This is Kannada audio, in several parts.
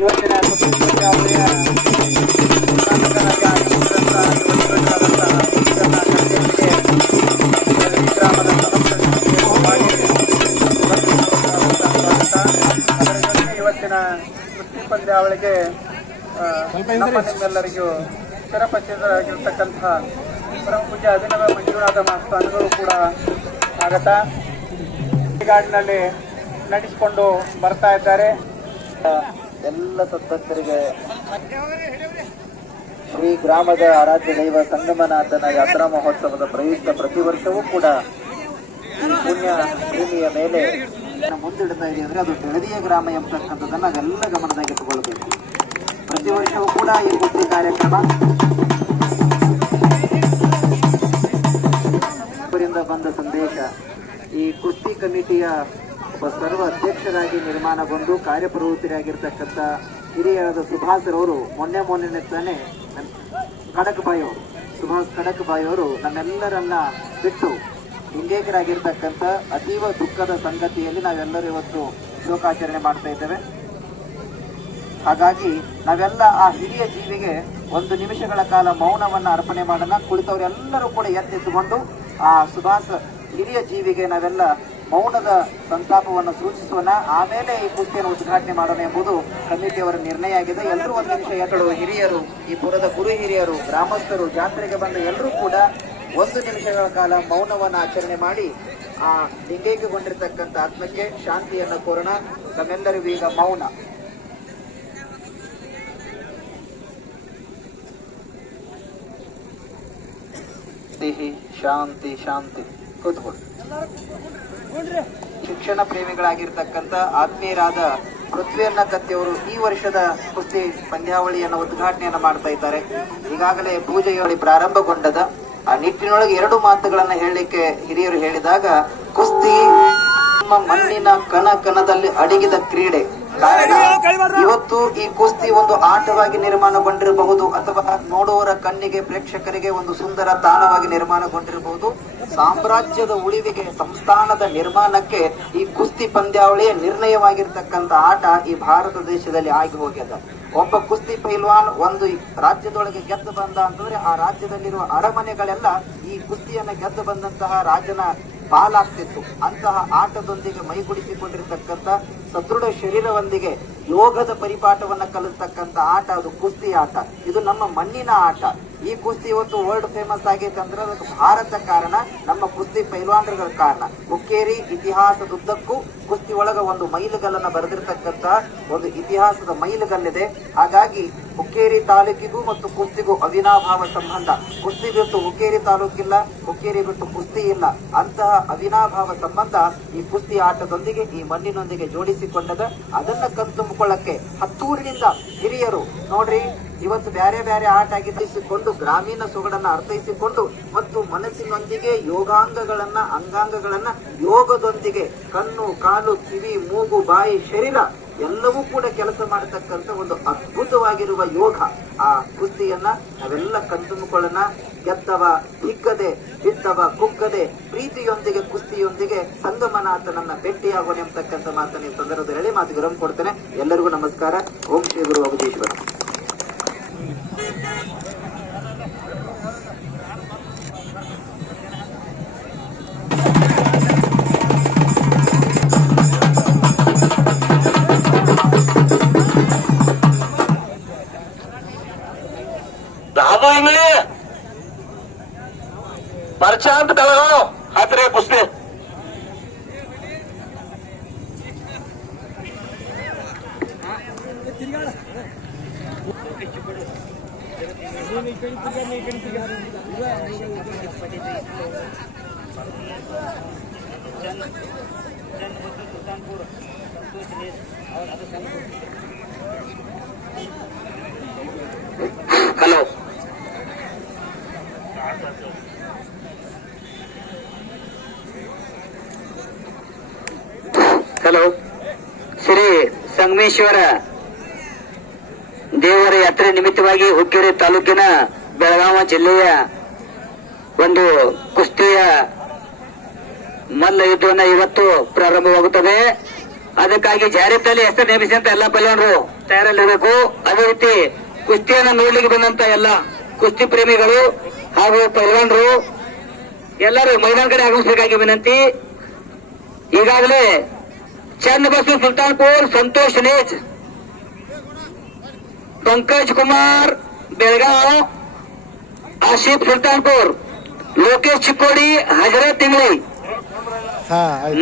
ಇವತ್ತಿನ ಪಂದ್ಯಾವಳಿಯ ಇವತ್ತಿನ ಕುಸ್ತಿ ಪಂದ್ಯಾವಳಿಗೆ ನಿಮ್ಮೆಲ್ಲರಿಗೂ ಸ್ಥಿರಪಟ್ಟಿರತಕ್ಕಂತಹ ಪರಮ ಪೂಜ್ಯ ಅಭಿನವ ಮಂಜುನಾಥ ಮಾಸ್ತಾನಗಳು ಕೂಡ ಸ್ವಾಗತ ಗಾಡಿನಲ್ಲಿ ನಡೆಸಿಕೊಂಡು ಬರ್ತಾ ಇದ್ದಾರೆ. ಎಲ್ಲ ಸದಸ್ಯರಿಗೆ ಶ್ರೀ ಗ್ರಾಮದ ಆರಾಧ್ಯ ದೈವ ಸಂಗಮನಾಥನ ಯಾತ್ರಾ ಮಹೋತ್ಸವದ ಪ್ರಯುಕ್ತ ಪ್ರತಿ ವರ್ಷವೂ ಕೂಡ ಈ ಪುಣ್ಯ ಭೂಮಿಯ ಮೇಲೆ ಮುಂದಿಡ್ತಾ ಇದೆ ಅಂದ್ರೆ ಅದು ಬೆಳದಿಯ ಗ್ರಾಮ ಎಂಬತಕ್ಕಂಥದ್ದನ್ನು ನಾವೆಲ್ಲ ಗಮನದಾಗಿಟ್ಟುಕೊಳ್ಬೇಕು. ಪ್ರತಿ ವರ್ಷವೂ ಕೂಡ ಈ ಕುಸ್ತಿ ಕಾರ್ಯಕ್ರಮ ಅವರಿಂದ ಬಂದ ಸಂದೇಶ ಈ ಕುಸ್ತಿ ಕಮಿಟಿಯ ಸರ್ವ ಅಧ್ಯಕ್ಷರಾಗಿ ನಿರ್ಮಾಣಗೊಂಡು ಕಾರ್ಯಪ್ರವೃತ್ತರಾಗಿರ್ತಕ್ಕಂಥ ಹಿರಿಯರಾದ ಸುಭಾಸ್ರವರು ಮೊನ್ನೆ ತಾನೇ ಸುಭಾಷ್ ಖಡಕ್ಬಾಯಿ ಅವರು ನಮ್ಮೆಲ್ಲರನ್ನ ಬಿಟ್ಟು ಲಿಂಗೈಕ್ಯರಾಗಿರ್ತಕ್ಕಂಥ ಅತೀವ ದುಃಖದ ಸಂಗತಿಯಲ್ಲಿ ನಾವೆಲ್ಲರೂ ಇವತ್ತು ಶೋಕಾಚರಣೆ ಮಾಡ್ತಾ ಇದ್ದೇವೆ. ಹಾಗಾಗಿ ನಾವೆಲ್ಲ ಆ ಹಿರಿಯ ಜೀವಿಗೆ 1 ನಿಮಿಷಗಳ ಕಾಲ ಮೌನವನ್ನ ಅರ್ಪಣೆ ಮಾಡೋಣ. ಕುಳಿತವರೆಲ್ಲರೂ ಕೂಡ ಎತ್ತೆತ್ತುಕೊಂಡು ಆ ಸುಭಾಷ್ ಹಿರಿಯ ಜೀವಿಗೆ ನಾವೆಲ್ಲ ಮೌನದ ಸಂತಾಪವನ್ನು ಸೂಚಿಸೋಣ. ಆಮೇಲೆ ಈ ಕುಸ್ತಿಯನ್ನು ಉದ್ಘಾಟನೆ ಮಾಡೋಣ ಎಂಬುದು ಕಮಿಟಿಯವರ ನಿರ್ಣಯ ಆಗಿದೆ. ಎಲ್ಲರೂ 1 ನಿಮಿಷ ಎತ್ತಡು ಹಿರಿಯರು, ಈ ಪುರದ ಗುರು ಹಿರಿಯರು, ಗ್ರಾಮಸ್ಥರು, ಜಾತ್ರೆಗೆ ಬಂದ ಎಲ್ಲರೂ ಕೂಡ 1 ನಿಮಿಷಗಳ ಕಾಲ ಮೌನವನ್ನು ಆಚರಣೆ ಮಾಡಿ ಆ ಲಿಂಗೈಕ್ಯಗೊಂಡಿರ್ತಕ್ಕಂಥ ಆತ್ಮಕ್ಕೆ ಶಾಂತಿಯನ್ನು ಕೋರೋಣ. ನಮ್ಮೆಲ್ಲರಿಗೂ ಈಗ ಮೌನ. ಶಾಂತಿ ಶಾಂತಿ. ಕೂತ್ಕೊಳ್ಳಿ. ಶಿಕ್ಷಣ ಪ್ರೇಮಿಗಳಾಗಿರ್ತಕ್ಕಂಥ ಆತ್ಮೀಯರಾದ ಪೃಥ್ವಿಯನ್ನ ಕತ್ತಿಯವರು ಈ ವರ್ಷದ ಕುಸ್ತಿ ಪಂದ್ಯಾವಳಿಯನ್ನು ಉದ್ಘಾಟನೆಯನ್ನು ಮಾಡ್ತಾ ಇದ್ದಾರೆ. ಈಗಾಗಲೇ ಪೂಜೆಯಲ್ಲಿ ಪ್ರಾರಂಭಗೊಂಡದ ಆ ನಿಟ್ಟಿನೊಳಗೆ 2 ಮಾತುಗಳನ್ನ ಹೇಳಲಿಕ್ಕೆ ಹಿರಿಯರು ಹೇಳಿದಾಗ, ಕುಸ್ತಿ ನಮ್ಮ ಮಣ್ಣಿನ ಕಣದಲ್ಲಿ ಅಡಗಿದ ಕ್ರೀಡೆ. ಕಾರಣ ಇವತ್ತು ಈ ಕುಸ್ತಿ ಒಂದು ಆಟವಾಗಿ ನಿರ್ಮಾಣಗೊಂಡಿರಬಹುದು, ಅಥವಾ ನೋಡುವವರ ಕಣ್ಣಿಗೆ, ಪ್ರೇಕ್ಷಕರಿಗೆ ಒಂದು ಸುಂದರ ತಾಣವಾಗಿ ನಿರ್ಮಾಣಗೊಂಡಿರಬಹುದು. ಸಾಮ್ರಾಜ್ಯದ ಉಳಿವಿಗೆ, ಸಂಸ್ಥಾನದ ನಿರ್ಮಾಣಕ್ಕೆ ಈ ಕುಸ್ತಿ ಪಂದ್ಯಾವಳಿಯ ನಿರ್ಣಯವಾಗಿರ್ತಕ್ಕಂಥ ಆಟ ಈ ಭಾರತ ದೇಶದಲ್ಲಿ ಆಗಿ ಹೋಗ್ಯದ. ಒಬ್ಬ ಕುಸ್ತಿ ಪೈಲ್ವಾನ್ ಒಂದು ರಾಜ್ಯದೊಳಗೆ ಗೆದ್ದು ಬಂದ ಅಂತಂದ್ರೆ ಆ ರಾಜ್ಯದಲ್ಲಿರುವ ಅರಮನೆಗಳೆಲ್ಲ ಈ ಕುಸ್ತಿಯನ್ನ ಗೆದ್ದು ಬಂದಂತಹ ರಾಜನ ಪಾಲಾಗ್ತಿತ್ತು. ಅಂತಹ ಆಟದೊಂದಿಗೆ ಮೈಗೂಡಿಸಿಕೊಂಡಿರ್ತಕ್ಕಂಥ ಸದೃಢ ಶರೀರವೊಂದಿಗೆ ಯೋಗದ ಪರಿಪಾಠವನ್ನ ಕಲಿಸ್ತಕ್ಕಂಥ ಆಟ ಅದು ಕುಸ್ತಿ ಆಟ. ಇದು ನಮ್ಮ ಮಣ್ಣಿನ ಆಟ. ಈ ಕುಸ್ತಿ ಇವತ್ತು ವರ್ಲ್ಡ್ ಫೇಮಸ್ ಆಗೈತೆ ಅಂದ್ರೆ ಅದಕ್ಕೆ ಭಾರತ ಕಾರಣ, ನಮ್ಮ ಕುಸ್ತಿ ಪೈಲ್ವಾನರುಗಳ ಕಾರಣ. ಹುಕ್ಕೇರಿ ಇತಿಹಾಸದುದ್ದಕ್ಕೂ ಕುಸ್ತಿ ಒಳಗ ಒಂದು ಮೈಲುಗಲ್ಲನ್ನ ಬರೆದಿರ್ತಕ್ಕಂಥ ಒಂದು ಇತಿಹಾಸದ ಮೈಲುಗಲ್ಲಿದೆ. ಹಾಗಾಗಿ ಹುಕ್ಕೇರಿ ತಾಲೂಕಿಗೂ ಮತ್ತು ಕುಸ್ತಿಗೂ ಅವಿನಾಭಾವ ಸಂಬಂಧ. ಕುಸ್ತಿ ಬಿಟ್ಟು ಹುಕ್ಕೇರಿ ತಾಲೂಕಿಲ್ಲ, ಹುಕ್ಕೇರಿ ಬಿಟ್ಟು ಕುಸ್ತಿ ಇಲ್ಲ. ಅಂತಹ ಅವಿನಾಭಾವ ಸಂಬಂಧ ಈ ಕುಸ್ತಿ ಆಟದೊಂದಿಗೆ, ಈ ಮಣ್ಣಿನೊಂದಿಗೆ ಜೋಡಿಸಿಕೊಂಡದ. ಅದನ್ನ ಕಣ್ತುಂಬಿಕೊಳ್ಳಕ್ಕೆ ಹತ್ತೂರಿನಿಂದ ಹಿರಿಯರು ನೋಡ್ರಿ ಇವತ್ತು ಬೇರೆ ಬೇರೆ ಆಟ ಆಗಿರಿಸಿಕೊಂಡು ಗ್ರಾಮೀಣ ಸೊಗಡನ್ನ ಅರ್ಥೈಸಿಕೊಂಡು ಮತ್ತು ಮನಸ್ಸಿನೊಂದಿಗೆ ಯೋಗಾಂಗಗಳನ್ನ, ಅಂಗಾಂಗಗಳನ್ನ ಯೋಗದೊಂದಿಗೆ ಕಣ್ಣು, ಕಾಲು, ಕಿವಿ, ಮೂಗು, ಬಾಯಿ, ಶರೀರ ಎಲ್ಲವೂ ಕೂಡ ಕೆಲಸ ಮಾಡತಕ್ಕಂತ ಒಂದು ಅದ್ಭುತವಾಗಿರುವ ಯೋಗ. ಆ ಕುಸ್ತಿಯನ್ನ ನಾವೆಲ್ಲ ಕಣ್ತುಂಬಿಕೊಳ್ಳೋಣ. ಗೆದ್ದವ ಹಿಗ್ಗದೆ, ಬಿದ್ದವ ಕುಗ್ಗದೆ, ಪ್ರೀತಿಯೊಂದಿಗೆ ಕುಸ್ತಿಯೊಂದಿಗೆ ಸಂಗಮನಾಥನನ್ನ ಭೇಟಿಯಾಗೋಣ ಎಂಬತಕ್ಕಂಥ ಮಾತನ್ನ ಈ ಸಂದರ್ಭದಲ್ಲಿ ಹೇಳಿ ಮಾತು ವಿರಾಮ ಕೊಡ್ತೇನೆ. ಎಲ್ಲರಿಗೂ ನಮಸ್ಕಾರ. ಓಂ ಶ್ರೀ ಗುರು ಅವಧೀಶ್ವರ. दादू इंगळे प्रशांत कळगाव हातरे पुसते. Hello hello. ಶ್ರೀ ಸಂಗಮೇಶ್ವರ ದೇವರ ಯಾತ್ರೆ ನಿಮಿತ್ತವಾಗಿ ಹುಕ್ಕೇರಿ ತಾಲೂಕಿನ ಬೆಳಗಾವಿ ಜಿಲ್ಲೆಯ ಒಂದು ಕುಸ್ತಿಯ ಮಲ್ಲ ಯುದ್ಧವನ್ನು ಇವತ್ತು ಪ್ರಾರಂಭವಾಗುತ್ತದೆ. ಅದಕ್ಕಾಗಿ ಜಾರಿತಲ್ಲಿ ಹೆಸರು ನೇಮಿಸಿದಂತ ಎಲ್ಲ ಪೈಲ್ವಾನರು ತಯಾರಲ್ಲಿರಬೇಕು. ಅದೇ ರೀತಿ ಕುಸ್ತಿಯನ್ನು ನೋಡ್ಲಿಕ್ಕೆ ಬಂದಂತ ಎಲ್ಲ ಕುಸ್ತಿ ಪ್ರೇಮಿಗಳು ಹಾಗೂ ಪೈಲ್ವಾನರು ಎಲ್ಲರೂ ಮೈದಾನ ಕಡೆ ಆಗಮಿಸಬೇಕಾಗಿ ವಿನಂತಿ. ಈಗಾಗಲೇ ಚನ್ನಬಸು ಸುಲ್ತಾನ್ಪುರ್, ಸಂತೋಷ್ ನೇಜ್, पंकज कुमार बेळगाव, आशिफ सुलतानपूर, लोकेश चिकोडी, हजरत इंगळी,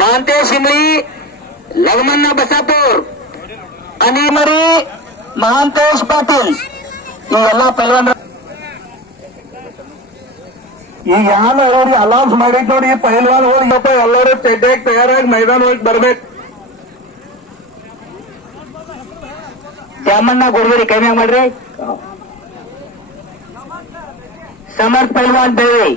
मानतेश इंगळी, लग्मन्ना बसापूर, अनिमरी, महांतेश पाटील ಈ ಎಲ್ಲ ಪೈಲ್ವಾನ ಈಗ ಯಾರು ಅವ್ರಿಗೆ ಅಲೌನ್ಸ್ ಮಾಡಿದ್ ನೋಡಿ. ಪೈಲ್ವಾನ್ ಹೋಗ್ಯಪ್ಪ ಎಲ್ಲರೂ ಚೆಡ್ಡಾಗಿ ತಯಾರಾಗಿ ಮೈದಾನ ಹೋಗಿ ಬರ್ಬೇಕು. ದ್ಯಾಮಣ್ಣ ಗುರುಗರಿ ಕೈಮ್ಯಾಗ ಮಾಡ್ರಿ. ಸಮರ್ಥ ಪೈಲ್ವಾನ್ ಬೆಳ್ಳಿ,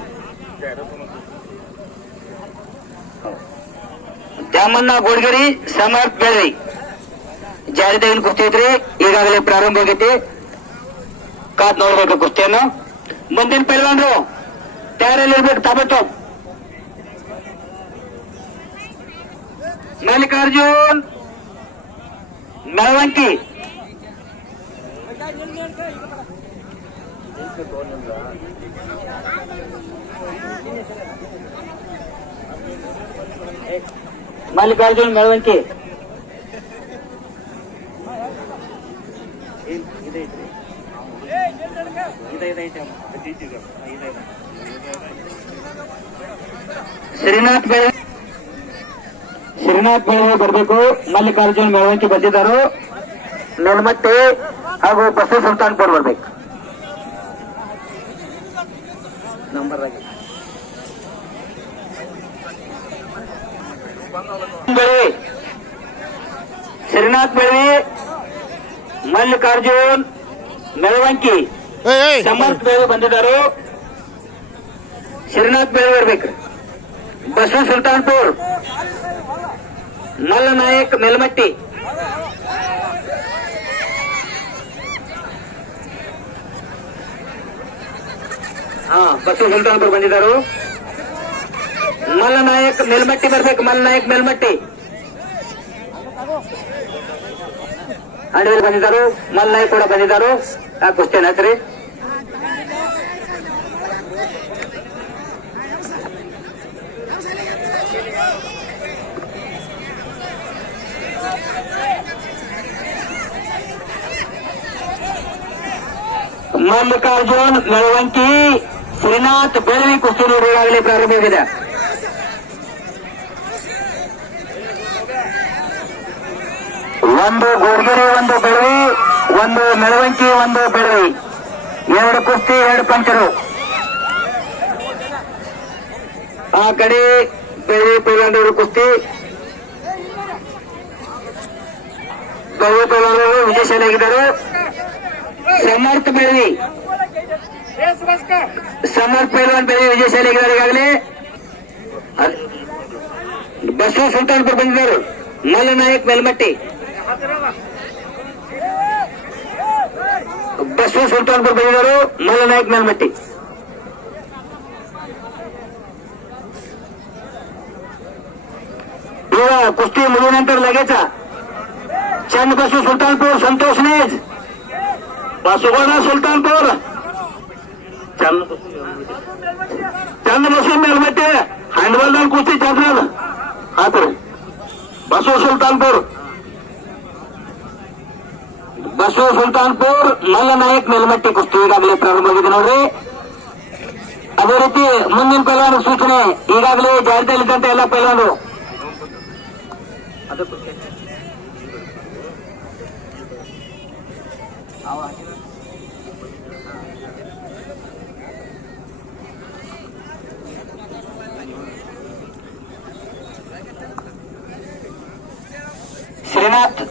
ದ್ಯಾಮಣ್ಣ ಗೋಡ್ಗೇರಿ, ಸಮರ್ಥ ಬೆಳ್ಳಿ ಜಾರಿದಾಗಿನ ಕುಸ್ತಿ ಐತ್ರಿ. ಈಗಾಗಲೇ ಪ್ರಾರಂಭ ಆಗೈತಿ. ಕಾದ್ ನೋಡ್ಬೇಕು ಕುಸ್ತಿಯನ್ನು. ಮುಂದಿನ ಪೈಲ್ವಾನ್ರು ತಯಾರಲ್ಲಿರ್ಬೇಕು. ತಾಬಟ್ಟು ಮಲ್ಲಿಕಾರ್ಜುನ್ ಮೆಳವಂಕಿ, ಮಲ್ಲಿಕಾರ್ಜುನ್ ಮೆಳವಂಕಿ, ಶ್ರೀನಾಥ್ ಬೆಳವೆ ಬರಬೇಕು. ಮಲ್ಲಿಕಾರ್ಜುನ್ ಮೆಳವಂಕಿ ಬಂದಿದ್ದರು. ಮೇಲ್ಮಟ್ಟಿ ಹಾಗೂ ಬಸವ ಸುಲ್ತಾನ್ಪುರ್ ಬರ್ಬೇಕು. ನಂಬರ್ ಶ್ರೀನಾಥ್ ಬೆಳವಿ, ಮಲ್ಲಿಕಾರ್ಜುನ್ ಮೆಳವಂಕಿ, ಸಮರ್ಥ ಬೆಳವಿ ಬಂದಿದ್ದರು. ಶ್ರೀನಾಥ್ ಬೆಳವಿ ಬರ್ಬೇಕು. ಬಸವ ಸುಲ್ತಾನ್ಪುರ್, ಮಲ್ಲನಾಯಕ್ ಮೇಲ್ಮಟ್ಟಿ, ಬಸವ ಸುಲ್ತಾನ್ಪುರ್ ಬಂದಿದ್ದರು. ಮಲ್ಲನಾಯಕ್ ಮೇಲ್ಮಟ್ಟಿ ಬರ್ಬೇಕು. ಮಲ್ಲನಾಯಕ್ ಮೇಲ್ಮಟ್ಟಿ ಅಡಿಯಲ್ಲಿ ಬಂದಿದ್ದರು. ಮಲ್ಲನಾಯಕ್ ಕೂಡ ಬಂದಿದ್ದರು. ಆ ಕುಸ್ತಿನ ಹೆಸರಿ ಮಲ್ಲಿಕಾರ್ಜುನ್ ಮೆಳವಂಕಿ, ಶ್ರೀನಾಥ್ ಬೆಳವಿ ಕುಸ್ತಿ ನೋಡುವಾಗಲೇ ಪ್ರಾರಂಭವಾಗಿದೆ. ಒಂದು ಗೋಡ್ಗೆರೆ, ಒಂದು ಬೆಳವಿ, ಒಂದು ಮೆರವಂಕಿ, ಒಂದು ಬೆಳವಿ, 2 ಕುಸ್ತಿ, 2 ಪಂಚರು. ಆ ಕಡೆ ಬೆಳವಿ ಪೈಲಾಂಡವರು ಕುಸ್ತಿ, ಬೆಳವಿ ಪೈಲಾಂಡವರು ವಿಜಯಶಾಲಿಯಾಗಿದ್ದಾರೆ. ಸಮರ್ಥ ಬೆಳವಿ, ಸಮರ್ಥ ಪೈಲ್ವಾನ್ ಬೆಳವಿ ವಿಜಯಶಾಲಿಯಾಗಿದ್ದಾರೆ. ಈಗಾಗಲೇ ಬಸವ ಸುಲ್ತಾನ್ಪುರ್ ಬಂದಿದ್ದಾರೆ. ಮಲ್ಲನಾಯಕ್ ಮೇಲ್ಮಟ್ಟಿ, ಬಸವ ಸುಲ್ತಾನ್ಪುರ್ ಬಂದಿದ್ದಾರೆ. ಮಲ್ಲನಾಯಕ್ ಮೇಲ್ಮಟ್ಟಿ. ಈಗ ಕುಸ್ತಿ ಮುಗಿದ ನಂತರ ಲಗೇಜ ಚಂದ್ ಬಸವ ಸುಲ್ತಾನ್ಪುರ್, ಸಂತೋಷ್ ನೇಜ್, ಬಸವಗೌಡ ಸುಲ್ತಾನ್ಪುರ್, ಚಂದ ಬಸವ ಮೇಲ್ಮಟ್ಟಿ, ಹ್ಯಾಂಡ್ಬಾಲ್ದಲ್ಲಿ ಕುಸ್ತಿ ಚಾಂಪಿಯನ್ ಆತರು. ಬಸವ ಸುಲ್ತಾನ್ಪುರ್, ಬಸವ ಸುಲ್ತಾನ್ಪುರ್, ಮಲ್ಲನಾಯಕ್ ಮೇಲ್ಮಟ್ಟಿ ಕುಸ್ತಿ ಈಗಾಗಲೇ ಪ್ರಾರಂಭವಾಗಿದೆ ನೋಡ್ರಿ. ಅದೇ ರೀತಿ ಮುಂದಿನ ಪೈಲ್ವಾನ ಸೂಚನೆ ಈಗಾಗಲೇ ಜಾರಿಯಲ್ಲಿದ್ದಂತ ಎಲ್ಲ ಪೈಲ್ವಾನರು ಶ್ರೀನಾಥ್,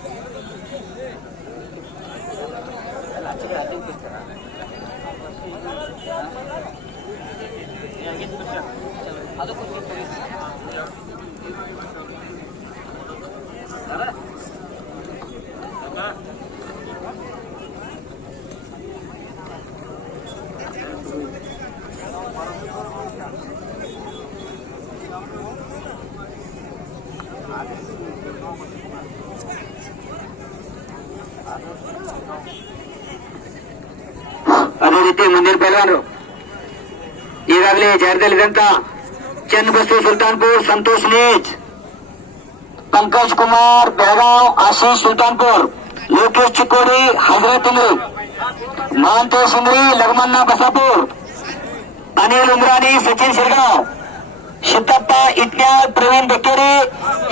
ಅದೇ ರೀತಿ ಮುಂದಿನ ಪೈಲ್ವಾನರು ಈಗಾಗಲೇ ಜಾರಿಯಲ್ಲಿದ್ದಂತ ಚನ್ನಬಸವ ಸುಲ್ತಾನ್ಪುರ್, ಸಂತೋಷ್ ನೇಜ್, पंकज कुमार बेळगाव, आशीष सुलतानपुर, लोकेश चिकोडी, हजरत इंद्री, महांतेश इंद्री, लग्मन्ना बसापूर, अनिल उमरानी, सचिन शिरगाव, शितप्ಪ इट्याळ, प्रवीण बेकेरी,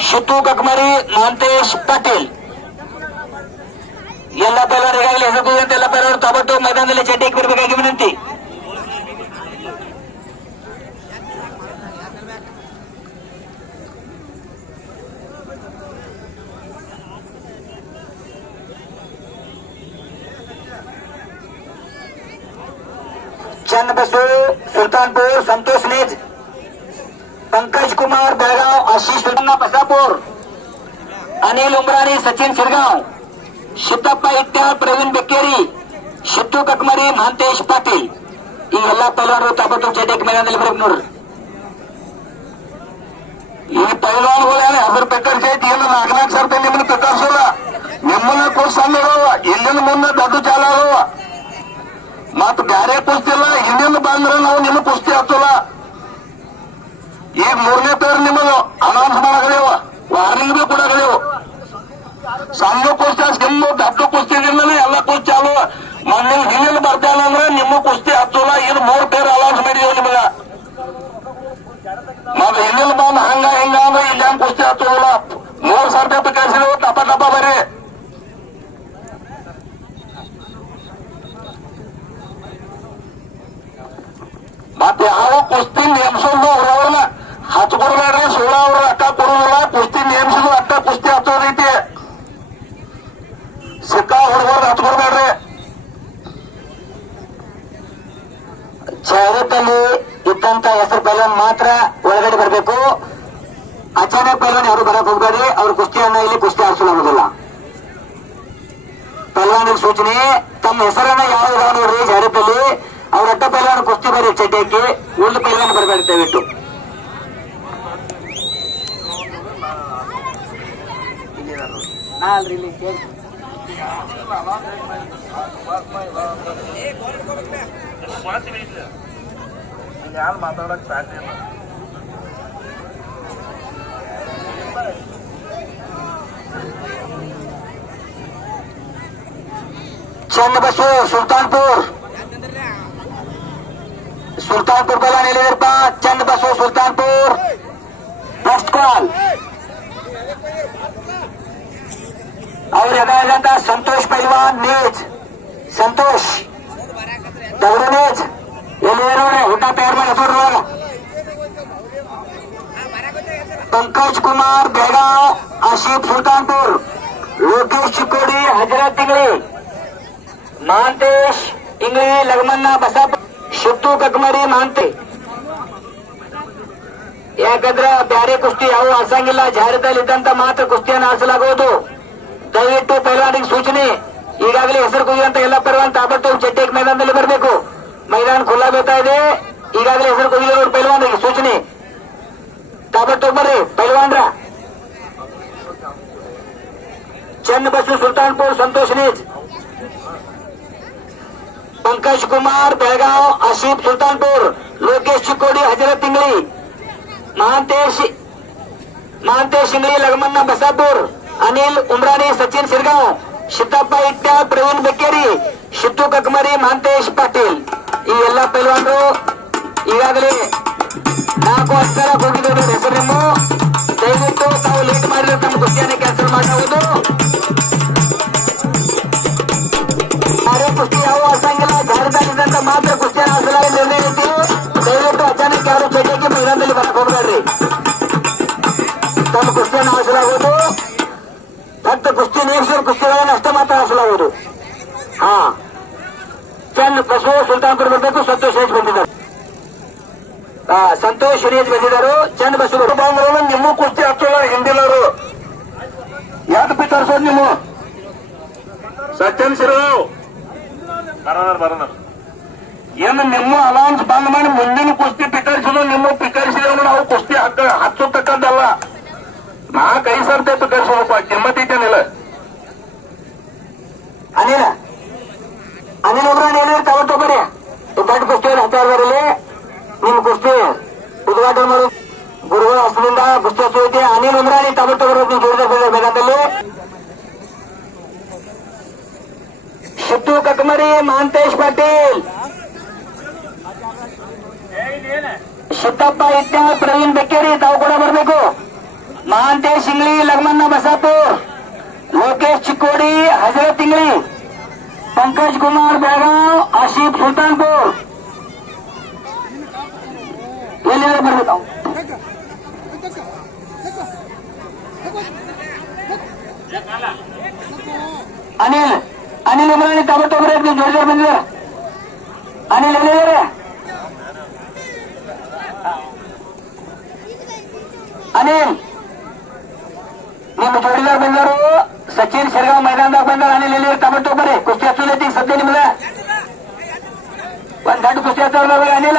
ಶಿತು ಕಕ್ಮರಿ, ಮಹಾಂತೇಶ್ ಪಾಟೀಲ್. ಎಲ್ಲ ಪೈಲ್ವಾನರು ಈಗಾಗಲೇ ಹೆಸರು ಎಲ್ಲ ಪೈಲ್ವಾನರು ತಾಬಟ್ಟು ಮೈದಾನದಲ್ಲಿ ಚಡ್ಡಿಗೆ ಬರಬೇಕಾಗಿ ವಿನಂತಿ. चन्नबसव सुल्तानपुर, संतोष नेज, पंकज कुमार बेळगाव, आशीष बसापूर, अनिल उमरानी, सचिन शिरगाव, ಶಿತಪ್ಪ ಇಟ್ಯಾಳ್, ಪ್ರವೀಣ್ ಬೆಕ್ಕೇರಿ, ಶಿತ್ತು ಕಕ್ಮರಿ, ಮಹಾಂತೇಶ್ ಪಾಟೀಲ್. ಈ ಎಲ್ಲಾ ಪೈಲ್ವಾನರು ತಾಬತ್ತು ಚಡ್ಡಿಗೆ ಮೈದಾನದಲ್ಲಿ ಬರಬೇಕು ನೋಡ್ರಿ. ಈ ಪೈಲ್ವಾನ್ಗಳು ಹೆಸರು ಪೆಕ್ಕರ್ಸೈತಿ, ಏನು 4,00,000 ರೂಪಾಯಿ ನಿಮ್ಮನ್ನ ಪೆಕ್ಕರ್ಸಲ್ಲ. ನಿಮ್ಮನ್ನ ಕೂರ್ಸಂದವ ಇಲ್ಲಿನ ಮುಂದೆ ದೊಡ್ಡ ಚಾಲ ಅದಾವ. ಮತ್ ಬ್ಯಾರೆ ಕುಸ್ತಿಲ್ಲ, ಹಿಂದಿನ ಬಂದ್ರೆ ನಾವು ನಿಮ್ಮ ಕುಸ್ತಿ ಹತ್ತಲ್ಲ. ಈಗ 3ನೇ ಪೇರ್ ನಿಮ್ಮದು ಅನೌನ್ಸ್ ಮಾಡಕದೇವ, ವಾರ್ನಿಂಗ್ ಬಿ ಕೊಡಕದೇವು. ಸಣ್ಣ ಕುಸ್ತಿ ನಿಮ್ಮ ದೊಡ್ಡ ಕುಸ್ತಿದಿಂದಲೇ ಎಲ್ಲ ಕುಸ್ತಿ ಚಾಲು. ಮೊನ್ನೆ ಹಿಂದಿನ ಬರ್ತಾನ ಅಂದ್ರೆ ನಿಮ್ಮ ಕುಸ್ತಿ ಹತ್ತಲ್ಲ. ಇದು 3 ಪೇರ್ ಅನೌನ್ಸ್ ಮಾಡಿದೇವು ನಿಮಗ. ಮತ್ ಹಿಂದಿನ ಬಂದ್ ಹಂಗ ಹಿಂಗ ಅಂದ್ರೆ ಇಲ್ಲಿ ಹೆಂಗ್ ಕುಸ್ತಿ ಹತ್ತಲ್ಲ. 3 ಸರ್ತಿ ಕಳಿಸಿದೆವು, ಟಪ ಟಪ ಬರ್ರಿ. ಮತ್ತೆ ಯಾವ ಕುಸ್ತಿ ನೇಮಿಸೋದು ಅವ್ರವ್ರನ್ನ ಹಚ್ಕೊಡ್ಬೇಡ್ರಿ. ಸುಳ್ಳ ಅವ್ರ ಅಕ್ಕ ಕೊಡೋದಿಲ್ಲ. ಕುಸ್ತಿ ನೇಮಿಸಿದ್ರು ಅಕ್ಕ ಕುಸ್ತಿ ಹತ್ತೋದೈತಿ. ಸಿಕ್ಕ ಹುಡುಗರ್ದು ಹಚ್ಕೊಡ್ಬೇಡ್ರಿ. ಜಾಹೀರಾತಲ್ಲಿ ಇದ್ದಂತ ಹೆಸರು ಪೈಲ್ವಾನ್ ಮಾತ್ರ ಒಳಗಡೆ ಬರಬೇಕು. ಅಚಾನಕ್ ಪೈಲ್ವಾನ್ ಯಾರು ಬರಕ್ ಹೋಗ್ಬೇಡ್ರಿ. ಅವ್ರ ಕುಸ್ತಿಯನ್ನ ಇಲ್ಲಿ ಕುಸ್ತಿ ಆಡಿಸಲಾಗುದಿಲ್ಲ. ಪೈಲ್ವಾನಿಗೆ ಸೂಚನೆ, ತಮ್ಮ ಹೆಸರನ್ನ ಯಾವ ನೋಡ್ರಿ ಜಾಹೀರಾತಲ್ಲಿ. ಅವ್ರ ಅಡ್ಡ ಪೈಲ್ವಾನ್ ಕುಸ್ತಿ ಬರೀ ಚಡ್ಡಿ ಹಾಕಿ, ಉಳಿದ ಪೈಲ್ವಾನ್ ಬರಬೇಡಿ ದಯವಿಟ್ಟು. ಮಾತಾಡಕ್ ಸಾಧ್ಯ ಇಲ್ಲ. ಚನ್ನಬಸವ ಸುಲ್ತಾನ್ಪುರ್, ಸುಲ್ತಾನ್ಪುರ್ ಪೈಲ್ವಾನ್ ಎಲ್ಲಿದಿರಪ್ಪ? Channabasava Sultanpur, first call. ಅವ್ರ ಎದುರಾದಂತ ಸಂತೋಷ್ ಪೈಲ್ವಾನ್ ನೇಜ್, पंकज कुमार बेळगाव आशिफ सुलतानपूर, लोकेश चिकोडी हजरत इंगळी, महांतेश इंगळी लग्मण्ಣ बसापूर, ಶಿತ್ತು ಕಕ್ಮರಿ ಮಾಂತೆ. ಯಾಕಂದ್ರೆ ಬ್ಯಾರೆ ಕುಸ್ತಿ ಯಾವ ಆಸಂಗಿಲ್ಲ, ಜಾರಿತಲ್ಲಿದ್ದಂತ ಮಾತ್ರ ಕುಸ್ತಿಯನ್ನು ಆರಿಸಲಾಗುವುದು. ದಯವಿಟ್ಟು ಪೈಲ್ವಾನಿಗೆ ಸೂಚನೆ, ಈಗಾಗಲೇ ಹೆಸರು ಕುದಿಯುವಂತ ಎಲ್ಲ ಪೈಲ್ವಾನ್ ತಾಬತ್ತು ಚಟ್ಟೆಕ್ ಮೈದಾನದಲ್ಲಿ ಬರಬೇಕು. ಮೈದಾನ ಖುಲ್ಲಾ ಬೀಳ್ತಾ ಇದೆ. ಈಗಾಗಲೇ ಹೆಸರು ಕುದಿಯೋರು ಪೈಲ್ವಾನಿಗೆ ಸೂಚನೆ, ತಾಬತ್ತು ಬರ್ರಿ ಪೈಲ್ವಾನ್ರ. ಚನ್ನ ಬಸು ಸುಲ್ತಾನ್ಪುರ್ ಸಂತೋಷ್ ನೇಜ್, पंकज कुमार बेळगाव आशिफ सुलतानपूर, लोकेश चिकोडी हजरत इंगळी, महांतेश इंगळी लग्मण्ಣ बसापूर, अनिल उमराणी सचिन सिरगाव, ಶಿದ್ದಪ್ಪ ಇಟ್ಟ್ಯಾಳ್ ಪ್ರವೀಣ್ ಬೆಕ್ಕೇರಿ, ಶಿತ್ತು ಕಕ್ಮರಿ ಮಹಾಂತೇಶ್ ಪಾಟೀಲ್. ಈ ಎಲ್ಲ ಪೈಲ್ವಾನರು ಈಗಾಗಲೇ 4 ಅಕ್ಷರ ಹೋಗಿದ್ದಾರೆ ಹೆಸರು. ನಿಮ್ಮ ದಯವಿಟ್ಟು ತಾವು ಲೇಟ್ ಮಾಡಿದ್ರೆ ತಮ್ಮ ಕುಸ್ತಿಯನ್ನು ಕ್ಯಾನ್ಸಲ್ ಮಾಡಬಹುದು. ಯಾರೇ ಕುಸ್ತಿ ಯಾವ ಆಸಂಗಿಲ್ಲ, ಜಾರಿತಲ್ಲಿದ್ದಂತ ಮಾತ್ರ ಕುಸ್ತಿಯನ್ನು ಆರಿಸಲಾಗಿ ನಿರ್ಣಯ ಐತಿ. ದಯವಿಟ್ಟು ಅಚಾನಕ್ ಯಾರು ಚಟಕ್ಕೆ ಮೈದಾನದಲ್ಲಿ ಬರಕ್ ಹೋಗಬೇಡ್ರಿ. ತಮ್ಮ ಕುಸ್ತಿಯನ್ನು ಆರಿಸಲಾಗುವುದು. ಫಕ್ತ ಕುಸ್ತಿ ನೇಮಿಸಿದ ಕುಸ್ತಿಗಳನ್ನು ಅಷ್ಟೇ ಮಾತ್ರ ಆರಿಸಲಾಗುವುದು. ಹಾ, ಚಂದ್ ಬಸವ ಸುಲ್ತಾನ್ಪುರ್ ಬರಬೇಕು. ಸಂತೋಷ್ ರೇಜ್ ಬಂದಿದ್ದಾರೆ. ಸಂತೋಷ್ ರೇಜ್ ಬಂದಿದ್ದಾರೆ. ಚಂದ್ ಬಸವ ಬಂದ್ರು ನಿಮ್ಮ ಕುಸ್ತಿ ಹಚ್ಚೋಲ್ಲ ಹಿಂದಿನವರು ಯಾಕೆ ಬಿತ್ತರ್ಸೋದು ನಿಮ್ಮ ಸಚಿನ್ ಸಿರ್ಗಾವ್ ಬರೋಣ ಏನು ನಿಮ್ಮ ಅಲೌನ್ಸ್ ಬಂದ್ ಮಾಡಿ ಮುಂದಿನ ಕುಸ್ತಿ ಪಿಕರಿಸಿದ್ರು. ನಿಮ್ಮ ಪಿಕರಿಸಿದ್ರು ನಾವು ಕುಸ್ತಿ ಹಚ್ಚತಕ್ಕಂತಲ್ಲ. 4-5 ಸರ್ತಿ ಪಿಕರಿಸೋದಪ್ಪ, ಕಿಮ್ಮತ್ತೈತೇನಿಲ್ಲ. ಅನಿಲ್ ಉಮ್ರಾನ್ ಏನೇ ತಗೊಳ್ತೋಬರಿ ದೊಡ್ಡ ಕುಸ್ತಿಯನ್ನು ಹಚ್ಚಾರದಲ್ಲಿ ನಿಮ್ ಕುಸ್ತಿ ಉದ್ಘಾಟನೆ ಮಾಡಿ ಗುರುಗಳ ಹಸ್ತದಿಂದ ಕುಸ್ತಿ ಹಚ್ಚುತ್ತೆ. ಅನಿಲ್ ಉಮ್ರಾನಿ ತಗೊಳ್ತೋಬರ್ಬೇಕು. ನೀವು ಜೋಡಿದ ಮೇಘದಲ್ಲಿ ಶಿತ್ತು ಕಕ್ಮರಿ ಮಹಾಂತೇಶ್ ಪಾಟೀಲ್, ಶಿದ್ದಪ್ಪ ಇಟ್ಟ್ಯಾಳ್ ಪ್ರವೀಣ್ ಬೆಕ್ಕೇರಿ ತಾವು ಕೂಡ ಬರಬೇಕು. ಮಹಾಂತೇಶ್ ಇಂಗ್ಳಿ ಲಗ್ಮಣ್ಣ ಬಸಾಪುರ್, ಲೋಕೇಶ್ ಚಿಕ್ಕೋಡಿ ಹಜರತ್ ಇಂಗ್ಳಿ, पंकज कुमार बेळगाव आशिफ सुलतानपूर ಎಲ್ಲಿದೆ ಬರಬೇಕು. ಅನಿಲ್ ಉಮರಾಣಿ ತಾಬತ್ತೊಬ್ಬರೇ ನೀವು ಜೋಡಿದಾರ ಬಂದಿದ್ದಾರೆ. ಅನಿಲ್ ಎಲ್ಲಿದ್ದಾರೆ? ಅನಿಲ್ ನಿಮ್ಮ ಜೋಡಿದಾರ ಬಂದರು. ಸಚಿನ್ ಸಿರ್ಗಾವ್ ಮೈದಾನದಾಗ ಬಂದಾರ. ಅನಿಲ್ ಎಲ್ಲಿ ತಾಬತ್ತೊಬ್ಬರೇ ಕುಸ್ತಿ ಹಚ್ಚೋದೈತಿ ಸದ್ಯ ನಿಮ್ದ. ಒಂದ್ ದೊಡ್ಡ ಕುಸ್ತಿ ಹಚ್ಚೋದ್ರ ಅನಿಲ.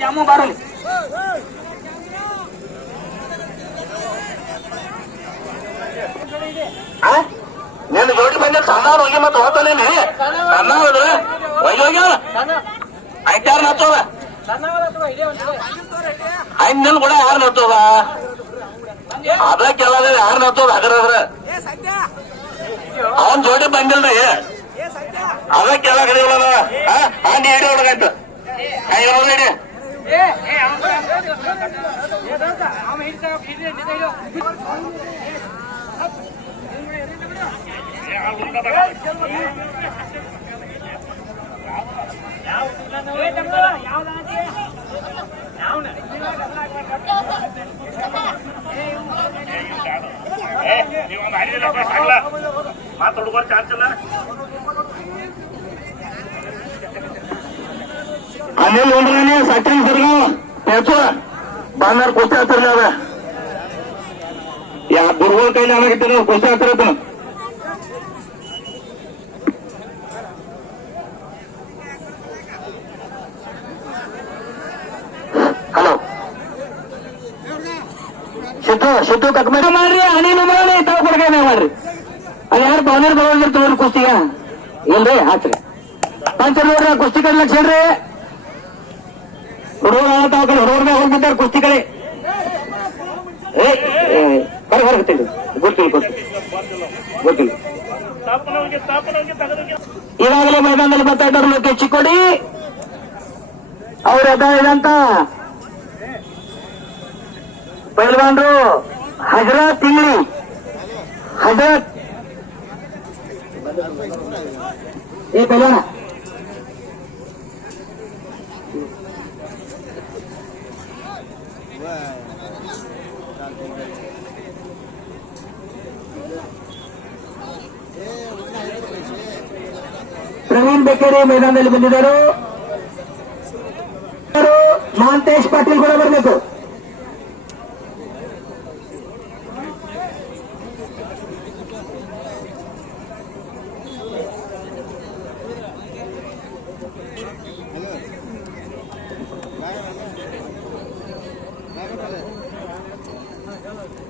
ಜಾಮು ಬಾರಲಿ. ನಿನ್ನ ಜೋಡಿ ಬಂದ ಸಣ್ಣ ಹೋಗಿ ಮತ್ತೆ ಹೋಗ್ತಾನೇನಿ. ಸಣ್ಣ ಹೋದ್ರೆ ಒಯ್ಯೋಗ್ಯ ಐತಾರ ನತ್ತೋದ ಐದ್ ನಿನ್ ಕೂಡ ಯಾರು ನತ್ತೋದ ಅದ ಕೆಲದ ಯಾರು ನತ್ತೋದ ಅದ್ರದ್ರ ಅವನ್ ಜೋಡಿ ಬಂದಿಲ್ರಿ. ಅದ ಕೇಳಕದಿಲ್ಲ ನೀ ಹಿಡಿ ಹುಡುಗಂತ ಹಿಡಿ. ಮಾತಾಡುವ ಚಾನ್ಸ್ ಇಲ್ಲ. ಅನಿಲ್ ಉಮ್ರಾನಿ ಸಚಿನ್ ಸಿರ್ಗಾವ್ ಪೇಚು ಬಾಂದಾರ್ ಕುಸ್ತಿ ಹತ್ತಿರಲಿ. ಅದ ಯಾ ಗುರುಗಳ ಕೈಲಿ ಏನಾಗಿತ್ತು ಕುಸ್ತಿ ಹತ್ತಿರತ್ತ. ಹಲೋ ಶಿದ್ದು ಕಕ್ಮರಿ ಮಾಡ್ರಿ. ಅನಿಲ್ ಉಮ್ರಾನಿ ತಾವು ಕೊಡ್ಕೈ ಮಾಡ್ರಿ. ಅದು ಯಾರು ಬಾನರ್ ಬರೋದಿರ್ತವ್ರಿ ಕುಸ್ತಿಗ ಇಲ್ರಿ ಹಾಚ್ರಿ. ಪಂಚರ್ ನೋಡ್ರಿ ಕುಸ್ತಿ ಕಡೆ ಲಕ್ಷ ಹೇಳ್ರಿ. ಹುಡುಗರು ತಾವು ಕಡೆ ಹುಡುಗರ ಹೋಗ್ಬಿದ್ದಾರೆ ಕುಸ್ತಿ ಕಡೆ. ಹೊರಗತ್ತಿಲ್ಲ ಗೊತ್ತಿಲ್ಲ. ಈಗಾಗಲೇ ಮೈದಾನದಲ್ಲಿ ಬರ್ತಾ ಇದ್ದಾರೆ ಲೋಕೇಶ್ ಚಿಕ್ಕೋಡಿ ಅವ್ರ ಎದುರಾದಂತ ಪೈಲ್ವಾನ್ರು ಹಜರತ್ ತಿಂಗ್ಳಿ ಹಜರತ್ ಏ ಪೈಲ್ವಾನ ಪ್ರವೀಣ್ ಬೆಕ್ಕೇರಿ ಮೈದಾನದಲ್ಲಿ ಬಂದಿದ್ದರು. ಮಹಾಂತೇಶ್ ಪಾಟೀಲ್ ಕೂಡ ಬರಬೇಕು.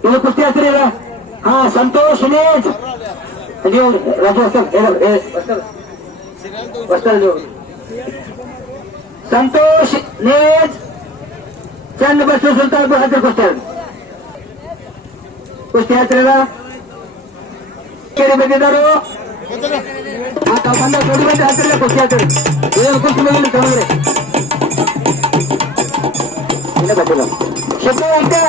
ಇದು ಕುಸ್ತಿ ಹತ್ತಿರ ಹಾ ಸಂತೋಷ್ ನೇಜ್ ನೀವು ರಾಜು ಸಂತೋಷ್ ನೇಜ್ ಚಂದ ಬಸ್ ಸುಲ್ತಾನ್ಪುರ್ ಹತ್ತಿರ ಕುಸ್ತಿ ಹತ್ತಿರ ಕೇಳಿ ಬಂದಿದ್ದರು. ಬಂದ ದೊಡ್ಡ ಗಂಟೆ ಹತ್ತಿರ ಕುಸ್ತಿ ಹತ್ತಿರ ಏನು ಕುಸ್ತಿ ಬಂದಿಲ್ಲ ತೊಂದರೆ ಇಲ್ಲ ಗೊತ್ತಿಲ್ಲ. ಶುದ್ಧ ಇಟ್ಟೆ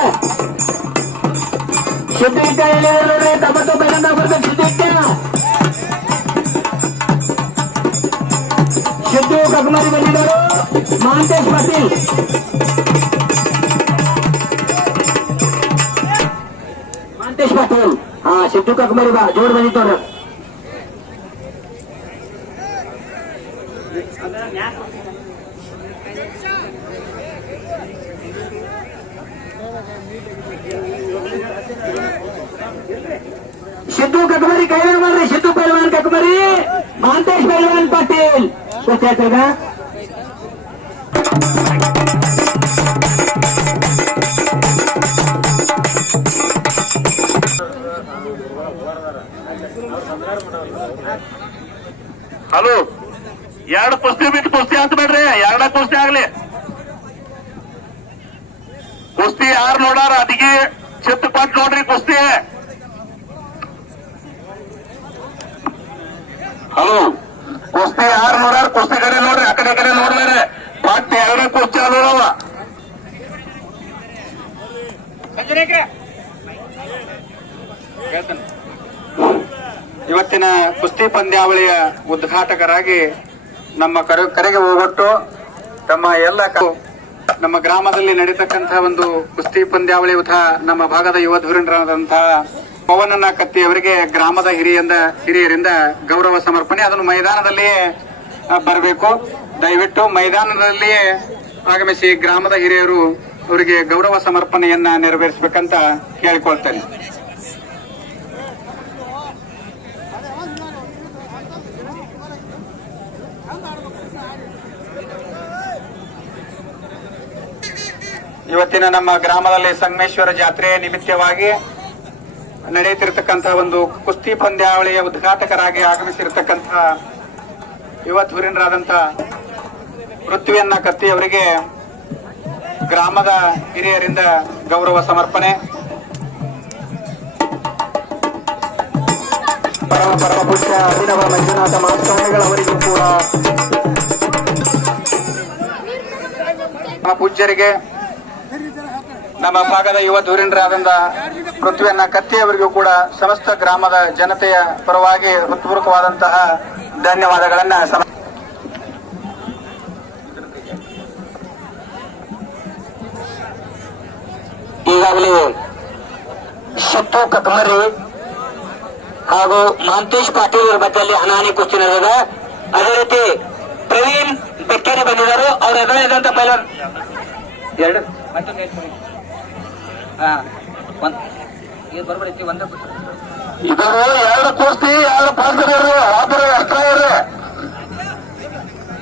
ಶುದ್ಧ ಇಟ್ಟ ನೋಡ್ರಿ ಟೊಮೆಟೊ ಬೇಗಂದ ಬರ್ಬೇಕು. ಶುದ್ಧ ಇಟ್ಟ ಸಿದ್ದು ಕಗ್ಮರಿ ಬಂದಿದ್ದರು. ಮಹಾಂತೇಶ್ ಪಾಟೀಲ್ ಹಾ ಸಿದ್ದು ಕಗ್ಮರಿ ಬಾ ಜೋಡ್ ಬಂದಿತ್ತು. ಸಿದ್ದು ಕಗ್ಮರಿ ಕೈಲಾಗ ಮಾಡ್ರಿ. ಸಿದ್ದು ಪೈಲ್ವಾನ್ ಕಗ್ಮರಿ ಮಹಾಂತೇಶ್ ಪೈಲ್ವಾನ್ ಪಾಟೀಲ್ ಕುಸ್ತಿ ಹತ್ತಿರ ಹಲೋ ಎರಡು ಕುಸ್ತಿ ಬಿಟ್ಟು ಕುಸ್ತಿ ಅಂತ ಬೇಡ್ರಿ. ಎರಡ ಕುಸ್ತಿ ಆಗ್ಲಿ. ಕುಸ್ತಿ ಯಾರು ನೋಡಾರ ಅದಿಗೆ ಚಿತ್ತ ಪಟ್ಟು ನೋಡ್ರಿ ಕುಸ್ತಿ. ಹಲೋ ಕುಸ್ತಿ ಯಾರು ನೋಡ್ಯಾರ ಕುಸ್ತಿ ಕಡೆ ನೋಡ್ರಿ. ಆ ಕಡೆ ನೋಡ್ಬೇಡ್ರಿ. ಪಟ್ಟು ಎರಡೇ ಕುಸ್ತಿ ಅಲ್ಲವ. ಇವತ್ತಿನ ಕುಸ್ತಿ ಪಂದ್ಯಾವಳಿಯ ಉದ್ಘಾಟಕರಾಗಿ ನಮ್ಮ ಕರೆಗೆ ಹೋಗೊಟ್ಟು ತಮ್ಮ ಎಲ್ಲ ನಮ್ಮ ಗ್ರಾಮದಲ್ಲಿ ನಡೀತಕ್ಕಂತಹ ಒಂದು ಕುಸ್ತಿ ಪಂದ್ಯಾವಳಿ ನಮ್ಮ ಭಾಗದ ಯುವ ಧುರೀಣರಾದಂತಹ ಪವನನ ಕತ್ತಿ ಅವರಿಗೆ ಗ್ರಾಮದ ಹಿರಿಯರಿಂದ ಗೌರವ ಸಮರ್ಪಣೆ. ಅದನ್ನು ಮೈದಾನದಲ್ಲಿಯೇ ಬರಬೇಕು. ದಯವಿಟ್ಟು ಮೈದಾನದಲ್ಲಿಯೇ ಆಗಮಿಸಿ ಗ್ರಾಮದ ಹಿರಿಯರು ಅವರಿಗೆ ಗೌರವ ಸಮರ್ಪಣೆಯನ್ನ ನೆರವೇರಿಸಬೇಕಂತ ಕೇಳಿಕೊಳ್ತೇನೆ. ಇವತ್ತಿನ ನಮ್ಮ ಗ್ರಾಮದಲ್ಲಿ ಸಂಗಮೇಶ್ವರ ಜಾತ್ರೆ ನಿಮಿತ್ತವಾಗಿ ನಡೆಯುತ್ತಿರತಕ್ಕಂತಹ ಒಂದು ಕುಸ್ತಿ ಪಂದ್ಯಾವಳಿಯ ಉದ್ಘಾಟಕರಾಗಿ ಆಗಮಿಸಿರತಕ್ಕಂತಹ ಯುವ ಧುರೀಣರಾದಂತಹ ಪೃಥ್ವಿಯನ್ನ ಕತ್ತಿ ಅವರಿಗೆ ಗ್ರಾಮದ ಹಿರಿಯರಿಂದ ಗೌರವ ಸಮರ್ಪಣೆ. ಪರಮ ಪೂಜ್ಯ ಅಭಿನವ ಮಂಜುನಾಥ ಮಹಾಸ್ವಾಮಿಗಳವರಿಗೂ ಕೂಡ ಪೂಜ್ಯರಿಗೆ ನಮ್ಮ ಭಾಗದ ಯುವ ಧುರೀಣರಾದಂತ ಪೃಥ್ವಿಯನ್ನ ಕತ್ತಿ ಅವರಿಗೂ ಕೂಡ ಸಮಸ್ತ ಗ್ರಾಮದ ಜನತೆಯ ಪರವಾಗಿ ಹೃತ್ಪೂರ್ವಕವಾದಂತಹ ಧನ್ಯವಾದಗಳನ್ನ ಈಗಾಗಲೇ ಸಿದ್ದು ಕಗ್ಮರಿ ಹಾಗೂ ಮಹಾಂತೇಶ್ ಪಾಟೀಲ್ ಅವರ ಮಧ್ಯದಲ್ಲಿ ಹಣಾಹಣಿ ಕುಸ್ತಿ ನಡೆದಿದೆ. ಅದೇ ರೀತಿ ಪ್ರವೀಣ್ ಬೆಕ್ಕೇರಿ ಬಂದಿದ್ದಾರೆ. ಅವ್ರ ಎದುರಾದಂತ ಪೈಲ್ವಾನ್ ಇದರು ಎರಡು ಕುಸ್ತಿ ಎರಡು ಪಾಲ್ತರು ಒಬ್ಬರು ಅಷ್ಟ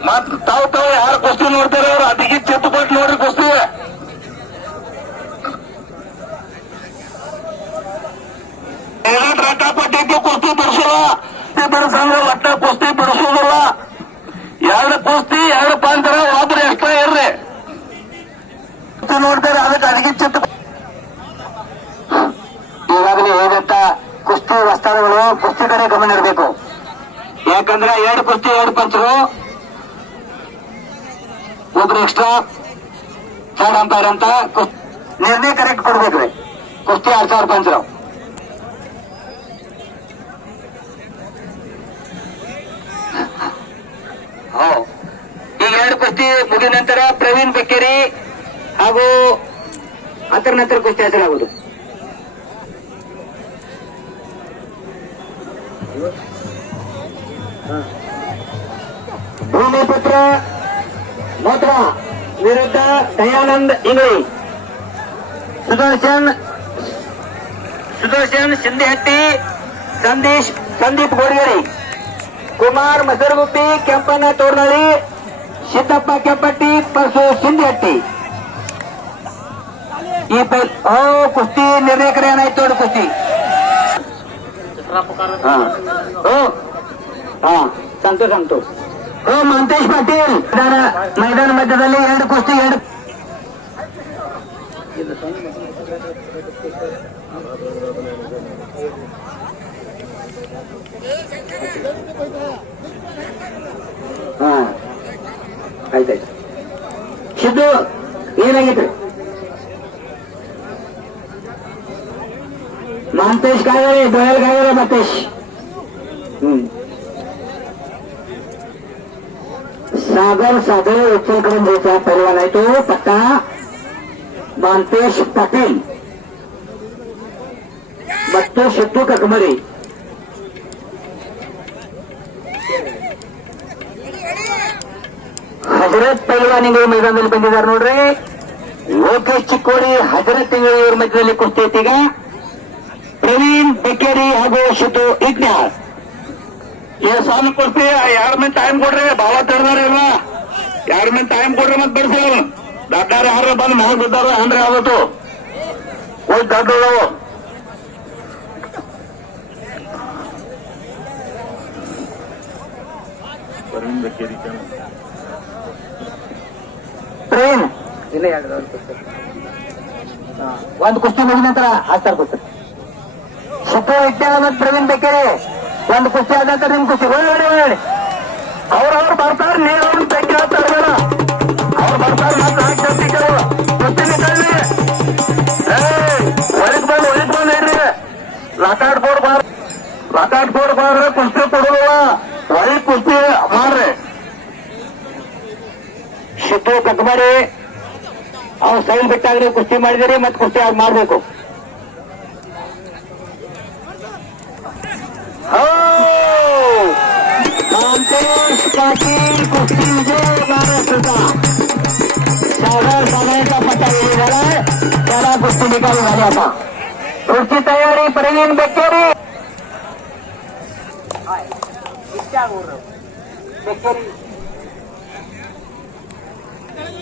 ಮತ್ ತಾವು ಯಾರು ಕುಸ್ತಿ ನೋಡ್ತಾರೆ ಅವ್ರು ಅದಕ್ಕೆ ಚೆತ್ತು ಕೊಟ್ಟು ನೋಡ್ರಿ ಕುಸ್ತಿ. ರಟ್ಟಾಪಟ್ಟಿದ್ದು ಕುಸ್ತಿ ಬಿಡಿಸಲ್ಲ. ಬಿಡಿಸಂಗ ಒಟ್ಟ ಕುಸ್ತಿ ಬಿಡಿಸೋದಿಲ್ಲ. ಎರಡು ಕುಸ್ತಿ ಎರಡು ಪಾಂತರ ಒಬ್ಬರು ಎಷ್ಟ ಇರ್ರಿ ನೋಡ್ತಾರೆ ಅದಕ್ಕೆ ಅದಕ್ಕೆ ಚಿತ್ತ. ಈಗಾಗಲೇ ಹೇಳಿದಂತ ಕುಸ್ತಿ ವಸ್ತಾದಗಳು ಕುಸ್ತಿ ಕಡೆ ಗಮನ ಇರಬೇಕು. ಯಾಕಂದ್ರೆ ಎರಡು ಕುಸ್ತಿ ಎರಡು ಪಂಚರು ಒಬ್ರು ಎಕ್ಸ್ಟ್ರಾ ಥರ್ಡ್ ಅಂಪೈರ್ ಅಂತ ನಿರ್ಣಯ ಕರೆಕ್ಟ್ ಕೊಡ್ಬೇಕ್ರಿ. ಕುಸ್ತಿ 2000 ಪಂಚರಾವ್. ಈಗ 2 ಕುಸ್ತಿ ಮುಗಿದ ನಂತರ ಪ್ರವೀಣ್ ಬೆಕ್ಕೇರಿ ಹಾಗೂ ಅದರ ನಂತರ ಕುಸ್ತಿ ಹೆಸರಾಗುವುದು. ಭೂಮಿಪುತ್ರ ಮೋತ್ರ ವಿರುದ್ಧ ದಯಾನಂದ್ ಇಂಗ್ಳಿ. ಸುದರ್ಶನ್ ಸಿಂಧಿಹಟ್ಟಿ, ಸಂದೀಪ್ ಗೋಡ್ಗೇರಿ, ಕುಮಾರ್ ಮಸರಗುಪ್ಪಿ, ಕೆಂಪಣ್ಣ ತೋರ್ನಳ್ಳಿ, ಸಿದ್ದಪ್ಪ ಕೆಂಪಟ್ಟಿ, ಪರಸು ಸಿಂಧಿಹಟ್ಟಿ. ಈ ಕುಸ್ತಿ ನಿರ್ಣಾಯಕರು ಏನಾಯ್ತು ನೋಡಿ ಕುಸ್ತಿ. ಸಂತೋಷ್ ಮಂತೇಶ್ ಪಾಟೀಲ್ ಮೈದಾನ ಮಧ್ಯದಲ್ಲಿ 2 ಕುಸ್ತಿ 2 ಆಯ್ತಾಯ್ತು. ಸಿದ್ದು ಏನಾಗಿತ್ತು? ಮಂತೇಶ್ ಕಾವೇರಿ, ದೊಯಲ್ ಕಾವೇರಿ, ಮಂತೇಶ್. सागर इचलकरंजीचा पैलवान आहे तो पत्ता मानतेश पाटील, ಮತ್ತು ಸಿದ್ದು ಕಕಮರಿ. ಹಜರತ್ ಪೈಲ್ವಾನಿಗಳು ಮೈದಾನದಲ್ಲಿ ಬಂದಿದ್ದಾರೆ ನೋಡ್ರಿ. ಲೋಕೇಶ್ ಚಿಕ್ಕೋಡಿ, ಹಜರತ್ ಇವ್ರ ಮಧ್ಯದಲ್ಲಿ ಕುಸ್ತಿ ಐತಿ. ಈಗ ಪ್ರವೀಣ್ ಬೆಕ್ಕೇರಿ ಹಾಗೂ ಸಿದ್ದು ಇಗ್ನಾಳ್. ಸಾಲು ಕುಸ್ತಿ 2 ಮಿನಿಟ್ ಟೈಮ್ ಕೊಡ್ರಿ. ಬಾಳ ತೆಡ್ದಾರಿಲ್ಲ, 2 ಮಿನಿಟ್ ಟೈಮ್ ಕೊಡ್ರಿ. ಮತ್ ಬಿಡಿಸಿ ದಡ್ಡಾರ ಯಾರು ಬಂದ್ ಮ್ಯಾಗ ಬಿದ್ದಾರ ಅಂದ್ರೆ ಯಾವತ್ತು ಹೋಗಿ ದಡ್ಡವು ಟ್ರೈನ್ ಒಂದು ಕುಸ್ತಿ ಮುಗಿದ ನಂತರ ಹಾಸ್ತಾರ ಕೂತಾರೆ. ಸಿದ್ದು ಇಗ್ನಾಳ್ ಮತ್ತು ಪ್ರವೀಣ್ ಬೆಕ್ಕೇರಿ ಒಂದು ಕುಸ್ತಿ ಆದ ನಂತರ ನಿಮ್ ಕುಸ್ತಿ ಒಳ್ಳೆ ಅವ್ರವ್ರು ಬರ್ತಾರ. ನೀವ್ ಅವ್ರನ್ನ ತೆಗಿ ಹಾಕ್ತಾರ. ಅವ್ರು ಬರ್ತಾರ ಮತ್ತೆ ಹಾಕ್ತಿದ್ರು ಕುಸ್ತಿನ ಕಳ್ಳಿ ಒಳಗ್ ಬಂದ್ ಇಡ್ರಿ. ಲಕಾಟ್ ಬೋರ್ಡ್ ಬಾರ್ರೆ ಕುಸ್ತಿ ಕೊಡೋದಿಲ್ಲ. ಒಳಗ್ ಕುಸ್ತಿ ಮಾಡ್ರಿ. ಸಿದ್ದು ಕಟ್ಮಾಡಿ ಅವ್ರು ಸೈಲ್ ಬಿಟ್ಟಾಗ್ರಿ ಕುಸ್ತಿ ಮಾಡಿದಿರಿ, ಮತ್ತೆ ಕುಸ್ತಿ ಮಾಡ್ಬೇಕು. संतोष पाटील कुस्ती विजय महाराष्ट्राचा. सागरचा पट्टा गेलेला आहे, त्याला कुस्ती निकाल झाली. आता पुढची तयारी प्रवीण बेक्केरी.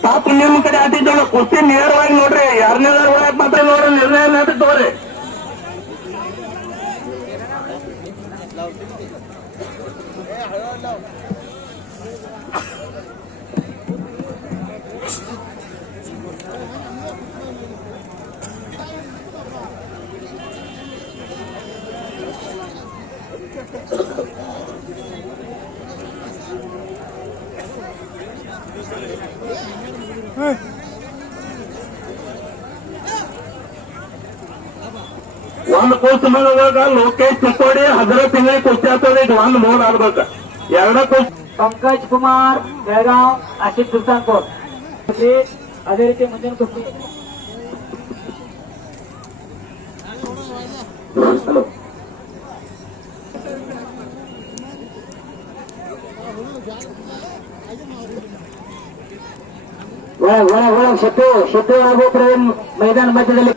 ಪಾಪ ನಿಮ್ ಕಡೆ ಆಟಿದ್ದಲ್ಲ ಕುಸ್ತಿ ನೇರವಾಗಿ ನೋಡ್ರಿ. 2ನೇ ಒಳಗೆ ಮಾತ್ರ ನೋಡ್ರಿ. ನಿರ್ಣಯ ತಗೋರಿ. ಒಂದು ಕುಸ್ತಿ ಮಾಡುವಾಗ ಲೋಕೇಶ್ ಚಿಕ್ಕೋಡಿ, ಹಜರತ್ ಇಂಗ್ಳಿ ಕುಸ್ತಿ ಆಗ್ತದೆ. ಇದು 1 ಮೂರ್ ಆಗ್ಬೇಕ. 2 ಕುಸ್ತಿ पंकज कुमार बेळगाव, आशिष सुलतानपूर. ಅದೇ ರೀತಿ ಮುಂದಿನ ಕುಸ್ತಿ. ಹಲೋ ಒಳಗೆ ಸಿದ್ದು ಹಾಗೂ ಪ್ರವೀಣ್ ಮೈದಾನ ಮಧ್ಯದಲ್ಲಿ.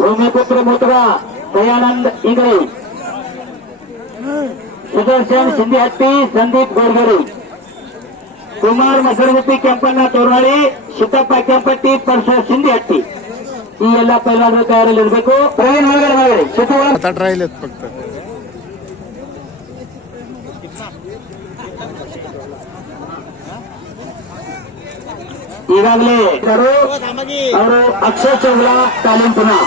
ಭೂಮಿಪುತ್ರ ಮೋತ್ರ ದಯಾನಂದ್ ಇಂಗ್ಳಿ, ಸುದರ್ಶನ್ ಸಿಂಧಿಹಟ್ಟಿ, ಸಂದೀಪ್ ಗೋಡ್ಗೇರಿ, ಕುಮಾರ್ ಮಸರಗುಪ್ಪಿ, ಕೆಂಪಣ್ಣ ತೋರ್ನಳ್ಳಿ, ಸಿದ್ದಪ್ಪ ಕೆಂಪಟ್ಟಿ, ಪರಸು ಸಿಂಧಿಹಟ್ಟಿ. ಈ ಎಲ್ಲ ಪೈಲ್ವಾನರು ತಯಾರಲ್ಲಿ ಇರಬೇಕು. ಪ್ರವೀಣ್ ಒಳಗಡೆ ಮಾಡಿ. ಸಿದ್ದು ಈಗಾಗಲೇ ಅವರು ಅಕ್ಷಯ್ ಚೌಗ್ಲಾ ತಾಲೀಮ್ ಪುನಃ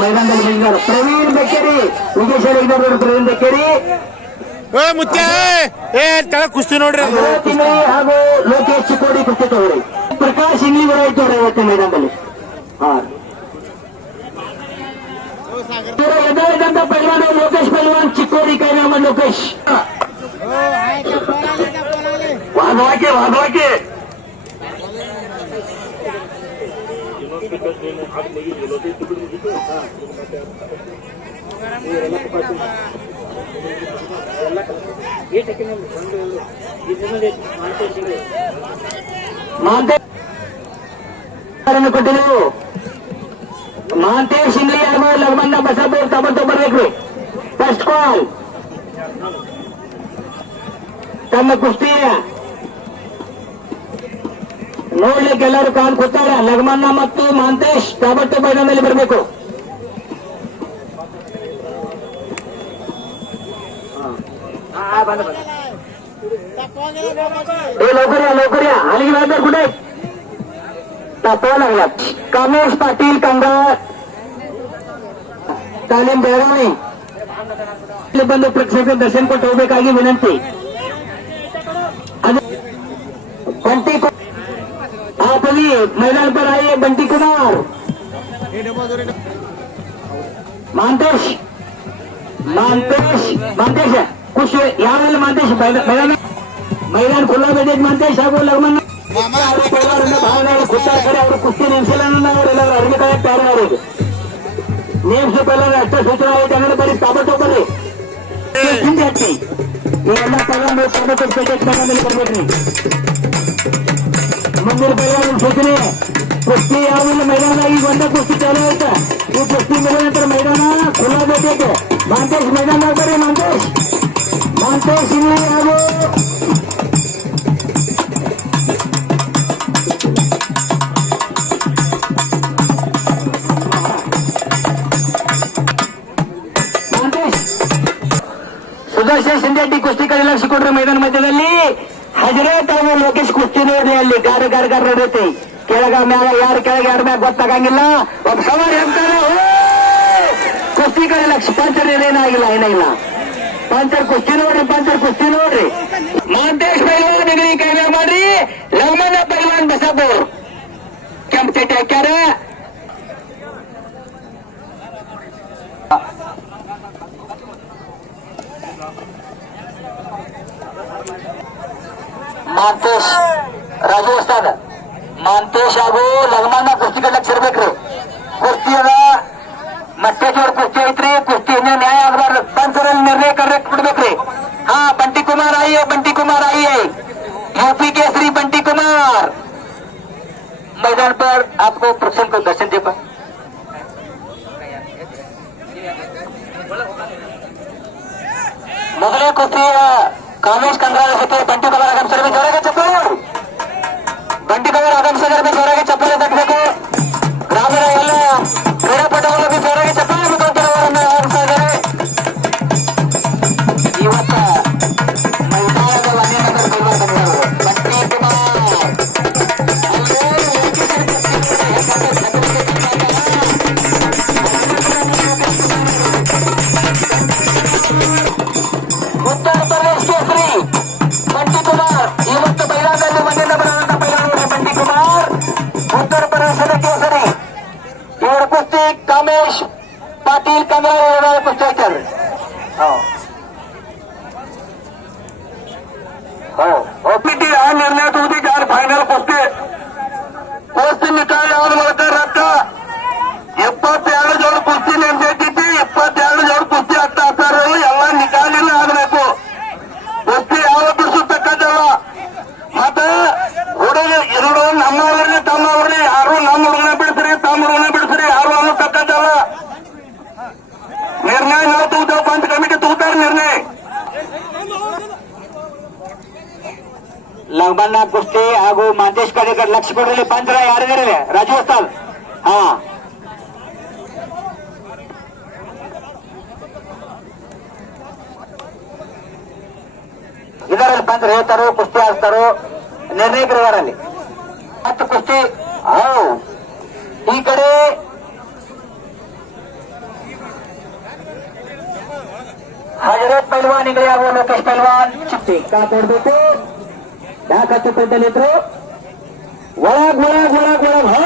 ಮೈದಾನದಲ್ಲಿ ಬಂದಿದ್ದಾರೆ. ಪ್ರವೀಣ್ ಬೆಕ್ಕೇರಿ ವಿಜಯಶಾಲಿ ಇದ್ದಾರೆ. ಪ್ರವೀಣ್ ಬೆಕ್ಕೇರಿ ಮುತ್ಯ ಕೆಳಗ್ ಕುಸ್ತಿ ನೋಡ್ರಿ ಹಾಗೂ ಲೋಕೇಶ್ ಚಿಕ್ಕೋಡಿ ಕುಸ್ತಿ ತಗೊಳ್ಳಿ. ಪ್ರಕಾಶ್ ಇಂಗ್ಲಿ ಬರೋಯ್ತು ಅವ್ರ ಇವತ್ತಿನ ಮೈದಾನದಲ್ಲಿ. ಎದುರಿದಂತ ಪೈಲ್ವಾನ ಲೋಕೇಶ್ ಪೈಲ್ವಾನ್ ಚಿಕ್ಕೋಡಿ ಕೈನಾಮ ಲೋಕೇಶ್ ವಾದವಾಕೆ ಕೊಟ್ಟಿದ್ರು. ಮಹಾಂತೇಶ್ ಇಂಗ್ಲಿ ಹಾಗೂ ಲಗ್ಮನ್ನ ಬಸಾಪುರ್ ತಾಬತ್ತು ಬರ್ಬೇಕ್ರಿ. ಫಸ್ಟ್ ಕಾಲ್ ತಮ್ಮ ಕುಸ್ತಿಯ ನೋಡ್ಲಿಕ್ಕೆ ಎಲ್ಲರೂ ಕಾಲ್ ಕೊಡ್ತಾರ. ಲಗ್ಮನ್ನ ಮತ್ತು ಮಹಾಂತೇಶ್ ತಾಬತ್ತು ಮೈದಾನದಲ್ಲಿ ಬರಬೇಕು. लवकर या अलीगी बाजार कुठे तापावा लागला. कामेश पाटील कामगार तालीम बेळगावी ಬಂದು ಪ್ರೇಕ್ಷಕ ದರ್ಶನ ಕೊಟ್ಟು ಹೋಗಬೇಕಾಗಿ ವಿನಂತಿ. बंटी आप अभी मैदान पर आइए. बंटी कुमार मानतेश कुछ यावेळेला मानतेश मैदान खुला बेदेज मानतेश ಹಾಗೂ ಲಗ್ಮನ್ನ ಭಾವನೆಗಳು ಖುದ್ದಾಕಡೆ ಅವರು ಕುಸ್ತಿ ನಿಲ್ಸಿಲ್ಲ ಅವರೆಲ್ಲರೂ ಅರ್ಮಿಕಾಯ ಪ್ಯಾರೆ ಅವರಿಗೆ ನೇಮ್ಸ್ ಪೈಲ ಅಷ್ಟ ಸೂಚನಾ ಆಯ್ತು. ಅಂದ್ರೆ ಬರೀ ತಾಬತ್ತು ಬರ್ರಿ ಹಿಂದೆ ಹಚ್ಚಿ ಇವೆಲ್ಲ ತಗೊಂಡು ತಾಬತ್ತು ಪೇಟೆ ತಗೊಂಡಲ್ಲಿ ಬರ್ಬೇಕ್ರಿ. ಮುಂದಿನ ಪೈಲ ಸೂಚನೆ ಕುಸ್ತಿ ಯಾವಿಲ್ಲ ಮೈದಾನ ಈಗ ಒಂದೇ ಕುಸ್ತಿ ಚಾಲು ಆಯ್ತಾ. ಈ ಕುಸ್ತಿ ಮುಗಿದ ನಂತರ ಮೈದಾನ ಖುಲ್ಲಾ ಬೇಕೈತೆ. ಮಾಂತೇಶ್ ಮೈದಾನ ಬರ್ರಿ. ಮಾಂತೇಶ್ ಇಲ್ಲಿ ಹಾಗೂ ಸುದರ್ಶನ್ ಸಿಂಧೆಟ್ಟಿ ಕುಸ್ತಿ ಕಡೆ ಲಕ್ಷ ಕೊಡ್ರಿ. ಮೈದಾನ ಮಧ್ಯದಲ್ಲಿ ಹಜರತ್ ಹಾಗೂ ಲೋಕೇಶ್ ಕುಸ್ತಿ ನೋಡ್ರಿ. ಅಲ್ಲಿ ಗಾರ ನಡೆಯುತ್ತೆ. ಕೆಳಗ ಮ್ಯಾಗ ಯಾರು ಕೆಳಗೆ ಯಾರ ಮ್ಯಾಗ ಗೊತ್ತಾಗಂಗಿಲ್ಲ. ಒಬ್ಬ ಸವಾರಿ ಅಂತಾರೆ ಕುಸ್ತಿ ಕಡೆ ಲಕ್ಷ. ಪಂಚರ್ ಏನಾಗಿಲ್ಲ ಪಂಚರ್ ಕುಸ್ತಿ ನೋಡ್ರಿ. ಮಹಾಂತೇಶ್ ಪೈಲ್ವಾನ್ ಡಿಗ್ರಿ ಕೈಮ್ಯಾಗ ಮಾಡ್ರಿ. ಲಗ್ಮನ್ನ ಪೈಲ್ವಾನ್ ಬಸಾಪುರ್ ಕೆಂಪ್ ಚಟ್ಟಿ ಹಾಕ್ಯಾರ. ಮಾಂತೇಶ್ ರಾಜಸ್ಥಾನ ಮಾಂತೇಶ್ ಹಾಗೂ ಲಗ್ಮನ್ನ ಕುಸ್ತಿ ಕಡ್ಲಕ್ ಸೇರ್ಬೇಕ್ರಿ. ಕುಸ್ತಿ ಅದ ಮಟ್ಟೇಶ್ವರ ಕುಸ್ತಿ ಐತ್ರಿ. ಕುಸ್ತಿ ಇನ್ನೇ ನ್ಯಾಯ ಆಗಬಾರ್ದು. ಪಂಚರಲ್ಲಿ ನಿರ್ಣಯ ಕರೆಕ್ಟ್ ಬಿಡ್ಬೇಕ್ರಿ. ಹಾ बंटी कुमार आइए यूपी केसरी बंटी कुमार मैदान पर आपको प्रसन्न को दर्शन दे पाए. ಮೊದಲೇ ಕುಸ್ತಿ ಕಾಮೇಶ್ ಕಂಗ್ರಾಳ ಜೊತೆ ಬಂಟಿ ಕುಮಾರ್ ಆಗಮಿಸಿದ್ರೆ ಜೋರಾಗಿ ಚಪ್ಪಾಳೆ. ಬಂಟಿ ಕುಮಾರ್ ಆಗಮಿಸಿದ್ರೆ ಜೋರಾಗಿ ಚಪ್ಪಾಳೆ ತಟ್ಟಬೇಕು. ಗ್ರಾಮೀಣ ಎಲ್ಲ ಕ್ರೀಡಾಪಟುಗಳು ಜೋರಾಗಿ ಚಪ್ಪಾಳೆ ಮುಖಾಂತರ ಅವರನ್ನು ಆಡಿಸ್ತಾ ಇದ್ದಾರೆ. ಇವತ್ತ ಮೈದಾನದ ಮನೆಯನ್ನು ಬಂಟಿ ಕುಮಾರ್ उत्तर प्रदेश केसरी बंटी कुमार ಇವತ್ತು ಮೈದಾನದಲ್ಲಿ ಮನೆಯಿಂದ ಬರುವಂತ ಪೈಲವಾನ ಬಂಟಿ ಕುಮಾರ್ ಉತ್ತರ ಪ್ರದೇಶದ ಕೇಸರಿ. ಇವರ ಕುಸ್ತಿ ಕಾಮೇಶ್ ಪಾಟೀಲ್ ಕಂಗ್ರಾಳ ಕುಸ್ತಿ ಹಾಕ್ಯಾರ. ಆ ನಿರ್ಣಯ ತಗೋದಿ ಯಾರು ಫೈನಲ್ ಕುಸ್ತಿ ನಿಕಾಯ ಯಾವ್ದು ಮಾಡ್ತಾರೆ ರೊಕ್ಕ 72 ಜೋಡ ಕುಸ್ತಿ ನೆನ್ಸೈತಿ. 72 ಜೋಡ ಕುಸ್ತಿ ಆಗ್ತಾರ. ಎಲ್ಲ ನಿಕಾಲಿನ ಆಗ್ಬೇಕು. ಕುಸ್ತಿ ಯಾವತ್ತು ಸುತ್ತಕ್ಕದಲ್ಲ. ಮತ್ತ ಹುಡುಗ ಎರಡು ನಮ್ಮವ್ರನ್ನೇ ತಮ್ಮವ್ರನ್ನೇ ಯಾರು ನಮ್ಮ ಹುಡುಗನ ಬಿಡಿಸ್ರಿ ತಮ್ಮ ಹುಡುಗನ ಬಿಡಿಸ್ರಿ ಯಾರು ಅನ್ನೋ ತಕ್ಕದಲ್ಲ. ನಿರ್ಣಯ ನಾವು ತಗೋತಾವ. ಪಂಚ ಕಮಿಟಿ ತಗೋತಾರ ನಿರ್ಣಯ. ಲಗ್ಮನ್ನ ಕುಸ್ತಿ ಹಾಗೂ ಮಾಂತೇಶ್ ಕಡೆಕರ್ ಲಕ್ಷ ಕೊಡಲಿ ಪಂಚರ ಯಾರಿದ್ದಾರೆ ರಾಜು ಉಸ್ತಾದ್. ಹಾ ಇದರಲ್ಲಿ ಪಂಚರು ಹೇಳ್ತಾರೋ ಕುಸ್ತಿ ಆಡ್ತಾರೋ ನಿರ್ಣಯಕರು ಇದರಲ್ಲಿ. ಮತ್ತು ಕುಸ್ತಿ ಈ ಕಡೆ हजरत पैलवान इंगळे ಹಾಗೂ ಲೋಕೇಶ್ ಪೈಲ್ವಾನ್ ಚಿಟ್ಟಿ ಕಾಪಾಡಬೇಕು. ಯಾಕೆ ಹತ್ತುಪಟ್ಟಲ್ಲಿದ್ರು ಒಳಗ್ ಒಳಗ್ ಒಳಗ್ ಒಳಗ್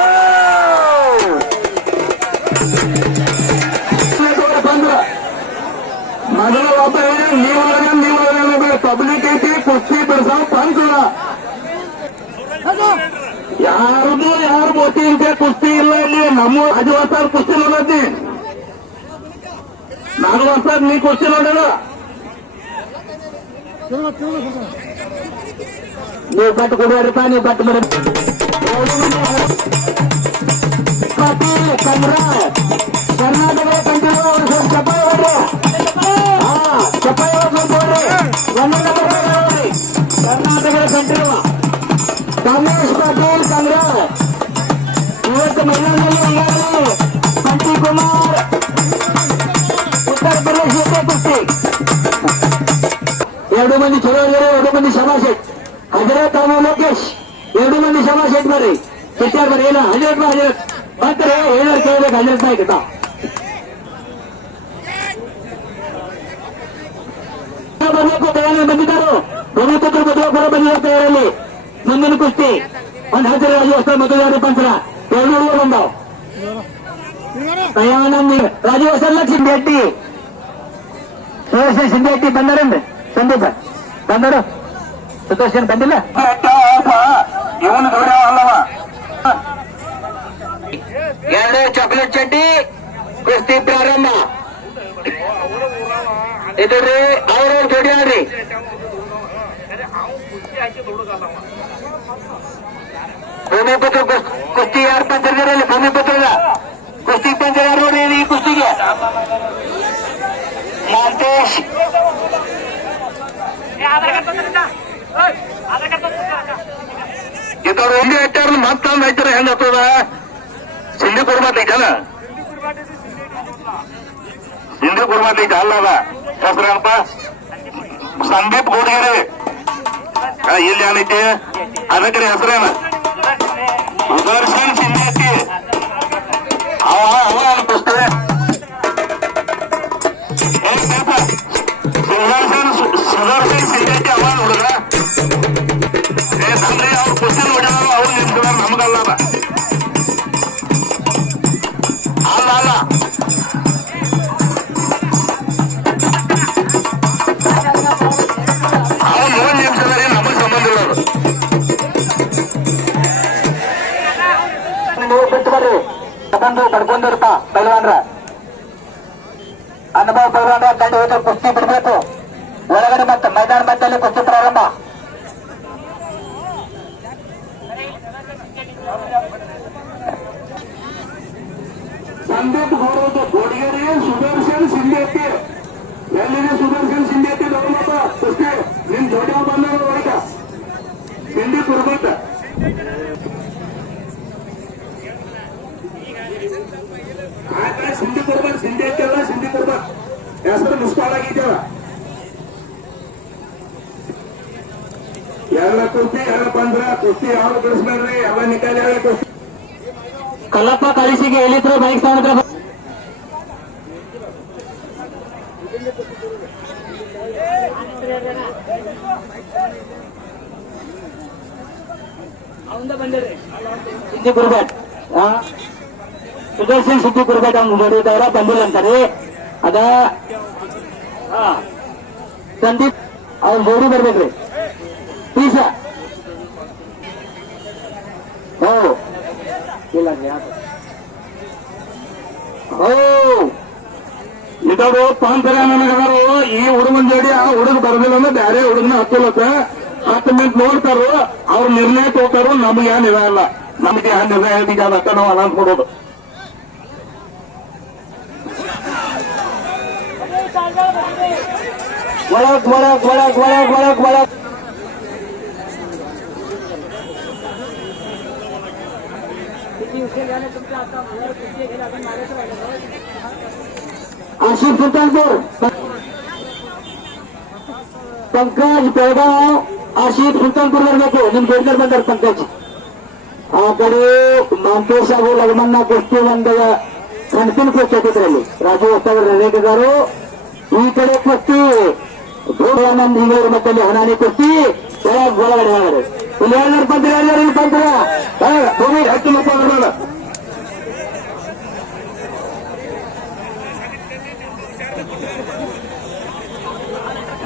ಬಂದ್ರ ಮೊದಲ ಒಬ್ಬ ನೀವು ಪಬ್ಲಿಕ್ ಐತಿ ಕುಸ್ತಿ ಬಿಡ್ಸಾವ್ ಬಂದ್ರ ಯಾರು ಮೋತಿ ಇದೆ ಕುಸ್ತಿ ಇಲ್ಲ ಇಲ್ಲಿ. ನಮ್ಮ 5 ವರ್ಷ ಕುಸ್ತಿ ನೋಡತ್ತಿ, 4 ವರ್ಷ ನೀ ಕುಸ್ತಿ ನೋಡಲ್ಲ. ನೀವು ಬಟ್ ಕೊಡುವಪ್ಪ, ನೀವು ಬಟ್ ಮಾಡಿ ಕರ್ನಾಟಕ ಕಂಟಿನ್ಯೂ ಚಪ್ಪಾಳೆ ಹೊಡ್ರಿ. ಚಪ್ಪಾಳೆ ಹೊಡ್ರಿ. ಕರ್ನಾಟಕ ಕಂಟಿನ್ಯೂ ಕಾಂಗ್ರೆಸ್ ಪಾಟೀಲ್ ಕಾಂಗ್ರೆಸ್. ಇವತ್ತು ಮೈದಾನದಲ್ಲಿ ಈಗಾಗಲೇ ಕಂಟಿ ಕುಮಾರ್ ಉತ್ತರ ಪ್ರದೇಶ ಕುಸ್ತಿ 2 ಮಂದಿ ಚಲೋ ಇದ್ದಾರೆ, 2 ಮಂದಿ ಶಬಾಷೆಟ್. ಹಜರತ್ ಹಾಗೂ ಲೋಕೇಶ್ 2 ಮಂದಿ ಶಬಾಷೆಟ್ ಬರ್ರಿ. ಪಿಕ್ಚರ್ ಬರ್ರಿ. ಇಲ್ಲ ಹಜರತ್ ಹಜರತ್ ಬರ್ತಾರೆ, ಏನಾರು ಕೇಳ್ಬೇಕು ಹಜರತ್ ಆಯ್ತಾ ಬರ್ಬೇಕು. ತಯಾರಿ ಬಂದಿದ್ದರು ಭೂಮಿಪುತ್ರ ಮದುವೆ ಕೂಡ ಬಂದಿದ್ದಾರೆ ತಯಾರಲ್ಲಿ. ಮುಂದಿನ ಕುಸ್ತಿ ಒಂದು ಹಸಿರು ರಾಜ್ಯೋತ್ಸವ ಮತದಾರ ಪಂಚರ 200 ಬಂದವು. ದಯಾನಂದ್ ರಾಜ್ಯೋತ್ಸವ ಲಕ್ಷ್ಮಿ ಶೆಟ್ಟಿ, ಸುದರ್ಶನ್ ಸಿಂಧೆಟ್ಟಿ ಬಂದಾರೇನ್ರಿ? ಸಂದೀಪ ಬಂದರು, ಸುದರ್ಶನ್ ಬಂದಿಲ್ಲ. ಇವನು ದೊಡ್ಡ ಅಲ್ಲವ. 2 ಚಾಕ್ಲೇಟ್ ಚಡ್ಡಿ ಕುಸ್ತಿ ಪ್ರಾರಂಭ. ಇದ್ರಿ ಅವ್ರವ್ರ ಜೋಡಿ ಆಡ್ರಿ. ಭೂಮಿಪುತ್ರ ಕುಸ್ತಿ ಯಾರು ಪಂಚರ್ಗಾರಲ್ಲಿ? ಭೂಮಿಪುತ್ರದ ಕುಸ್ತಿ ಪಂಚರ್ ಯಾರು ನೋಡ್ರಿ ಈ ಕುಸ್ತಿಗೆ? ಮಾಂತೇಶ್ ಇದ್ದವ್ರು ಎಲ್ಲಿ ಹಚ್ಚಾರ ಮತ್ತೊಂದು ಹಚ್ಚಾರ ಹೆಂಗ ಹತ್ತದ? ಸಿಂಧಿ ಕುರ್ಮಾತೈತಲ್ಲ, ಸಿಂಧಿ ಕುರ್ಮಾತೈತ ಅಲ್ಲದ ಹೆಸರೇನಪ್ಪ? ಸಂದೀಪ್ ಗೋಡ್ಗೆರೆ. ಇಲ್ಲಿ ಏನೈತಿ ಅದಕ್ಕೆ ಹೆಸರೇನ? ಸುದರ್ಶನ್ ಸಿಂಧಿ. ಅವ ಅನ್ಪಿಸ್ತದೆ ಸುದರ್ಶನ್ ಸಿಂಧಿ ಅವ ನೋಡಿದ್ರ ನಮ್ಗೆ ಅವ್ರ ಕುಸ್ತಿ ನೋಡಿದ ಅವ್ರು ನಿಂತಿದಾರ, ನಮಗಲ್ಲ ಅಲ್ಲ ಅಲ್ಲ. ಅವ್ರು ನೋಡಿ ನಿಂತಿದಾರೆ, ನಮಗ್ ಸಂಬಂಧ ಇಲ್ಲ ಅವರು. ನೀವು ಬಿಟ್ಟು ಬರ್ರಿ. ಬಂದು ಕಡ್ಕೊಂಡಿರ್ತ ಪೈಲ್ವಾನ್ರ ಅನುಭವ ಪೈಲ್ವಾನ್ರ ಕಂಡು ಹೋದ ಕುಸ್ತಿ ಬಿಡ್ಬೇಕು. ಒಳಗಡೆ ಮತ್ತೆ ಮೈದಾನ ಮಧ್ಯದಲ್ಲಿ ಕುಸ್ತಿ ಪ್ರಾರಂಭ. ಸಂದೀಪ್ ಗೌರವ ಗೋಡಿಗೆರೆ ಸುದರ್ಶನ್ ಸಿಂಧಿ. ಎಲ್ಲಿದೆ ಸುದರ್ಶನ್ ಸಿಂಧಿ? ನೋಡಪ್ಪ ಕುಸ್ತಿ ನಿಮ್ ದೊಡ್ಡ ಬಂದ ಹೊರಟ ಸಿಂಧಿ ಕುರ್ಬತ್ತ. ಸಿಂಧಿ ಕುರ್ಬತ್ ಸಿಂಧಿ ಐತಲ್ಲ, ಸಿಂಧಿ ಕುರ್ಬತ್ ಹೆಸರು ಮುಸ್ಪಾಡಾಗಿದ್ದೇವ. ಎಲ್ಲ ಕುಸ್ತಿ ಎಲ್ಲ ಬಂದ್ರ ಕುಸ್ತಿ ಯಾವ್ದು ಬಿಡಿಸ್ಬೇಡ್ರಿ, ಎಲ್ಲ ನಿಕಾಲಿ ಆಗಲಿ ಕುಸ್ತಿ. ಕಲ್ಲಪ್ಪ ಕಳಿಸಿಗೆ ಹೇಳಿದ್ರು ಬೈಕ್ ತಗೊಂಡ್ರೆ ಸಿದ್ದಿ ಕುರ್ಬೇಟ್. ಸುದರ್ಶನ್ ಸಿದ್ದಿ ಕುರ್ಬೇಟ್ ಅವ್ನು ನೋಡಿದವರ ಬಂದಿಲ್ಲ ಅಂತಾರೆ. ಅದ ಸಂದೀಪ್ ಅವ್ರು ಜೋಡಿ ಬರ್ಬೇಕ್ರಿ. ಪೀಸ ಇಲ್ಲ ಇದವರು ಪಾಂತರ ನನಗವರು ಈ ಹುಡುಗನ ಜೋಡಿ ಆ ಹುಡುಗ ಬರದಿಲ್ಲ ಅಂದ್ರೆ ಬೇರೆ ಹುಡುಗನ ಹತ್ತಲತ್ತ 10 ಮಿನಿಟ್ ನೋಡ್ತಾರು, ಅವ್ರ ನಿರ್ಣಯ ತಗೋತಾರು. ನಮ್ಗೆ ಏನ್ ಇಲ್ಲ, ನಮ್ಗೆ ಏನ್ ನಿರ್ಣಯ ಹೇಳ್ತೀಗ ಅದಕ್ಕ ನಾವು ಅನೌನ್ಸ್ ಮಾಡೋದು. ಒಳಗ್ ಒಳಗ್ ಒಳಗ್ ಒಳಗ್ ಒಳಗ್ ಒಳಗ್ आशिफ सुल्तानपुर पंकज बेळगाव आशिफ सुल्तानपुर बरಬೇಕು ನಿಮ್ ಬೇಡ್ಕರ್ ಬಂದಾರ पंकज ಆ ಕಡೆ ಮಾಂತೇಶ್ ಹಾಗೂ ಲಗಮನ್ನ ಕುಸ್ತಿ ಒಂದು ಕಣ್ಪಿನ ಕುಸ್ತಿ ಇದ್ರಲ್ಲಿ ರಾಜು ಹೊಸವರು ರೇಖೆಗಾರು ಈ ಕಡೆ ಕುಸ್ತಿ ಧೂರಾನಂದ್ ಹಿಂಗಳೂರು ಮತ್ತಲ್ಲಿ ಹನಾನಿ ಕುಸ್ತಿ ಒಳಗಡೆ ಒಳಗಡೆ ಇಲ್ಲಿ ಎಲ್ಲರೂ ಬಂದ್ರೆ ಎಲ್ಲರೂ ಇಲ್ಲಿ ಬಂದ್ರ ಭೂಮಿ ಹತ್ತು ಮಕ್ಕ ಬರೋಣ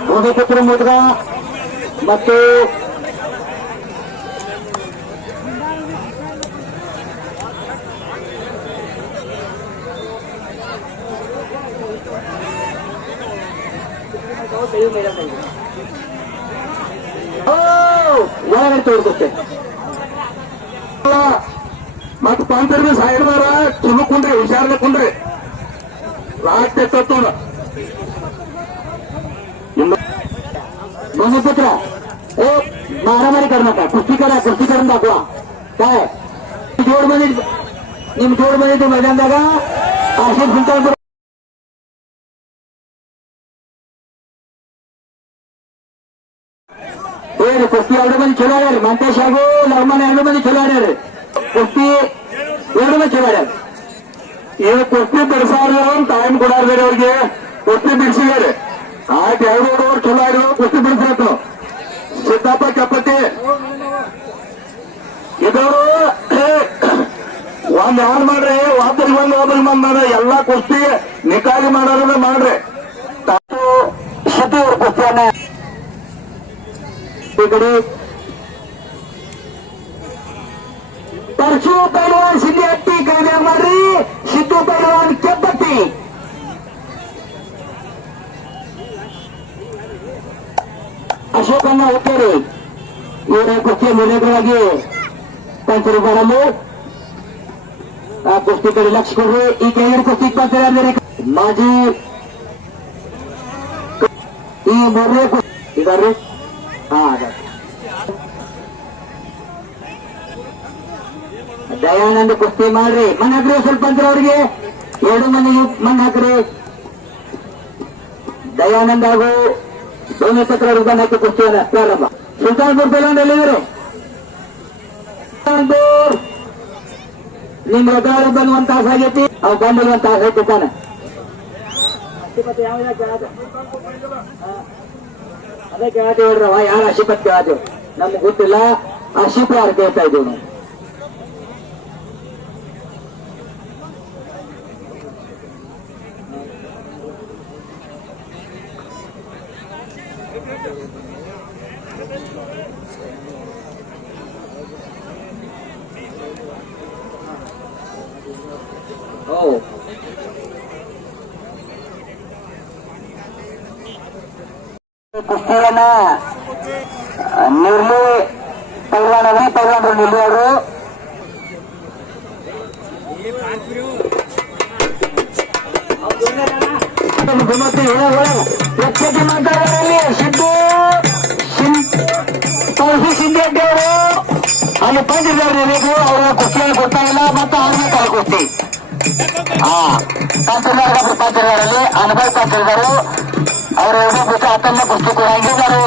ಭೂಮಿಪುತ್ರ ಮುದ್ಗ ಮತ್ತು ಒಳಗಡೆ ತೋಡ್ಕೊತ್ತೆ ಮತ್ ಪಂಚರ್ನ ಸೈಡ್ದಾರ ಚಲೋ ಕುಂಡ್ರಿ ಹುಷಾರ್ಲೆ ಕುಂಡ್ರಿ ಲಾಸ್ಟ್ ಎತ್ತೋಣ भूमिपुत्र ए मारामारी करू नका कुस्ती करून दाखवा काय जोडमध्ये निम जोडमध्ये ते मैदानದಾಗ आशिष सुलतानपूर ಕುಸ್ತಿ 2 ಮಂದಿ ಚಲೋ ಆಡ್ಯಾರ ಮಂತೇಶ್ ಹಾಗೂ ಲರ್ಮನ್ 2 ಮಂದಿ ಚಲೋ ಆಡ್ಯಾರ ಕುಸ್ತಿ 2 ಮಂದಿ ಚಲೋ ಆಡ್ಯಾರ ಈಗ ಕುಸ್ತಿ ಬಿಡಿಸಾರ ಟೈಮ್ ಕೊಡಾರ ಬೇರೆ ಅವ್ರಿಗೆ ಕುಸ್ತಿ ಬಿಡಿಸಿದಾರೆ ಆಯ್ತು 2 ಓವರ್ ಚಲೋ ಆಡಿದ್ರು ಕುಸ್ತಿ ಬಿಡಿಸಿರತ್ತು ಸಿದ್ದಪ್ಪ ಚಪ್ಪಟ್ಟಿ ಇದವರು ಒಂದ್ ಯಾರು ಮಾಡ್ರಿ ಒಬ್ಬರಿಗೆ ಒಬ್ಬರಿಗೆ ಮಾಡ ಎಲ್ಲಾ ಕುಸ್ತಿ ನಿಕಾಲಿ ಮಾಡೋದನ್ನ ಮಾಡ್ರಿ ಶೆಟ್ಟಿ ಅವ್ರ ಕುಸ್ತಿಯನ್ನ ಈ ಕಡೆ परशु पहलवान सिंधी हट्टी कल्याण ಮಾಡ್ರಿ ಸಿದ್ದು ಪಹಲ್ವಾನ್ ಕೆಬ್ಬಟ್ಟಿ ಅಶೋಕಣ್ಣ ಹುಟ್ಟೇರಿ ಇವರ ಕುಸ್ತಿಯ ನಿರ್ಣಯವಾಗಿ ಪಂಚರು ಬರಲು ಆ ಕುಸ್ತಿ ಕಡೆ ಲಕ್ಷ್ಯ ಕೊಡ್ರಿ ಈ ಕೆಳಗಿನ ಕುಸ್ತಿ ಪಂಚರ ಮಾಜಿ ಈ ಮೂರನೇ ಕುಸ್ತಿ ಬರ್ರಿ ದಯಾನಂದ ಕುಸ್ತಿ ಮಾಡ್ರಿ ಮನ್ ಹಾಕ್ರಿ ಸ್ವಲ್ಪ ಅಂತರ ಅವ್ರಿಗೆ 2 ಮಂದಿ ಮನ್ ಹಾಕ್ರಿ ದಯಾನಂದ ಹಾಗೂ ಭೂಮಿಪುತ್ರ ಮನ್ ಹಾಕಿ ಕುಸ್ತಿಯನ್ನ ಪ್ರಾರಂಭ ಸುಲ್ತಾನ್ಪುರ್ ಪೈಲ್ವಾನ್ ಎಲ್ಲಿದ್ದಾರೆ ಸುಲ್ತಾನ್ಪುರ್ ನಿಮ್ ರಗಾಳ ಬಂದ್ 1 ತಾಸ ಆಗೈತಿ ಅವ್ ಬಂದ್ 1 ತಾಸ ಐತಿ ತಾನೆ ಅದೇ ಕೇಳತ್ತೀವಿ ಹೇಳ್ರವ ಯಾರು ಅಶಿಪತ್ ಕೇಳತ್ತೀವಿ ನಮ್ಗೆ ಗೊತ್ತಿಲ್ಲ ಅಶಿಪ್ ಯಾರು ಕೇಳ್ತಾ ಇದ್ದೀವಿ ನಾವು ಕುಸ್ತಿಯನ್ನ ನಿರ್ಲಿ ಪೈಲ್ವಾನರು ನಿರ್ಲಿ ಅವರು ಎಚ್ಚರಿಕೆ ಮಾತಾಡೋರಲ್ಲಿ ಸಿದ್ದು ಸಿಂಧಿ ಅಡ್ಡಿ ಅವರು ಅಲ್ಲಿ ಪಂಚದವರು ಅವರ ಕುಸ್ತಿಯನ್ನು ಗೊತ್ತಾಗಿಲ್ಲ ಮತ್ತು 6ನೇ ಕಾಲ ಕುಸ್ತಿ ಪಂಚದಾರಲ್ಲಿ ಅನುಭವ ಪಂಚದಾರು ಅವರು 2 ಬಿಟ್ಟು 10ನೇ ಕುಸ್ತಿ ಕೂಡ ಹಂಗಿದ್ದಾರೆ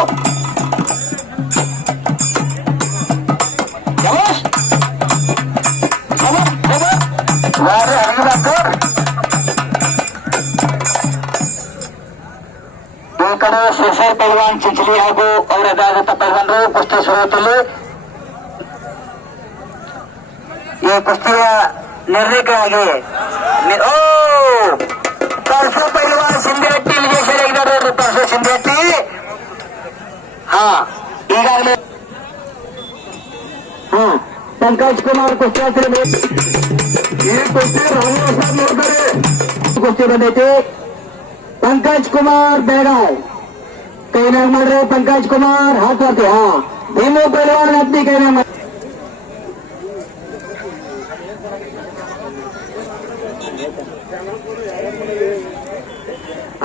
ಈ ಕಡೆ ಶಿರ್ಸರ್ ಪೈಲ್ವಾನ್ ಚಿಂಚಲಿ ಹಾಗೂ ಅವರದಾದಂತ ಪೈಲ್ವಾನರು ಕುಸ್ತಿ ಶುರುವತ್ತಲ್ಲಿ ಈ ಕುಸ್ತಿಯ ನಿರ್ಣಯಕ್ಕಾಗಿ ಪರಶು ಪೈಲ್ವಾನ್ ಸಿಂಧಿ ಹಟ್ಟಿ ಇಲ್ಲಿಗೆ ಸೇರಿದ್ದಾರೆ ಪರಶು ಸಿಂಧಿ ಹಟ್ಟಿ ಈಗಾಗಲೇ पंकज कुमार कुस्ती ಈ ಕುಸ್ತಿ ರಾಮಪ್ರಸಾದ್ ನೋಡ್ತಾರೆ कुस्ती ಬಂದೈತಿ पंकज कुमार बेळगाव ಕೈನಾಗ ಮಾಡ್ರಿ पंकज कुमार हात वरती भीमू पहलवान हत्ती ಕೈನಾಗ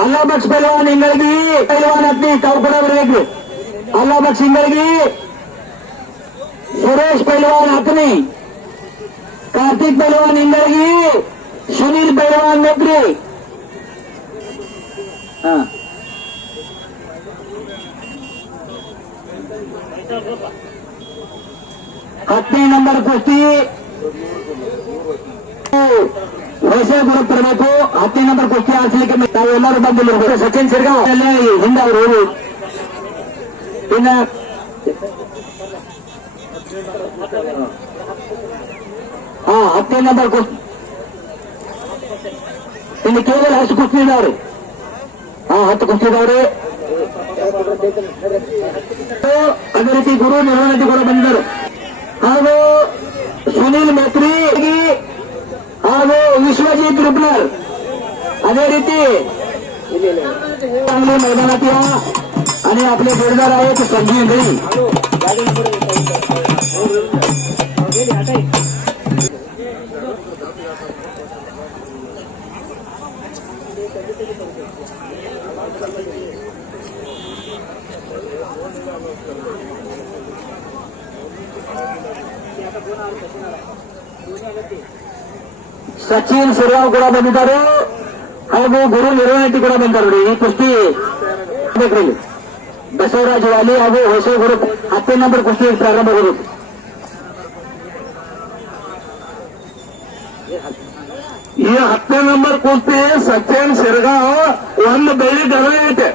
अल्लाह बख्श पहलवान इंगळगी पहलवान हत्ती ताव ಕೂಡ ಬರಬೇಕು अल्लाह बख्श इंगळगी सुरेश पहलवान हकनी कार्तिक पहलवान इंगळगी सुनील पहलवान नगरी हत्ती नंबर कुस्ती ಹೊಸ ಗ್ರೂಪ್ ಬರಬೇಕು. 10ನೇ ನಂಬರ್ ಕುಸ್ತಿ ಆಡ್ಸಲಿಕ್ಕೆ ತಾವೆಲ್ಲರೂ ಬಂದಿಲ್ಲ. ಸಚಿನ್ ಸಿರ್ಗಾಂವ್ ಹಿಂದೆ ಅವರು ಇನ್ನ 10ನೇ ನಂಬರ್ ಕುಸ್ತಿ ಇನ್ನು ಕೇವಲ 10 ಕುಸ್ತಿ ಇದಾವ್ರಿ. 10 ಕುಸ್ತಿ ಇದಾವ್ರಿ. ಅದೇ ರೀತಿ ಗುರು ನಿರ್ವಹಣೆ ಕೂಡ ಬಂದಿದ್ದಾರೆ. ಹಾಗೂ सुनील मेत्री ಹಾಗೂ विश्वजीत रुपनर अदे रीती चांगली मैदानात या आणि आपले जोडदार आहेत संजीव गडी. ಸಚಿನ್ ಸಿರ್ಗಾಂವ್ ಕೂಡ ಬಂದಿದ್ದಾರೆ ಹಾಗೂ ಗುರು ನಿರ್ವಹಣೆ ಕೂಡ ಬಂದಿದ್ದಾರೆ. ಈ ಕುಸ್ತಿ ಬಸವರಾಜ ವಾಲಿ ಹಾಗೂ ಹೊಸ ಗುರು 10ನೇ ನಂಬರ್ ಕುಸ್ತಿ ಪ್ರಾರಂಭಗೊಳ್ಳುತ್ತೆ. ಈ 10ನೇ ನಂಬರ್ ಕುಸ್ತಿ ಸಚಿನ್ ಸಿರ್ಗಾಂವ್ ಒಂದು ಬೆಳ್ಳಿ ಗದ ಐತೆ.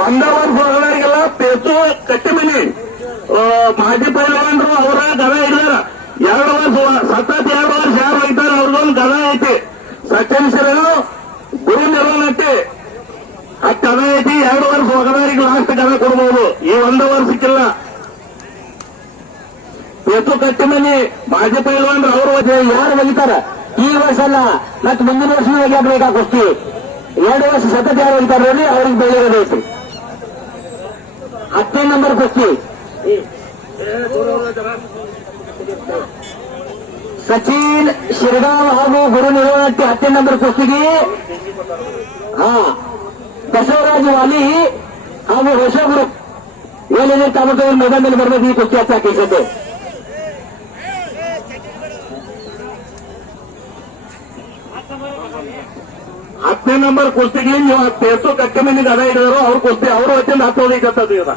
1 ವರ್ಷ ಹೊರಗಡೆಗೆಲ್ಲ ಪೇಚು ಕಟ್ಟಿಮನಿ ಮಾಜಿ ಪೈಲವಾನರು ಅವರ ಗದ ಇದ್ದಾರ. 2 ವರ್ಷ ಸತತ 2 ವರ್ಷ ಯಾರು ಹೋಗ್ತಾರೆ ಅವ್ರದೊಂದು ಗದ ಐತಿ. ಸಚಿನ್ ಸಿರ್ಗಾಂವ್ ಗುರು ನಿರ್ವಹಣೆ ಆ ಗದ ಐತಿ. 2 ವರ್ಷ ಹೊಗದಾರಿಗೆ ಲಾಸ್ಟ್ ಗದ ಕೊಡ್ಬೋದು. ಈ 1 ವರ್ಷಕ್ಕಿಲ್ಲ. ಪೇಚು ಕಟ್ಟಿಮನಿ ಮಾಜಿ ಪೈಲವಾನರು ಅವರು ಯಾರು ಒಗಿತಾರ ಈ ವರ್ಷ ಅಲ್ಲ ಮತ್ತೆ ಮುಂದಿನ ವರ್ಷ ಒಗ್ಯಾಕ ಕುಸ್ತಿ. 2 ವರ್ಷ ಸತತ ಯಾರು ಒಗಿತಾರ ನೋಡಿ ಅವ್ರಿಗೆ ಬೆಳ್ಳಿರೋದೈತಿ. 10ನೇ ನಂಬರ್ ಕುಸ್ತಿ ಸಚಿನ್ ಶಿರ್ಗಾಂವ್ ಹಾಗೂ ಗುರು ನಿರ್ವಹಣೆ 10ನೇ ನಂಬರ್ ಕುಸ್ತಿಗೆ ಬಸವರಾಜ ವಾಲಿ ಹಾಗೂ ಹೊಸ ಗುರು ಏನಿದೆ ತಾಲೂಕು ಮೈದಾನದಲ್ಲಿ ಬರಬೇಕು. ಈ ಕುಸ್ತಿ ಹಚ್ಚಾಕಿಸತ್ತೆ. ಹತ್ತನೇ ನಂಬರ್ ಕುಸ್ತಿಗೆ ನೀವು ಪೇಸು ಕಟ್ಟೆ ಮನೆ ಗದ ಹಿಡಿದ್ರು ಅವ್ರ ಕುಸ್ತಿ ಅವರು ಹೊತ್ತಿಂದ ಹತ್ತೋದೈತದ್ದು ಈಗ.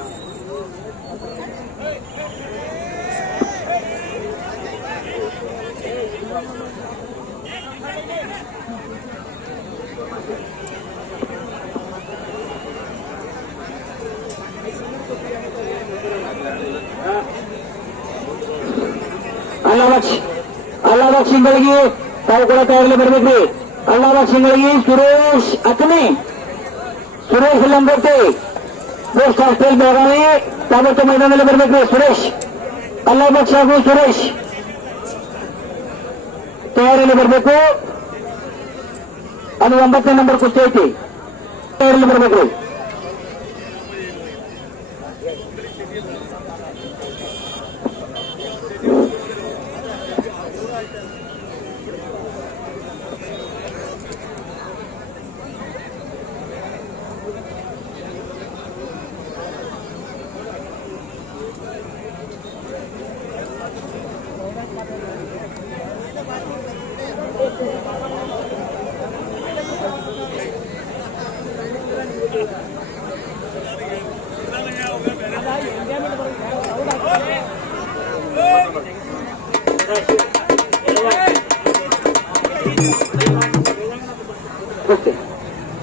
ಅಲ್ಲಾಬಾಗ್ ಸಿಂಗಳಿಗೆ ತಾವು ಕೂಡ ತಯಾರಲ್ಲಿ ಬರ್ಬೇಕ್ರಿ. ಅಲ್ಲಾಬಾಗ್ ಸಿಂಗಳಿಗೆ ಸುರೇಶ್ ಅಕ್ನಿ, ಸುರೇಶ್ ಲಂಗೋಟೆ, ಪೋಸ್ಟ್ ಹಾಸ್ಟೆಲ್ ಬೆಳಗಾವಿ ತಾಲೂಕು ಮೈದಾನದಲ್ಲಿ ಬರ್ಬೇಕ್ರಿ. ಸುರೇಶ್ ಅಲ್ಲಾಬಾಗ್ ಹಾಗೂ ಸುರೇಶ್ ತಯಾರಿಯಲ್ಲಿ ಬರಬೇಕು. ಅದು 9ನೇ ನಂಬರ್ ಕುಸ್ತಿ ಐತಿ. ತಯಾರಿಯಲ್ಲಿ ಬರ್ಬೇಕ್ರಿ.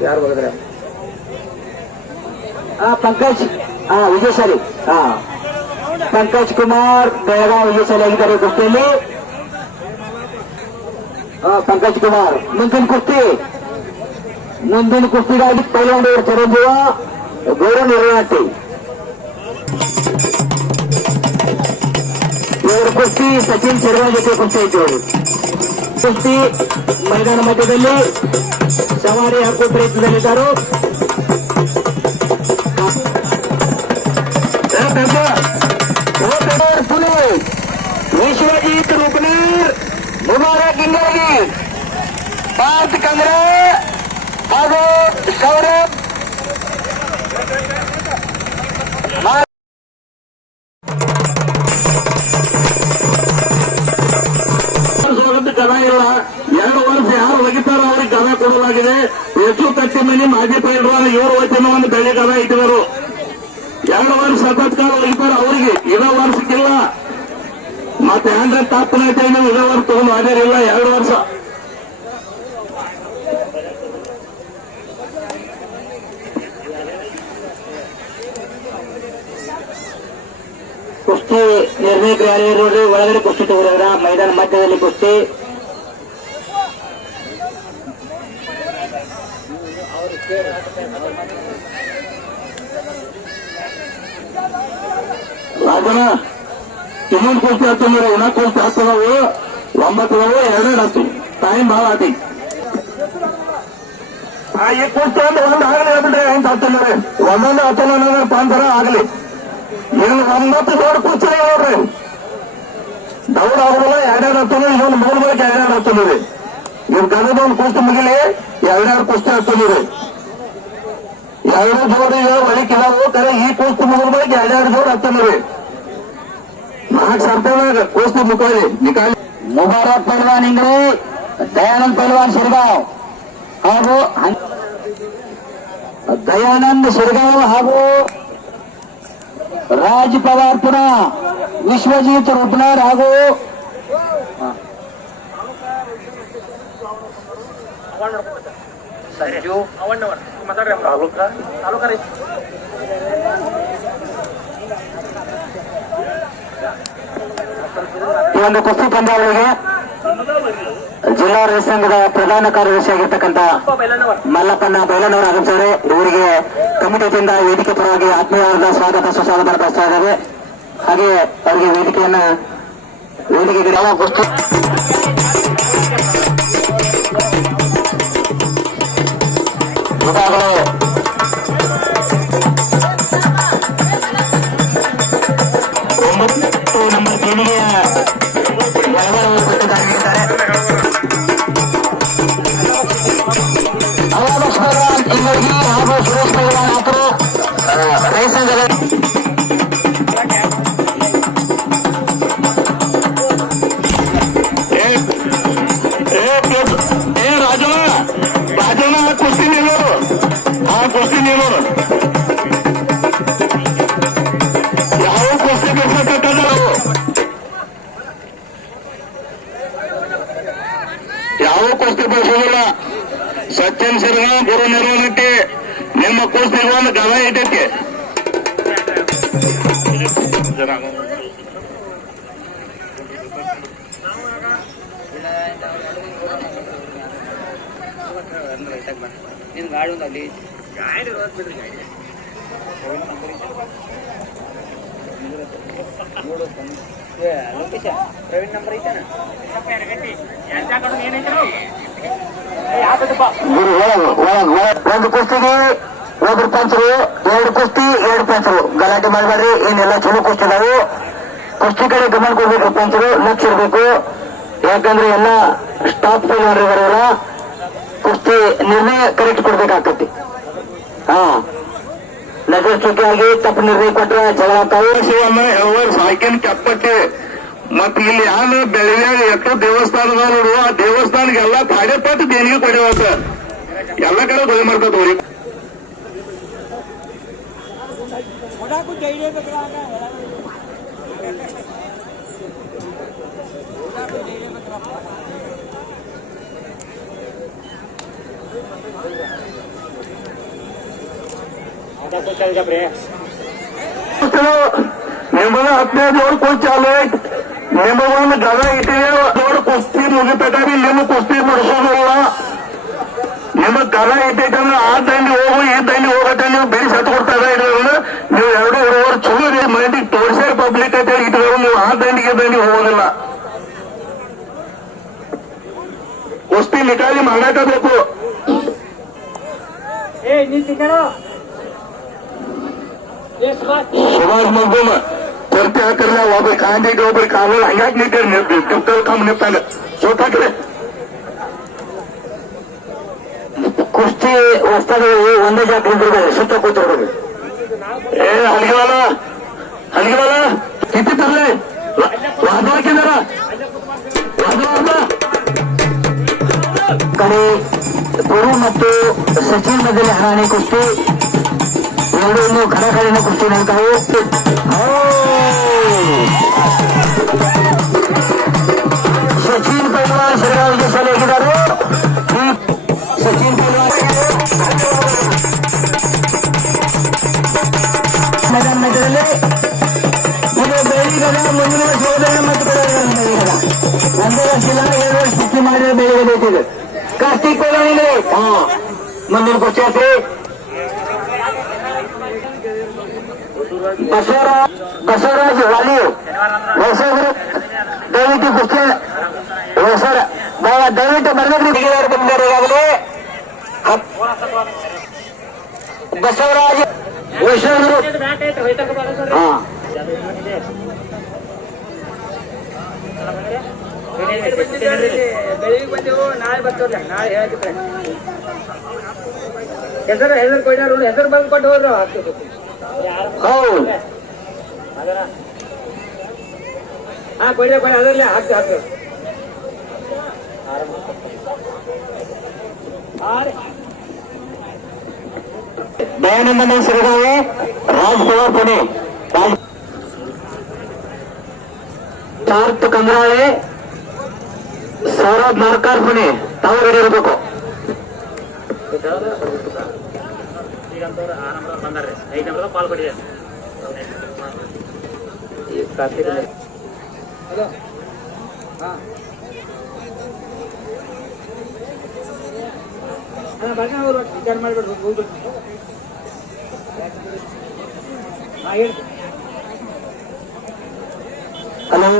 ಯಾರು ಬರೆದ್ರೆ ಪಂಕಜ್ ವಿಜಯಶಾಲಿ ಪಂಕಜ್ ಕುಮಾರ್ ಬೆಳಗಾವಿ ವಿಜಯಶಾಲಿ ಆಗಿದ್ದಾರೆ ಕುಸ್ತಿಯಲ್ಲಿ. ಪಂಕಜ್ ಕುಮಾರ್ ಮುಂದಿನ ಕುಸ್ತಿಗಾಗಿ ಪೈಲವಾನರು ಚಿರಂಜೀವ ಗೌರವ ನಿರ್ವಹಣೆ. ಇವರ ಕುಸ್ತಿ ಸಚಿನ್ ಸಿರ್ಗಾಂವ್ ಜೊತೆ ಕುಸ್ತಿ ಐತಿ. ಅವರು ಕುಸ್ತಿ ಮೈದಾನ ಮಧ್ಯದಲ್ಲಿ ಸವಾರಿ ಹಾಕುವ ಪ್ರಯತ್ನದಲ್ಲಿದ್ದಾರೆ. विश्वजीत रुपनर, मुबारक इंगळगी, पार्थ कंगरे ಹಾಗೂ ಸೌರಭ್ ಗದ ಇಲ್ಲ. 2 ವರ್ಷ ಯಾರು ಒಗಿತಾರೋ ಅವ್ರಿಗೆ ಗದ ಕೊಡಲಾಗಿದೆ. ಹೆಚ್ಚು ಕಟ್ಟಿ ಮನೆ ಮಾಜಿ ಪೈಲ್ವಾನ ಇವರು ವಚನ ಒಂದು ಬೆಳೆ ಗದ ಇಟ್ಟಿದರು. 2 ವರ್ಷ ಸತತ ಕಾಲ ಒಗಿತಾರ ಅವರಿಗೆ. ಇದೇ ವರ್ಷಕ್ಕಿಲ್ಲ. ಮತ್ತೆ 100 ತಪ್ಪನೈತೆ ನೀವು ಇದೇ ವರ್ಷ ತಗೊಂಡು ಹಾಜರಿಲ್ಲ. 2 ವರ್ಷ ಕುಸ್ತಿ ನಿರ್ಣಾಯಕರು ಯಾರು ನೋಡ್ರಿ, ಒಳಗಡೆ ಕುಸ್ತಿ ತಗೋರ, ಮೈದಾನ ಮಧ್ಯದಲ್ಲಿ ಕುಸ್ತಿ. ರಾಜನ ಇನ್ನೊಂದು ಕುಸ್ತಿ ಆಗ್ತಂದ್ರೆ ಇನ್ನೊಂದು ಕುಸ್ತಿ ಆಗ್ತದವು 9 2 ಆಗ್ತದೆ. ಟೈಮ್ ಭಾಳ ಆತಿ. ಈ ಕುಸ್ತಿ ಅಂದ್ರೆ ಒಂದು ಆಗಲಿ ಬಿಡ್ರಿ, ಹೆಂಗ್ ಆಗ್ತಂದ್ರೆ ಒಂದೊಂದು ಹತ್ತೊಂದು ಪಾಂತರ ಆಗಲಿ. ಇನ್ನು 9 ದೊಡ್ಡ ಕುಸ್ತಿ ನೋಡ್ರಿ, ದೌಡ್ ಆಗೋದಿಲ್ಲ. 2 ಹತ್ತೊಂದು ಇನ್ನೊಂದು 3 ಬಳಕೆ 2 ಹತ್ತೊಂದ್ರಿ. ಇವ್ ಗದಗೊಂದು ಕುಸ್ತಿ ಮುಗಿಲಿ 2 ಕುಸ್ತಿ ಹತ್ತೊಂದ್ರಿ. 2 ಜೋಡಿ ಒಳಕಿದಾವು ಕರೆ. ಈ ಕುಸ್ತಿ ಮುಗಿದ ಬಳಕೆ 2 ಜೋಡಿ ಹತ್ತೊಂದ್ರಿ. 4 ಸರ್ತಾಗ ಕುಸ್ತಿ ಮುಖಾಲಿ ನಿಕಾಲಿ. ಮುಬಾರಕ್ ಪೈಲ್ವಾನ್ ಇಂಗ್ರಿ, ದಯಾನಂದ್ ಪೈಲ್ವಾನ್ ಶಿರ್ಗಾಂವ್ ಹಾಗೂ ದಯಾನಂದ್ ಶಿರ್ಗಾಂವ್ ಹಾಗೂ ರಾಜ್ ಪವಾರ್ ಪುನಾ, ವಿಶ್ವಜಿತ್ ರುಬ್ನರ್ ಹಾಗೂ ಈ ಒಂದು ಕುಸ್ತಿ ಪಂದ್ಯಾವಳಿಗೆ ಜಿಲ್ಲಾ ರೈತ ಸಂಘದ ಪ್ರಧಾನ ಕಾರ್ಯದರ್ಶಿಯಾಗಿರ್ತಕ್ಕಂಥ ಮಲ್ಲಪ್ಪನ ಬೈಲನವರು ಆಗಮಿಸಿದ್ದಾರೆ. ಇವರಿಗೆ ಕಮಿಟಿಯಿಂದ ವೇದಿಕೆ ಪರವಾಗಿ ಆತ್ಮೀಯವಾದ ಸ್ವಾಗತ ಸುಸ್ವಾಗತ ಪಡಿಸ್ತಾ ಇದ್ದಾರೆ. ಹಾಗೆ ಅವರಿಗೆ ವೇದಿಕೆಗೆ ಕುಸ್ತಿ ಈಗಾಗಲೇ 9 ನಂಬರ್ ಟೀಮಿಗೆ ಒಳಬರವರು ಕೊಟ್ಟಿದ್ದಾರೆ. ಅವಾದಶ್ವರಾಮ್ ಇಂಗರ್ಗಿ ಹಾಗೂ ಸುರೇಶ್ ಪೈಲ್ವಾನ್ ಅವರು ರೈತ ಸಂಘದ ರಾಜನ ಕುಸ್ತಿ ನೀನು, ಆ ಕುಸ್ತಿ ನೀನು ಯಾವ ಕುಸ್ತಿ ಬಿಡ್ಸಕ್ಕಲ್ಲ, ಯಾವ ಕುಸ್ತಿ ಬಿಡಿಸೋದಿಲ್ಲ. ಸಚಿನ್ ಸಿರ್ಗಾ ಗುರು ನಿರ್ವಹಣಕ್ಕೆ ನಿಮ್ಮ ಕುಸ್ತಿಗೆ ಒಂದು ಗಮ ಇಟ್ಟಕ್ಕೆ. ಒಂದು ಕುಸ್ತಿಗೆ 1 ಪಂಚರು, 2 ಕುಸ್ತಿ 2 ಪಂಚರು. ಗಲಾಟೆ ಮಾಡಬೇಡ್ರಿ, ಏನೆಲ್ಲ ಚಲೋ ಕುಸ್ತಿ ಇದಾವು. ಕುಸ್ತಿ ಕಡೆ ಗಮನ ಕೊಡ್ಬೇಕು, ಪಂಚರು ಲಕ್ಷ ಇರ್ಬೇಕು. ಯಾಕಂದ್ರೆ ಎಲ್ಲ ಸ್ಟಾಪ್ ಪೈಲ್ವಾನ್ರು ಬರೋಲ್ಲ, ಕುಸ್ತಿ ನಿರ್ಣಯ ಕರೆಕ್ಟ್ ಕೊಡ್ಬೇಕಾಗ್ತತಿ. ನಜರ್ ಚುಕ್ಕಿಯಾಗಿ ತಪ್ಪು ನಿರ್ಣಯ ಕೊಟ್ರೆ ಜಗಳ ಆಗ್ತಾವೆ. ಸಾಕಿನ ಕೆಪ್ಪಟ್ಟೆ ಮತ್ ಇಲ್ಲಿ ಯಾರು ಬೆಳಗ್ಯಾಗ ಎಷ್ಟೋ ದೇವಸ್ಥಾನದ ನೋಡು, ಆ ದೇವಸ್ಥಾನಕ್ಕೆ ಎಲ್ಲಾ ತಾಡೆ ಪಟ್ಟು ದೇಣಿಗೆ ಕೊಡವತ್ತ ಎಲ್ಲ ಕಡೆ ಗೊಲೆ ಮಾಡ್ತದ ಅವ್ರಿಗೆ. ನಿಮ್ಮನ್ನ 15 ಜೋಡ್ ಕುಸ್ತಿ ಚಾಲು ಐತಿ. ನಿಮಗೊಂದು ಗದ ಇಟ್ಟಿದೆ ಜೋಡ್ ಕುಸ್ತಿ ಮುಗಿಬೇಕಾದ್ರೆ ನಿಮ್ಮ ಕುಸ್ತಿ ಮುಡಿಸೋದಿಲ್ಲ. ನಿಮಗ್ ಗದ ಇಟ್ಟೈತಂದ್ರೆ ಆ ದಂಡಿ ಹೋಗು ಈ ದಂಡಿ ಹೋಗತ್ತೆ ನೀವು ಬಿಡಿಸಿ ಹತ್ತು ಕೊಡ್ತಾ ಇರೋದ್ರಿಂದ ನೀವು 2 ವರ್ಷ ಚಲೋ ಮಂದಿಗೆ ತೋರಿಸೇ ಪಬ್ಲಿಕ್ ಅಂತ ಹೇಳಿ ಇಟ್ಟಿದ್ರು. ನೀವು ಆ ದಂಡಿಗೆ ಹೋಗೋದಿಲ್ಲ. ಕುಸ್ತಿ ನಿಕಾಲಿ ಮಾಡಾಕಬೇಕು. ಸುಮಾರು ಮಗ್ಗುಮ ಕೊರತೆ ಹಾಕಿರಲ್ಲ, ಒಬ್ಬರು ಕಾಂದಿಗೆ ಒಬ್ಬರು ಕಾಲಲ್ಲಿ ಹಂಗಾಗಿ ನಿಂತ ಕಮ್ಮಿ ನಿಂತಾಗ ಸೋತ್ ಹಾಕ್ರಿ. ಕುಸ್ತಿ ಹೊಸ್ತಾಗ ಒಂದೇ ಜಾಗ ನಿಂತಿರ್ಬೇಕು, ಸುತ್ತ ಕೂತಿರ್ಬೇಕು. ಹಲಿಗೆವಲ್ಲ ಕಿತ್ತಿ ತರಲೆ ವಾದ ಹಾಕಿದಾರ ಕಡೆ ಗುರು ಮತ್ತು ಸಚಿನ್ ಮಧ್ಯೆ ಹರಾಣಿ ಕುಸ್ತಿ, ಎರಡು ಇನ್ನು ಕಡಕಡಿನ ಕುಸ್ತಿ ನಿಂತವು. ಸಚಿನ್ ಪೈಲ್ವಾನ್ ಶಿರ್ಗಾಂವ್ಗೆ ಸಲಹಿದ್ದಾರೆ. ಸಚಿನ್ ಪೈಲ್ವಾನ್ ಮೈದಾನದಲ್ಲಿ ಮತ್ತು ನಂತರ ಜಿಲ್ಲಾ 2 ವರ್ಷ ಸ್ಥಿತಿ ಮಾಡಿದ ಬೆಳೆಯಬೇಕಿದೆ. ಕಾರ್ತಿಕ್ ಕೋಲಾಣಿಗೆ ಮುಂದಿನ ಕುರ್ಚಿ ಹಾಕ್ರಿ. ಬಸವರಾಜ್ ವಾಲಿ ಹೊಸರು ದಯವಿಟ್ಟು ಕುರ್ಚಿ ಹೊಸರ ದಯವಿಟ್ಟು ಬರ್ಬೇಕ್ರಿ. ಬಿಗಿದಾರ ಬಂದಿದ್ದಾರೆ ಈಗಾಗಲೇ. ಬಸವರಾಜ್ ಹೊಸರು ಬೆಳಿಗ್ಗೆ ಬಂದೆವು, ನಾಳೆ ಬರ್ತವ್ರ. ನಾಳೆ ಹೇಳಾಕಿದ್ರೆ ಹೆಸರು ಕೊಯ್ದಾರ, ಹೆಸರು ಬಂದು ಕೊಟ್ಟು ಹೋದ್ರು. ಹೌದು ಹಾ ಕೊಯ್ದ ಅದರಲ್ಲೇ ಹಾಕ್ತು. ದಯಾನಂದನ ಸಿರಗಾವಿ, ರಾಜ್ ಪವಾರ್ ಪುಣೆ, ಪಾರ್ಥ ಕಂದ್ರಾಳೆ, ಸೌರಭ್ ನಾರ್ಕಾರ್ ಪುಣೆ ತಾವು ರೆಡಿ ಇರಬೇಕು. ವಿಚಾರ ಮಾಡ್ಬಿಡ್ಬೇಕು. ಹೇಳ್ತೀನಿ. ಹಲೋ,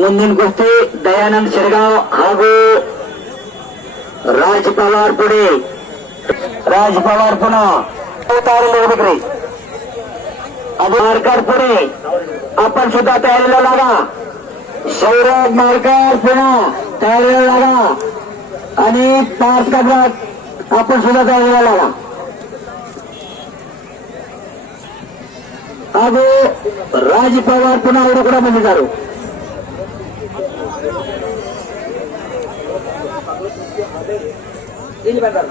ಮುಂದಿನ ಕುಸ್ತಿ ದಯಾನಂದ್ ಶಿರಗಾಂವ್ ಹಾಗೂ ರಾಜ್ ಪವಾರ್ ಪುಣೆ. ರಾಜ್ ಪವಾರ್ ಪುನಃ होगरी. अब मारकर पुणे आपण सुद्धा तयारीला लागा. सौरभ मारकर पुन्हा तयारीला लागा आणि 5 क्रमांक आपण सुद्धा तयारीला लागा. ಹಾಗೂ ರಾಜ್ ಪವಾರ್ ಪುನಃ ಅವರು ಕೂಡ ಬಂದಿದ್ದಾರೆ. ಇಲ್ಲಿ ಬಂದಾರ.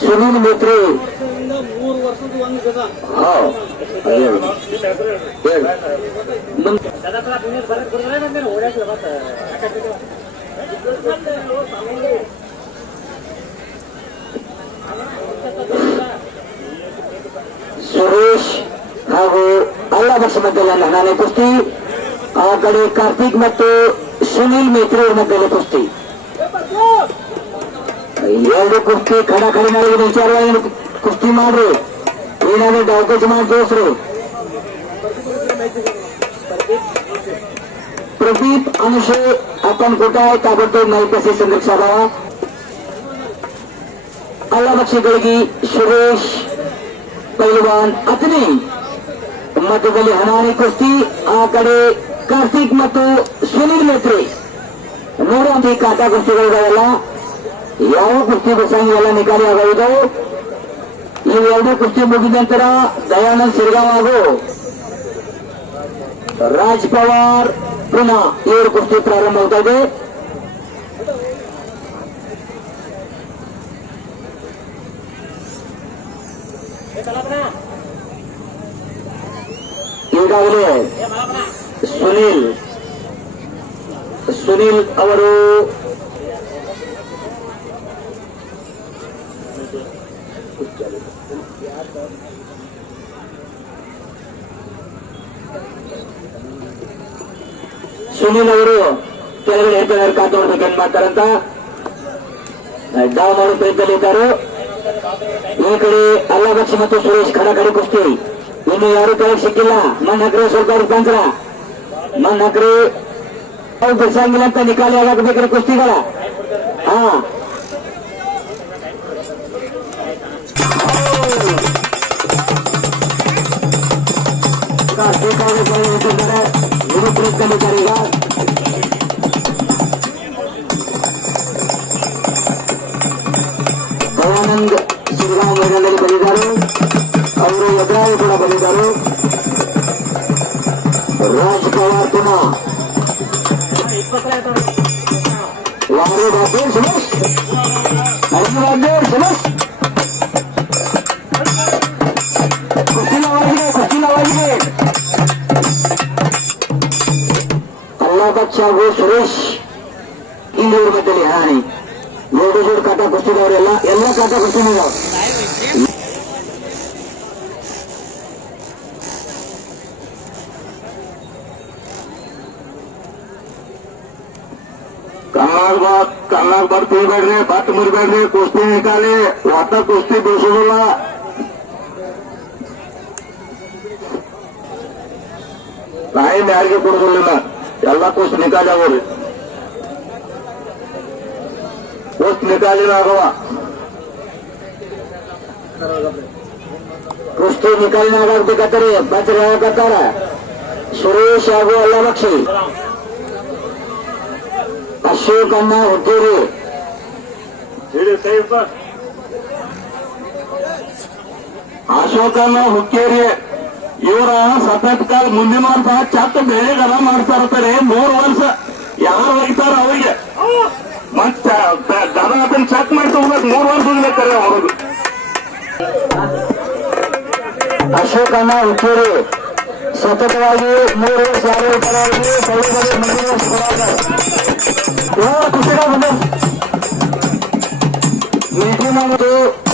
ಸುನೀಲ್ ಮೇತ್ರಿ 3 ವರ್ಷದ ಒಂದು ಗದ. ಸುರೇಶ್ ಹಾಗೂ ಅಲ್ಲಾಬಕ್ಷ ಮಧ್ಯದಲ್ಲಿ ಹಣಾನೆ ಕುಸ್ತಿ. ಆ ಕಡೆ ಕಾರ್ತಿಕ್ ಮತ್ತು ಸುನೀಲ್ ಮೇತ್ರಿ ಅವ್ರ ಮಧ್ಯದಲ್ಲಿ ಕುಸ್ತಿ. ಎರಡು ಕುಸ್ತಿ ಖಡಾಖಡಿ ಮಾಡಿದ ವಿಚಾರವಾಗಿ ಕುಸ್ತಿ ಮಾಡ್ರಿ. ಏನಾದ್ರು ಡಾಕೇಜ್ ಮಾಡಿ ದೋಸ್ರು. प्रदीप अनुशे आपण कुठं आहे ताबडतोब माहिती संरक्षा भावा. अल्लाबक्षी गळगी सुरेश पैलवान अतनी ಮಧ್ಯದಲ್ಲಿ ಹಣಾನಿ ಕುಸ್ತಿ. ಆ ಕಡೆ ಕಾರ್ತಿಕ್ ಮತ್ತು ಸುನೀಲ್ ಮೇತ್ರಿ ನೋಡುವಂತ ಕಾಟಾ ಕುಸ್ತಿಗಳಿದಾವೆಲ್ಲ. ಯಾವ ಕುಸ್ತಿ ಪ್ರಸಂಗವೆಲ್ಲ ನಿಕಾಲಿ ಆಗುವುದು. ಇವೆರಡು ಕುಸ್ತಿ ಮುಗಿದ ನಂತರ ದಯಾನಂದ್ ಶಿರಗಾಂವ್ ಹಾಗೂ ರಾಜ್ ಪವಾರ್ ಪುನಃ ಇವರು ಕುಸ್ತಿ ಪ್ರಾರಂಭ ಆಗ್ತಾ ಇದೆ. ಈಗಾಗಲೇ ಸುನೀಲ್ ಅವರು ಕೆಳಗಡೆ ಹೇಳ್ತಾರೆ ಕಾತು ನೋಡ್ಬೇಕು ಏನ್ ಮಾಡ್ತಾರಂತ ಡಾವ್ ಮಾಡೋ ಪ್ರಯತ್ನದಲ್ಲಿ ಇದ್ದಾರೆ. ಈ ಕಡೆ ಅಲ್ಲಾಬಕ್ಷಿ ಮತ್ತು ಸುರೇಶ್ ಖಡಾಖಡಿ ಕುಸ್ತಿ. ಇನ್ನು ಯಾರು ಕೆಳಗೆ ಸಿಕ್ಕಿಲ್ಲ. ಮಣ್ಣು ಹಾಕ್ರೆ ಸ್ವಲ್ಪ ರೂಪಾಂತರ ಮಣ್ಣು ಹಾಕ್ರಿ. ಅವ್ರು ಬಿಡ್ಸಂಗಿಲ್ಲ ಅಂತ ನಿಕಾಲಿ ಆಗಬೇಕ್ರಿ ಕುಸ್ತಿಗಳ. ಹಾ ಇವರು ಪ್ರಯತ್ನಲ್ಲಿದ್ದಾರೆ. ಈಗ ದಯಾನಂದ್ ಶಿರಗಾಂವ್ ಮೈದಾನದಲ್ಲಿ ಬಂದಿದ್ದಾರೆ. ಅವರು ಎದುರಾಗಿ ಕೂಡ ಬಂದಿದ್ದಾರೆ. ರಾಜ್ ಪವಾರ್ ಪುನಃ ಯಾರು ಬಾಬು ಸುರೇಶ್ ಸುರೇಶ್ ಕುಸ್ತಿನ ಅವಾಜಿಗೆ ಹಾಗೂ ಸುರೇಶ್ ಇಂದೂರು ಮಧ್ಯದಲ್ಲಿ ಹಾನಿ ಯೋಗೇಶ್ವರ್ ಕಾಟ ಕುಸ್ತಿದವರೆಲ್ಲ ಎಲ್ಲ ಕಾಟ ಕುಸ್ತಿದಾವ್. ಕಣ್ಣಾಗ ಬರ್ತಿರ್ಬೇಡ್ರಿ, ಬಟ್ ಮುರಿಬೇಡ್ರಿ, ಕುಸ್ತಿ ನಿಕಾಲಿ ಒಟ್ಟ ಕುಸ್ತಿ ಬಿಡಿಸೋದಿಲ್ಲ. ಟೈಮ್ ಯಾರಿಗೆ ಕೊಡೋದಿಲ್ಲ, ಎಲ್ಲ ಕುಸ್ತಿ ನಿಕಾಲಿ ಆಗೋರಿ. ಕುಸ್ತಿ ನಿಕಾಲಿನ ಆಗವ, ಕುಸ್ತಿ ನಿಕಾಲಿನಾಗ ಆಗ್ಬೇಕಾದ್ರೆ ಬಚ್ರಿ ಹೇಳಕತ್ತಾರ ಸುರೇಶ್ ಹಾಗೂ ಅಲ್ಲಮಕ್ಷಿ, ಅಶೋಕ್ ಅಣ್ಣ ಹುಟ್ಟೂರಿ, ಅಶೋಕನ ಹುಕ್ಕೇರಿ ಇವರ ಸತತ್ ಕಾಲ ಮುಂದಿನ ವರ್ಷ ಚತ್ತ ಬೆಳೆಗಲ ಮಾಡ್ತಾ ಇರ್ತಾರೆ. 3 ವರ್ಷ ಯಾರು ಒಯ್ತಾರ ಅವರಿಗೆ ಮತ್ತೆ ದನ ಅದನ್ನ ಚೆಕ್ ಮಾಡಿ ತಗೋಬೇಕು. 3 ವರ್ಷ ಹೋಗ್ಬೇಕಾರೆ ಅವ್ರಿಗೆ. ಅಶೋಕ್ ಅಣ್ಣ ಹುಟ್ಟೂರಿ ಸತತವಾಗಿ 3 ವರ್ಷ ಯಾರು ಪರವಾಗಿ ಮುಂದಿನ ವರ್ಷ ಕುಸ್ತಿಗ ಬಂದ ಮತ್ತು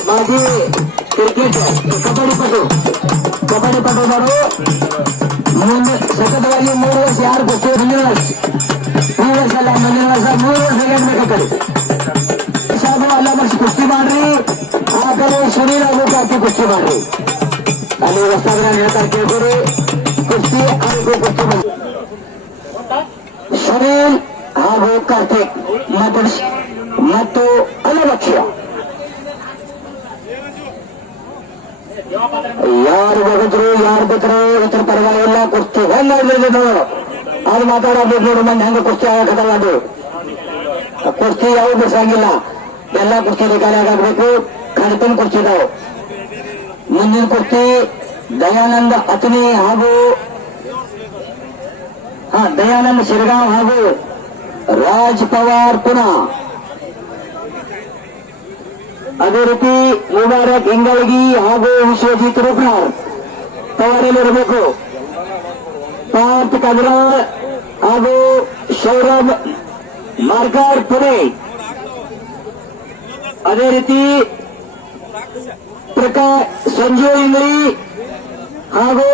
ಮಾಜಿ ಕ್ರಿಕೆಟ್ ಕಬಡ್ಡಿ ಪಟುಗಳು ಮುಂದೆ ಸತತವಾಗಿ 3 ವರ್ಷ ಯಾರು ಕುಸ್ತಿ ಮುಂದಿನ ವರ್ಷ ಈ ವರ್ಷ ಅಲ್ಲ ಮುಂದಿನ ವರ್ಷ 3 ವರ್ಷ ಗೆಲ್ಬೇಕಾಗ್ತದೆ. ಸಾಬು ಅಲ್ಲ ವರ್ಷ ಕುಸ್ತಿ ಮಾಡ್ರಿ, ಆ ಕಡೆ ಸುನೀಲ್ ಹಾಗೂ ಕಾರ್ತಿ ಕುಸ್ತಿ ಮಾಡ್ರಿ. ಅಲ್ಲಿ ಹೊಸದಾಗಿ ಹೇಳ್ತಾರೆ ಕೇಳ್ಕೊಡಿ. ಕುಸ್ತಿ ಹಾಗೂ ಕುಸ್ತಿ ಮಾಡಿ ಸುನೀಲ್ ಹಾಗೂ ಕಾರ್ತಿಕ್ ಮತ್ತು ಅಲ್ಲಭಕ್ಷ್ಯ ಯಾರು ಬಗದ್ರು ಯಾರು ಬಿಟ್ಟರು ಇತರ ಪರವಾಗಿಲ್ಲ. ಕುಸ್ತಿ ಹೆಂಗಾಗ್ಲಿಲ್ಲ ಅದು ಮಾತಾಡಬೇಕು ನೋಡು. ಮಂದಿ ಹೆಂಗ ಕುಸ್ತಿ ಆಗಕತ್ತಲ್ಲ, ಅದು ಕುಸ್ತಿ ಯಾವ ಬಿಡ್ಸಂಗಿಲ್ಲ. ಎಲ್ಲ ಕುಸ್ತಿ ನಿಕಾಲಿ ಆಗಬೇಕು. ಕಣತನ ಕುಸ್ತಿ ಇದಾವೆ. ಮುಂದಿನ ಕುಸ್ತಿ ದಯಾನಂದ ಅತನಿ ಹಾಗೂ ದಯಾನಂದ ಶಿರಗಾಂವ್ ಹಾಗೂ ರಾಜ್ ಪವಾರ್ ಪುನಃ. ಅದೇ ರೀತಿ ಮುಬಾರಕ್ ಇಂಗಳಗಿ ಹಾಗೂ ವಿಶ್ವಜಿತ್ ರೂಪ್ನಾಳ್ ಪವಾರಲ್ಲಿರಬೇಕು. ಪಾರ್ಥ್ ಕದ್ರಾಳ್ ಹಾಗೂ ಸೌರಭ್ ಮಾರ್ಕಾಡ್ ಪುಣೆ. ಅದೇ ರೀತಿ ಪ್ರಕಾಶ್ ಸಂಜು ಇಂಗ್ಳಿ ಹಾಗೂ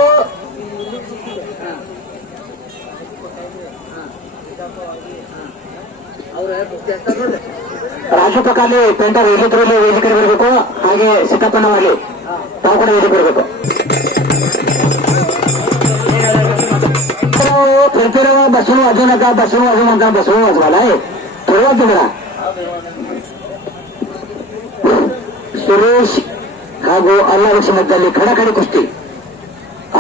ರಾಜು ಪಕಾಲಿ ಪೇಂಟರ್ ಇಲ್ಲಿದ್ರಲ್ಲಿ ವೇದಿಕೆ ಬರಬೇಕು. ಹಾಗೆ ಸಿದ್ದಪ್ಪನವರಲ್ಲಿ ತಾವು ಕೂಡ ವೇದಿಕೆ ಬರಬೇಕು. फिरते बसून वाजू नका, बसून वाजू नका, बसून वाजवायला ठरवा तिकडा. ಸುರೇಶ್ ಹಾಗೂ ಅಲ್ಲಭಕ್ಷ ಮಧ್ಯದಲ್ಲಿ ಖಡಾಖಡಿ ಕುಸ್ತಿ.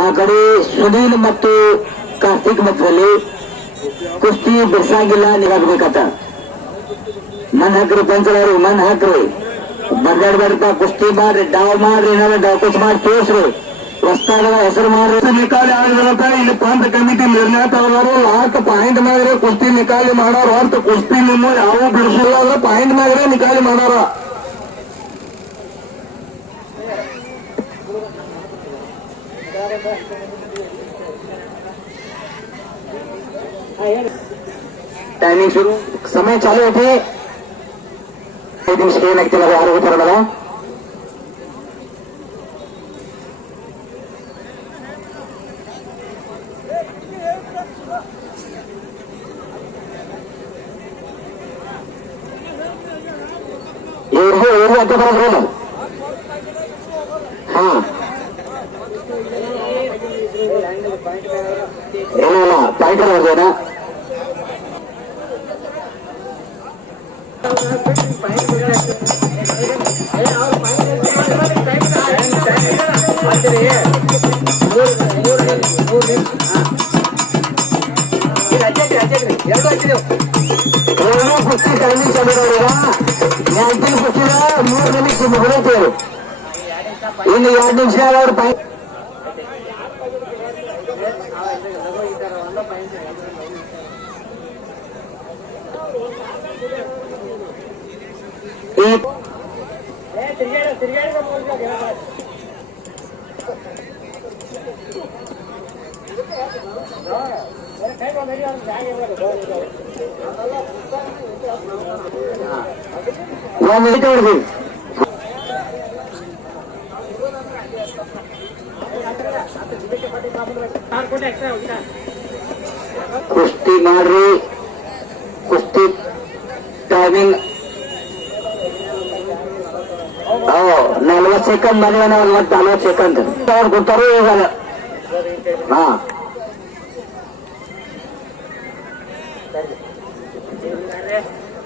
ಆ ಕಡೆ ಸುನೀಲ್ ಮತ್ತು ಕಾರ್ತಿಕ್ ಮಧ್ಯದಲ್ಲಿ ಕುಸ್ತಿ ಬಿರ್ಸಾಗಿಲ್ಲ, ನಿಗಾಗಬೇಕತ್ತ. ಮನ್ ಹಾಕ್ರಿ ಪಂಚರವ್ರು, ಮನ್ ಹಾಕ್ರಿ, ಬರ್ದಾಡ್ಬಾರ್ದ. ಕುಸ್ತಿ ಮಾಡ್ರಿ, ಡಾವ್ ಮಾಡ್ರಿ, ಏನಾದ್ರು ಡಾಕುಸ್ ಮಾಡಿ ತೋರ್ಸ್ರಿ, ಹೊಸ್ತಾಗದ ಹೆಸರು ಮಾಡ್ರಿ. ನಿಕಾಲಿ ಆಗಿದಂತ ಇಲ್ಲಿ ಪಂಚ ಕಮಿಟಿ ನಿರ್ಣಯ ತಗೊಳ್ಳೋರು. ಲಾಸ್ಟ್ ಪಾಯಿಂಟ್ ಮಾಡಿದ್ರೆ ಕುಸ್ತಿ ನಿಕಾಲಿ ಮಾಡೋರು. ಹೊರತು ಕುಸ್ತಿ ನಿಮ್ಮ ಯಾವ ಬಿಡಿಸಿಲ್ಲ ಅಂದ್ರೆ ಪಾಯಿಂಟ್ ಮಾಡಿದ್ರೆ ನಿಕಾಲಿ ಮಾಡೋರ. टायमिंग सुरू, समय चालू होते. 5 ನಿಮಿಷ ಏನಾಗ್ತಿಲ್ಲ, ಯಾರು ಗೊತ್ತಾರಲ್ಲ. ಇವ್ರಿಗೂ ಅಂತ ಬರೋದ್ರಲ್ಲ. ಹಾ ಏನಿಲ್ಲ, ಪಾಯಿಂಟ್ ಬರ್ದೇನಾ? ಕುಸ್ತಿ ಟೈಮಿಂಗ್ ಚಲಿರೋರ 2 ಕುಸ್ತಿದ 3 ನಿಮಿಷ ಮುಗಿದೈತೆ. ಇನ್ನು 2 ನಿಮಿಷ ಅವ್ರ ಪಾಯಿಂಟ್ ಕುಸ್ತಿ ಮಾಡ್ರಿ. ಕುಸ್ತಿ ಟೈಮಿಂಗ್ 40 ಸೆಕೆಂಡ್ ಮನೆ 40 ಸೆಕೆಂಡ್ ಅವ್ರು ಕೊಡ್ತಾರೋ ಈಗಲ್ಲ. ಹಾ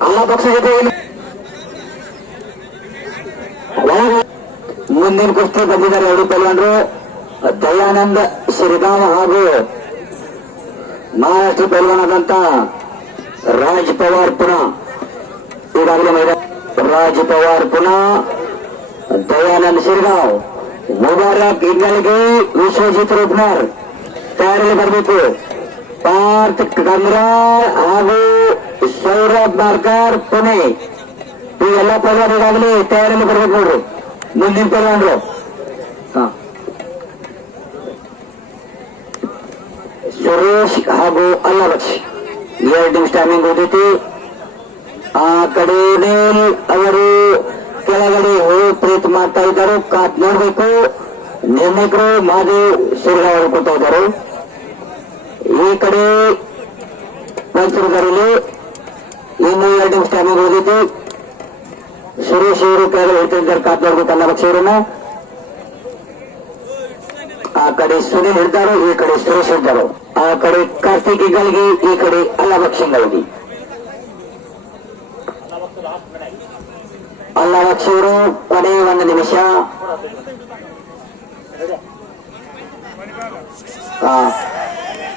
ಎಲ್ಲ ಪಕ್ಷ ಜೊತೆ ಮುಂದಿನ ಕುಸ್ತಿ ಬಂದಿದ್ದಾರೆ ಎರಡು ಪೈಲ್ವಾನರು, ದಯಾನಂದ್ ಶ್ರೀರಾಮ್ ಹಾಗೂ ಮಹಾರಾಷ್ಟ್ರ ಪೈಲ್ವಾನದಂತ ರಾಜ್ ಪವಾರ್ ಪುನಃ ಈಗಾಗಲೇ ಮೈದಾನ. ರಾಜ್ ಪವಾರ್ ಪುನಃ ದಯಾನಂದ್ ಶ್ರೀರಾವ್ ಮುಬಾರಕ್ ಇಂಗಳಿಗೆ ವಿಶ್ವಜಿತ್ ರೂಪ್ನರ್ ತಯಾರಿಯಲ್ಲಿ ಬರಬೇಕು. ಪಾರ್ಥ್ ಕಂದ್ರಾಳ್ ಹಾಗೂ ಸೌರಭ್ ನಾರ್ಕರ್ ಪುಣೆ ಈ ಎಲ್ಲ ಪೈಲ್ವಾನರು ಈಗಾಗಲೇ ತಯಾರಿಯಲ್ಲಿ ಬರಬೇಕು ನೋಡ್ರಿ. ಮುಂದಿನ ಪೈಲ್ವಾನರು ಸುರೇಶ್ ಹಾಗೂ ಅಲ್ಲಬಕ್ಷ್ 2 ನಿಮಿಷ ಟೈಮಿಂಗ್ ಓದೈತಿ. ಆ ಕಡೆ ಅವರು ಕೆಳಗಡೆ ಹೋಗಿ ಪ್ರೀತಿ ಮಾಡ್ತಾ ಇದ್ದಾರೆ. ಕಾತ್ ನೋಡ್ಬೇಕು. ನಿರ್ಣಾಯಕರು ಮಹಾದೇವ್ ಶಿರ್ಗಾವ್ ಅವರು ಕೊಡ್ತಾ ಇದ್ದಾರೆ. ಈ ಕಡೆ ಪಂಚರದಲ್ಲಿ ಇನ್ನು 2 ನಿಮಿಷ ಟೈಮಿಂಗ್ ಓದೈತಿ. ಸುರೇಶ್ ಅವರು ಕೆಳಗಡೆ ಹೇಳ್ತಾ ಇದ್ದಾರೆ. ಕಾತ್ ನೋಡ್ಬೇಕು ಅಲ್ಲಬಕ್ಷ್ ಅವರನ್ನ. ಆ ಕಡೆ ಸುನಿಲ್ ಹಿಡ್ದಾರು, ಈ ಕಡೆ ಸುರೇಶ್ ಹಿಡ್ದಾರು. ಆ ಕಡೆ ಕಾರ್ತಿಕ್ ಗಳಿಗೆ, ಈ ಕಡೆ ಅಲ್ಲಬಕ್ಷಿಗಳಿಗೆ. ಅಲ್ಲಬಕ್ಷ್ ಅವರು ಕೊನೆ 1 ನಿಮಿಷ.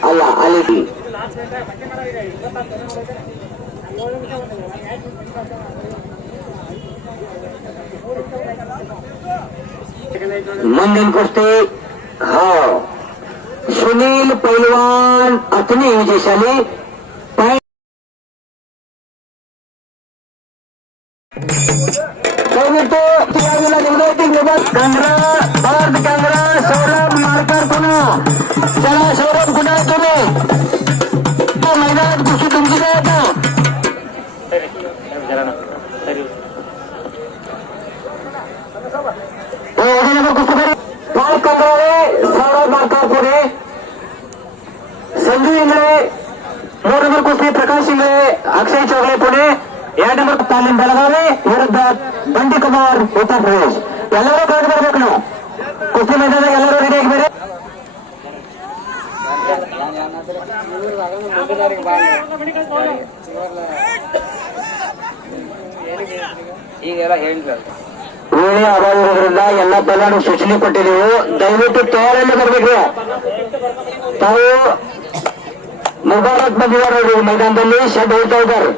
ಅಲ್ಲ ಅಲ್ಲಿ ಮುಂದಿನ ಕುಸ್ತಿ सुनील पैलवान अतनी विजयशाली कंगरा पार्थ कंगरा सौरभ मार्कर पुनः चला सौरभ कुठे तुम्ही मैदान कुस्ती तुमची काय आता पार्थ कंगराळे सौरभ मार्कर पुणे संजू इंगळे 3 नंबर कुस्ती प्रकाश इंगळे अक्षय चौगले पुणे 2 नंबर तालीम ಬೆಳಗಾವಿ ವಿರುದ್ಧ ಬಂಡಿ ಕುಮಾರ್ ಉತ್ತರ ಪ್ರದೇಶ. ಎಲ್ಲರೂ ಕಳೆದು ಬರ್ಬೇಕು. ನಾವು ಕುಸ್ತಿ ಮೈದಾನದಾಗ ಎಲ್ಲರೂ ರೆಡಿ ಆಗಿದ್ದಾರೆ. ಈಗೆಲ್ಲ ಹೇಳಿಲ್ಲ ವೇಳೆ ಅಭಾವ ಇರೋದ್ರಿಂದ ಎಲ್ಲ ಪೈಲ್ವಾನರು ಸೂಚನೆ ಕೊಟ್ಟಿದ್ದೆವು. ದಯವಿಟ್ಟು ತಯಾರಲ್ಲಿ ಬರ್ಬೇಕು. ತಾವು ಮುಬಾರಕ್ ಬಂದಿದ್ದಾರೆ ನೋಡಿ ಮೈದಾನದಲ್ಲಿ ಶೆಡ್ ಹೋಗ್ತಾ ಇದ್ದಾರೆ.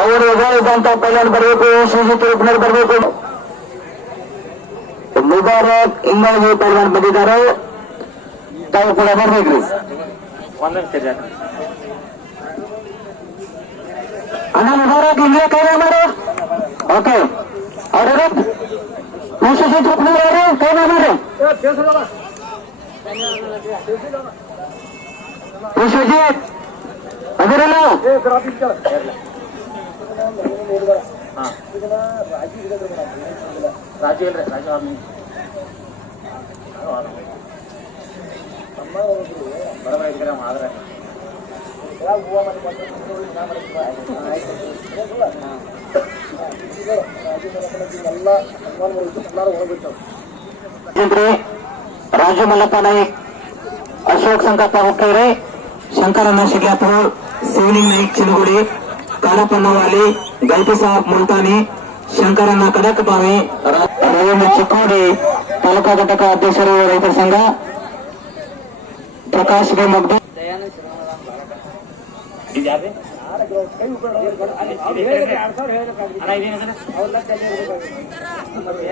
ಅವರು ಇದ್ದಂತ ಪೈಲ್ವಾನ್ ಬರಬೇಕು. ಸುಜಿತ್ ರೂಪ್ನರ್ ಬರಬೇಕು. ಮುಬಾರಕ್ ಇಂಗಳಿಗೆ ಪೈಲ್ವಾನ್ ಬಂದಿದ್ದಾರೆ. ತಾವು ಕೂಡ ಬರ್ಬೇಕ್ರಿ. ಅಣ್ಣ ಮುಬಾರಕ್ ಇಂಗ್ಲೇ ಕೈ ಮಾಡು. ಓಕೆ ಅವ್ರ ಸುಜಿತ್ ರೂಪ್ನರ್ ಅವರು ಕೈ ಮಾಡ್ರಿ. ವಿಶ್ವಜಿತ್ ಅದರಲ್ಲ ರಾಜು ಇಲ್ರಿ ರಾಜು ಆದ್ರೆ राजू मल्लप्पा नाईक अशोक संकप्पा हुक्केरे शंकरण्ण शिग्लापूर शिवलिंग नाईक चिनगुडी काळापण्ण वाली गलती साहेब मुलतानी शंकरण्ण कडक बावे रवींद्र चिक्कोडी तालुका ಘಟಕ ಅಧ್ಯಕ್ಷರು ರೈತರ ಸಂಘ ಪ್ರಕಾಶ್ ಬಿ ಮುಗ್ಧ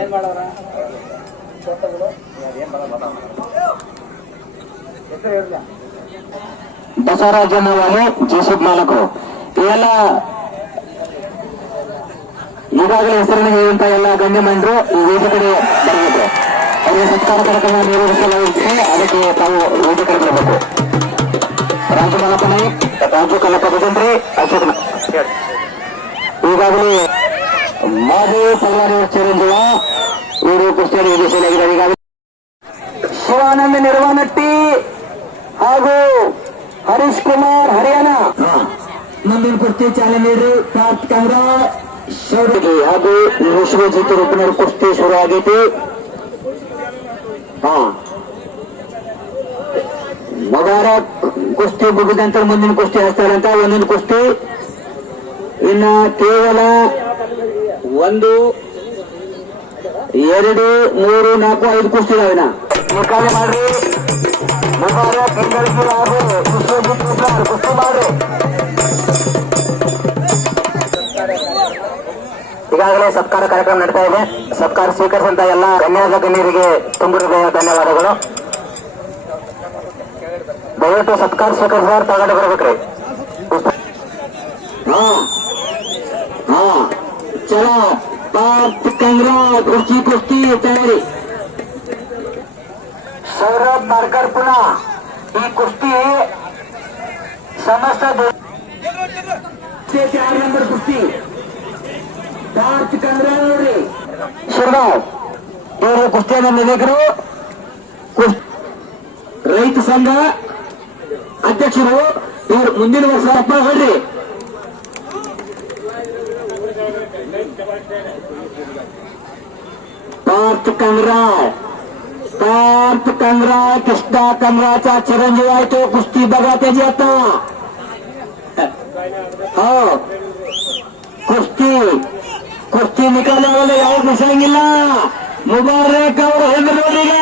ಏನ್ ಮಾಡೋರ ಬಸವರಾಜ ವಾಲೆ ಜೇಸಿಬ್ ಮಾಲಕರು ಇವೆಲ್ಲ ಈಗಾಗಲೇ ಹೆಸರಿನ ಎಲ್ಲ ಗಣ್ಯಮಾನ್ಯರು ಈ ವೇದಿಕೆ ಕಡೆ ಬರಬೇಕು. ಅವರಿಗೆ ಸತ್ಕಾರ ಕಾರ್ಯಕ್ರಮ ನಿರ್ವಹಿಸಲಾಗುತ್ತದೆ. ಅದಕ್ಕೆ ತಾವು ವೇದಿಕೆ ಬರಬೇಕು. ರಾಜು ಕಲ್ಲಪ್ಪ ನಾಯ್ಕ್, ರಾಜು ಕಲ್ಲಪ್ಪ ಭಜಂತ್ರಿ, ಅಶೋಕ್ ಈಗಾಗಲೇ ಮಾದೇವ್ ಪಲ್ಲಾರಿ ಚಿರಂಜೀವ ಇವರು ಕುಸ್ತಿಯಲ್ಲಿ ವಿದೇಶಿಯಾಗಿದ್ದಾರೆ. ಈಗಾಗಲೇ ಶಿವಾನಂದ ನಿರ್ವಾನಟ್ಟಿ ಹಾಗೂ ಹರೀಶ್ ಕುಮಾರ್ ಹರಿಯಾಣ ಮುಂದಿನ ಕುಸ್ತಿ ಚಾಲನೆ ನೀಡಿ ಪಾರ್ಟ್ ಕಂಗ್ರಾ ಶೌರ್ಯ ಹಾಗೂ ವಿಶ್ವಜಿತ್ ರೂಪನವರು ಕುಸ್ತಿ ಶುರು ಆಗೈತಿ. ಮುಬಾರಕ್ ಕುಸ್ತಿ ಮುಗಿದ ನಂತರ ಮುಂದಿನ ಕುಸ್ತಿ ಹಚ್ತಾರಂತ. ಒಂದಿನ ಕುಸ್ತಿ ಇನ್ನ ಕೇವಲ 1, 2, 3, 4, 5 ಕುಸ್ತಿ ಇದಾವಿನ ಮುಖಾಲೆ ಮಾಡ್ರಿ. ಮುಬಾರಕ್ ಇಂಗಳಗಿ ಹಾಗೂ ವಿಶ್ವಜಿತ್ ರೂಪನವರು ಕುಸ್ತಿ ಮಾಡ್ರಿ. ಈಗಾಗಲೇ ಸತ್ಕಾರ ಕಾರ್ಯಕ್ರಮ ನಡೀತಾ ಇದೆ. ಸತ್ಕಾರ ಸ್ವೀಕರಿಸಿದಂತ ಎಲ್ಲ ಗಣ್ಯರ ಗಣ್ಯರಿಗೆ ತುಂಬ ಹೃದಯ ಧನ್ಯವಾದಗಳು. ದಯವಿಟ್ಟು ಸತ್ಕಾರ ಸ್ವೀಕರಿಸಿದವರು ತಗೊಂಡು ಬರ್ಬೇಕ್ರಿ. ಚಲೋ ಪಾರ್ಟ್ ಕಂಗ್ರಾ ಕುಸ್ತಿ ತಯಾರಿ. ಸೌರಭ್ ಮಾರ್ಕರ್ ಪುನಃ ಈ ಕುಸ್ತಿ ಸಮಸ್ತ 4 ನಂಬರ್ ಕುಸ್ತಿ ಪಾರ್ಟ್ ಕಂಗ್ರಾ ನೋಡ್ರಿ. ಶಿರ್ಗಾವ್ ಇವರು ಕುಸ್ತಿಯ ನಿರ್ಣಾಯಕರು, ರೈತ ಸಂಘ ಅಧ್ಯಕ್ಷರು. ಇವರು ಮುಂದಿನ ವರ್ಷ ಅಪ್ಪ ಹೊಡ್ರಿ. पार्थ कंगरा कृष्णा कंगराचा चिरंजीव आहे तो कुस्ती बघा त्याची आता. हो ಕುಸ್ತಿ ನಿಕಾಲಾಗಲ್ಲ ಯಾವ್ದು ಬಿಸಾಗಿಲ್ಲ. ಮುಬಾರಕ್ ಅವರು ಹೇಳಿದ್ರು ನೋಡ್ರೀಗ.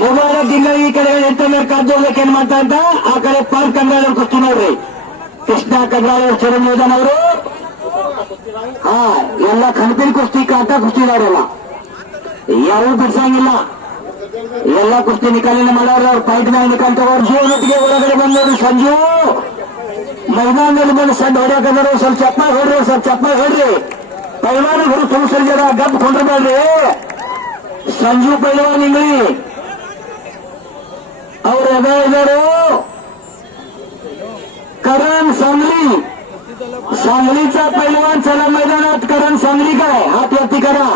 ಮುಬಾರಕ್ ಇಲ್ಲ ಈ ಕಡೆ ಎಂತ ಮೇಲೆ ಕಾಜೋಗ್ಲಿಕ್ಕೆ ಏನ್ ಮಾಡ್ತಾ ಅಂತ ಆ ಕಡೆ ಪಾರ್ಕ್ ಕಂಗ್ರಾಳವ್ರು ಕುಸ್ತಿ ನೋಡ್ರಿ. ಕೃಷ್ಣ ಕಂಗ್ರಾಳವ್ರು ಚಿರಂಜೀವನ್ ಅವರು ಎಲ್ಲ ಕಣಪಿನ ಕುಸ್ತಿ ಕಾಂತ ಕುಸ್ತಿ ನೋಡಲ್ಲ ಯಾವ ಬಿಡ್ಸಂಗಿಲ್ಲ. ಎಲ್ಲ ಕುಸ್ತಿ ನಿಕಾಲಿನ ಮಾಡೋರು ಅವ್ರು ಫೈಟ್ ಮ್ಯಾಗ ನಿಕಾಲ್ ತಗೋರು. ಜೀವನೊಟ್ಟಿಗೆ ಹೊರಗಡೆ ಬಂದವರು ಸಂಜು ಮೈದಾನದಲ್ಲಿ ಬಂದು ಸಣ್ಣ ಹೊಡ್ಯಾಕಂದ್ರು. ಸ್ವಲ್ಪ ಚಪ್ಪಾಗಿ ಹೊಡ್ರಿ. ಪೈಲ್ವಾನಿಗಳು ತುಂಬ ಜನ ಗಪ್ ಕೊಂಡ್ರಬೇಡ್ರಿ. ಸಂಜು ಪೈಲ್ವಾನ್ ಇಂಗ್ಲಿ ಅವ್ರು ಎದೆ ಇದ್ದಾರೆ. करण सांगलीचा पैलवान चला मैदानात. करण सांगली काय हात वरती करा.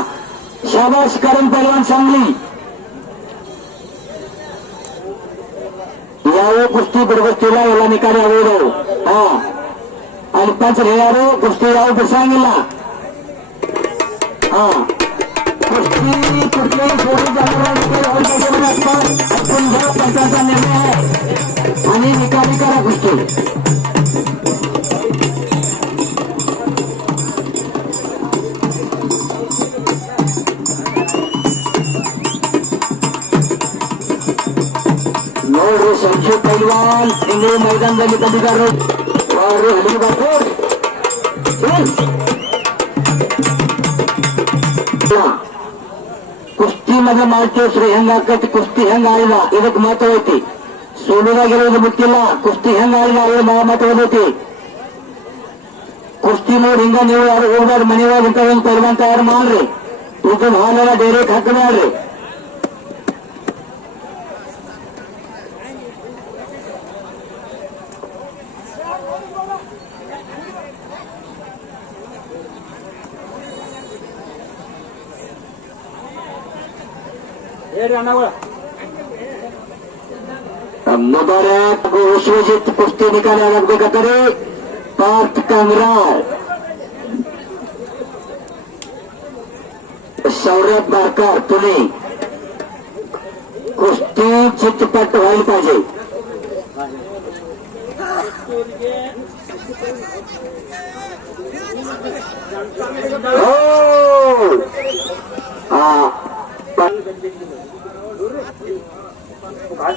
शाबाश करण पैलवान सांगली. यावं कुस्ती ಬಿಡುಗಸ್ತಿಲ್ಲ ಎಲ್ಲ ನಿಕಾಲಿ ಆಗೋದು. ಅಲ್ಲಿ ಪಂಚರು ಹೇಳ್ಯಾರು ಕುಸ್ತಿ ಯಾವ ಬಿಡ್ಸಂಗಿಲ್ಲ. कुस्ती कुठल्याही सोडून जाणार पंचाचा निर्णय आहे आणि निकाली करा कुस्ती. ನೋಡ್ರಿ ಸಂಜು ಪೈಲ್ವಾನ್ ಇಂಗ್ಲಿ ಮೈದಾನದಲ್ಲಿ ಬಂದಿದ್ದಾರೆ. ಅವರು ಹಲಿಬಾರ್ದು ಕುಸ್ತಿ ಮಗ ಮಾಡ್ತೇವ್ರಿ. ಹೆಂಗಾಕತಿ ಕುಸ್ತಿ ಹೆಂಗ ಆಳಿದ ಇದಕ್ ಮಹತ್ವ ಐತಿ. ಸೋಲುದಾಗಿರೋದು ಬಿಟ್ಟಿಲ್ಲ. ಕುಸ್ತಿ ಹೆಂಗ ಆಳಿದ ಅವ್ರಿಗೆ ಮಹತ್ವ ಐತಿ. ಕುಸ್ತಿ ನೋಡಿ ಹಿಂಗ ನೀವು ಯಾರು ಹೋಗ್ಬಾರ್ದು. ಮನೆಯೊಳಗೆ ಇಂಥ ಒಂದು ಪೈಲ್ವಾನ್ ತಯಾರು ಮಾಡ್ರಿ. ಇದು ಹಾಲೆಲ್ಲ ಡೈರೆಕ್ಟ್ ಹಾಕಬೇಡ್ರಿ. मुबारक विश्वजित कुस्ती निकाली ಆಗಬೇಕಾದರೆ ಪಾರ್ಥ ಕಂಗ್ರಾ सौरभ मार्कर पुणे कुस्ती चित्रपट व्हायला पाहिजे.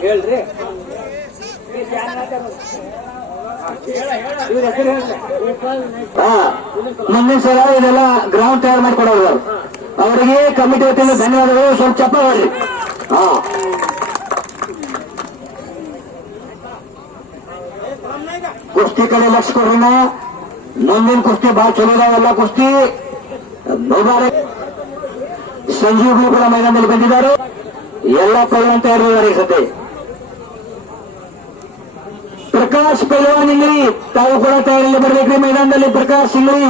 ಹೇಳ್ರಿ ಮುಂದಿನ ಸಲ ಇದೆಲ್ಲ ಗ್ರೌಂಡ್ ತಯಾರು ಮಾಡಿಕೊಡೋರು ಅವರಿಗೆ ಕಮಿಟಿ ವತಿಯಿಂದ ಧನ್ಯವಾದಗಳು. ಸ್ವಲ್ಪ ಚಪ್ಪ ಹೊಡ್ರಿ. ಕುಸ್ತಿ ಕಡೆ ಲಕ್ಷ ಕೊಡೋಣ. ಮುಂದಿನ ಕುಸ್ತಿ ಬಹಳ ಚಲೋ ಇದಾವೆಲ್ಲ ಕುಸ್ತಿ. ಮುಬಾರಕ್ ಸಂಜೀವ್ ಕೂಡ ಮೈದಾನದಲ್ಲಿ ಬಂದಿದ್ದಾರೆ. ಎಲ್ಲ ಪೈಲ್ವಾನ್ ತಯಾರಿದ್ದಾರೆ ಈ ಸತಿ. ಪ್ರಕಾಶ್ ಪೈಲ್ವಾನ್ ಇಂಗ್ರಿ ತಾವು ಕೂಡ ತಯಾರಿಯಲ್ಲಿ ಬರಬೇಕ್ರಿ ಮೈದಾನದಲ್ಲಿ. ಪ್ರಕಾಶ್ ಇಂಗ್ರಿ,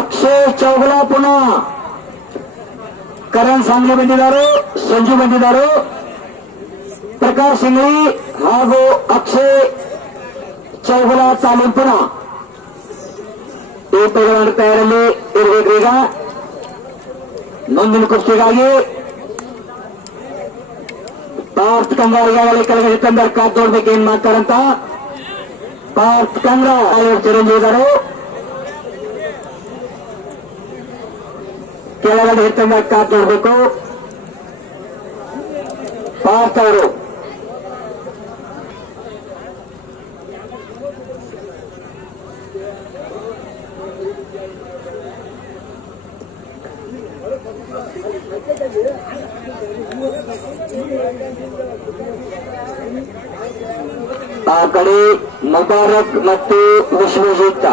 ಅಕ್ಷಯ್ ಚೌಗಲಾ ಪುನಃ, ಕರಣ್ ಸಾಂಗ್ಲಿ ಬಂದಿದ್ದಾರೆ, ಸಂಜು ಬಂದಿದ್ದಾರೆ. ಪ್ರಕಾಶ್ ಇಂಗ್ರಿ ಹಾಗೂ ಅಕ್ಷಯ್ ಚೌಗಲಾ ತಾಲೀಮ್ ಪುನಃ ಈ ಪೈಲ್ವಾನ್ ತಯಾರಲ್ಲಿ ಇರಬೇಕ್ರಿ. ಈಗ ಮುಂದಿನ ಕುಸ್ತಿಗಾಗಿ ಪಾರ್ಥ ಕಂಗ್ರಾ ಈಗಾಗಲೇ ಕೆಳಗಡೆ ತಂದ ಕಾದ್ ನೋಡ್ಬೇಕು ಏನ್ ಮಾಡ್ತಾರಂತ. ಪಾರ್ಥ ಕಂಗ್ರಾ ಚಿರಂಜೀವಿ ಇದ್ದಾರೆ, ಕೆಳಗಡೆ ಎತ್ತಂದ ಕಾದ್ ನೋಡ್ಬೇಕು ಪಾರ್ಥ ಅವರು. ಆ ಕಡೆ ಮುಬಾರಕ್ ಮತ್ತು ವಿಶ್ವಜಿತ್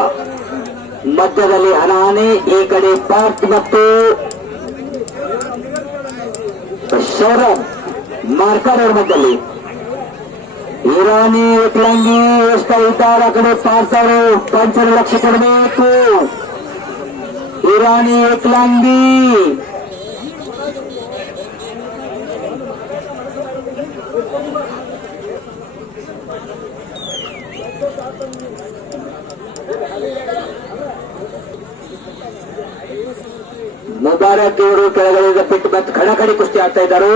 ಮಧ್ಯದಲ್ಲಿ ಹನಾನೆ, ಈ ಕಡೆ ಪಾರ್ಕ್ ಮತ್ತು ಸೌರಭ್ ಮಾರ್ಕರ್ ಅವರ ಮಧ್ಯದಲ್ಲಿ. ಇರಾನಿ ವಿಕಲಾಂಗಿ ಎಷ್ಟ ಇದ್ದಾರೆ, ಆ ಕಡೆ ಪಾರ್ಕ್ ಅವರು ಪಂಚರ ಲಕ್ಷ ಕೊಡಬೇಕು. ಇರಾನಿ ವಿಕಲಾಂಗಿ ಮುಬಾರಕ್ ಇವರು ಕೆಳಗಡೆ ಬಿಟ್ಟು ಮತ್ತೆ ಖಡಾಖಡಿ ಕುಸ್ತಿ ಆಡ್ತಾ ಇದ್ದಾರೆ.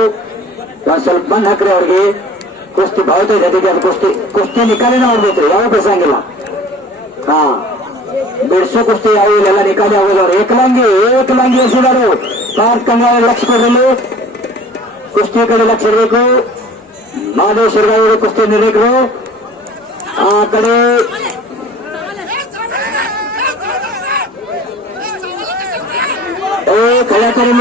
ಒಂದ್ ಸ್ವಲ್ಪ ಬಂದ್ ಹಾಕ್ರಿ ಅವ್ರಿಗೆ. ಕುಸ್ತಿ ಭಾವತ ಜೊತೆಗೆ ಅದು ಕುಸ್ತಿ ನಿಕಾಲಿನ ಮಾಡ್ಬೇಕ್ರಿ, ಯಾವ ಬೆಸಂಗಿಲ್ಲ. ಹಾ, ಬಿಡ್ಸೋ ಕುಸ್ತಿ ಯಾವ ಇಲ್ಲೆಲ್ಲ ನಿಕಾಲಿ ಆಗೋದು. ಅವ್ರು ಏಕಲಾಂಗಿ ಎಸಿದಾರು. ಪಾರ್ಥ ಕಂಗ್ರಾ ಲಕ್ಷ ಕೊಡಲು ಕುಸ್ತಿ ಕಡೆ ಲಕ್ಷ ಇರಬೇಕು. ಮಾದೇಶ್ವರ ಅವರು ಕುಸ್ತಿ ನಿರ್ಣಯಿಕರು. ಆ ಕಡೆ ಕಳಕರಿ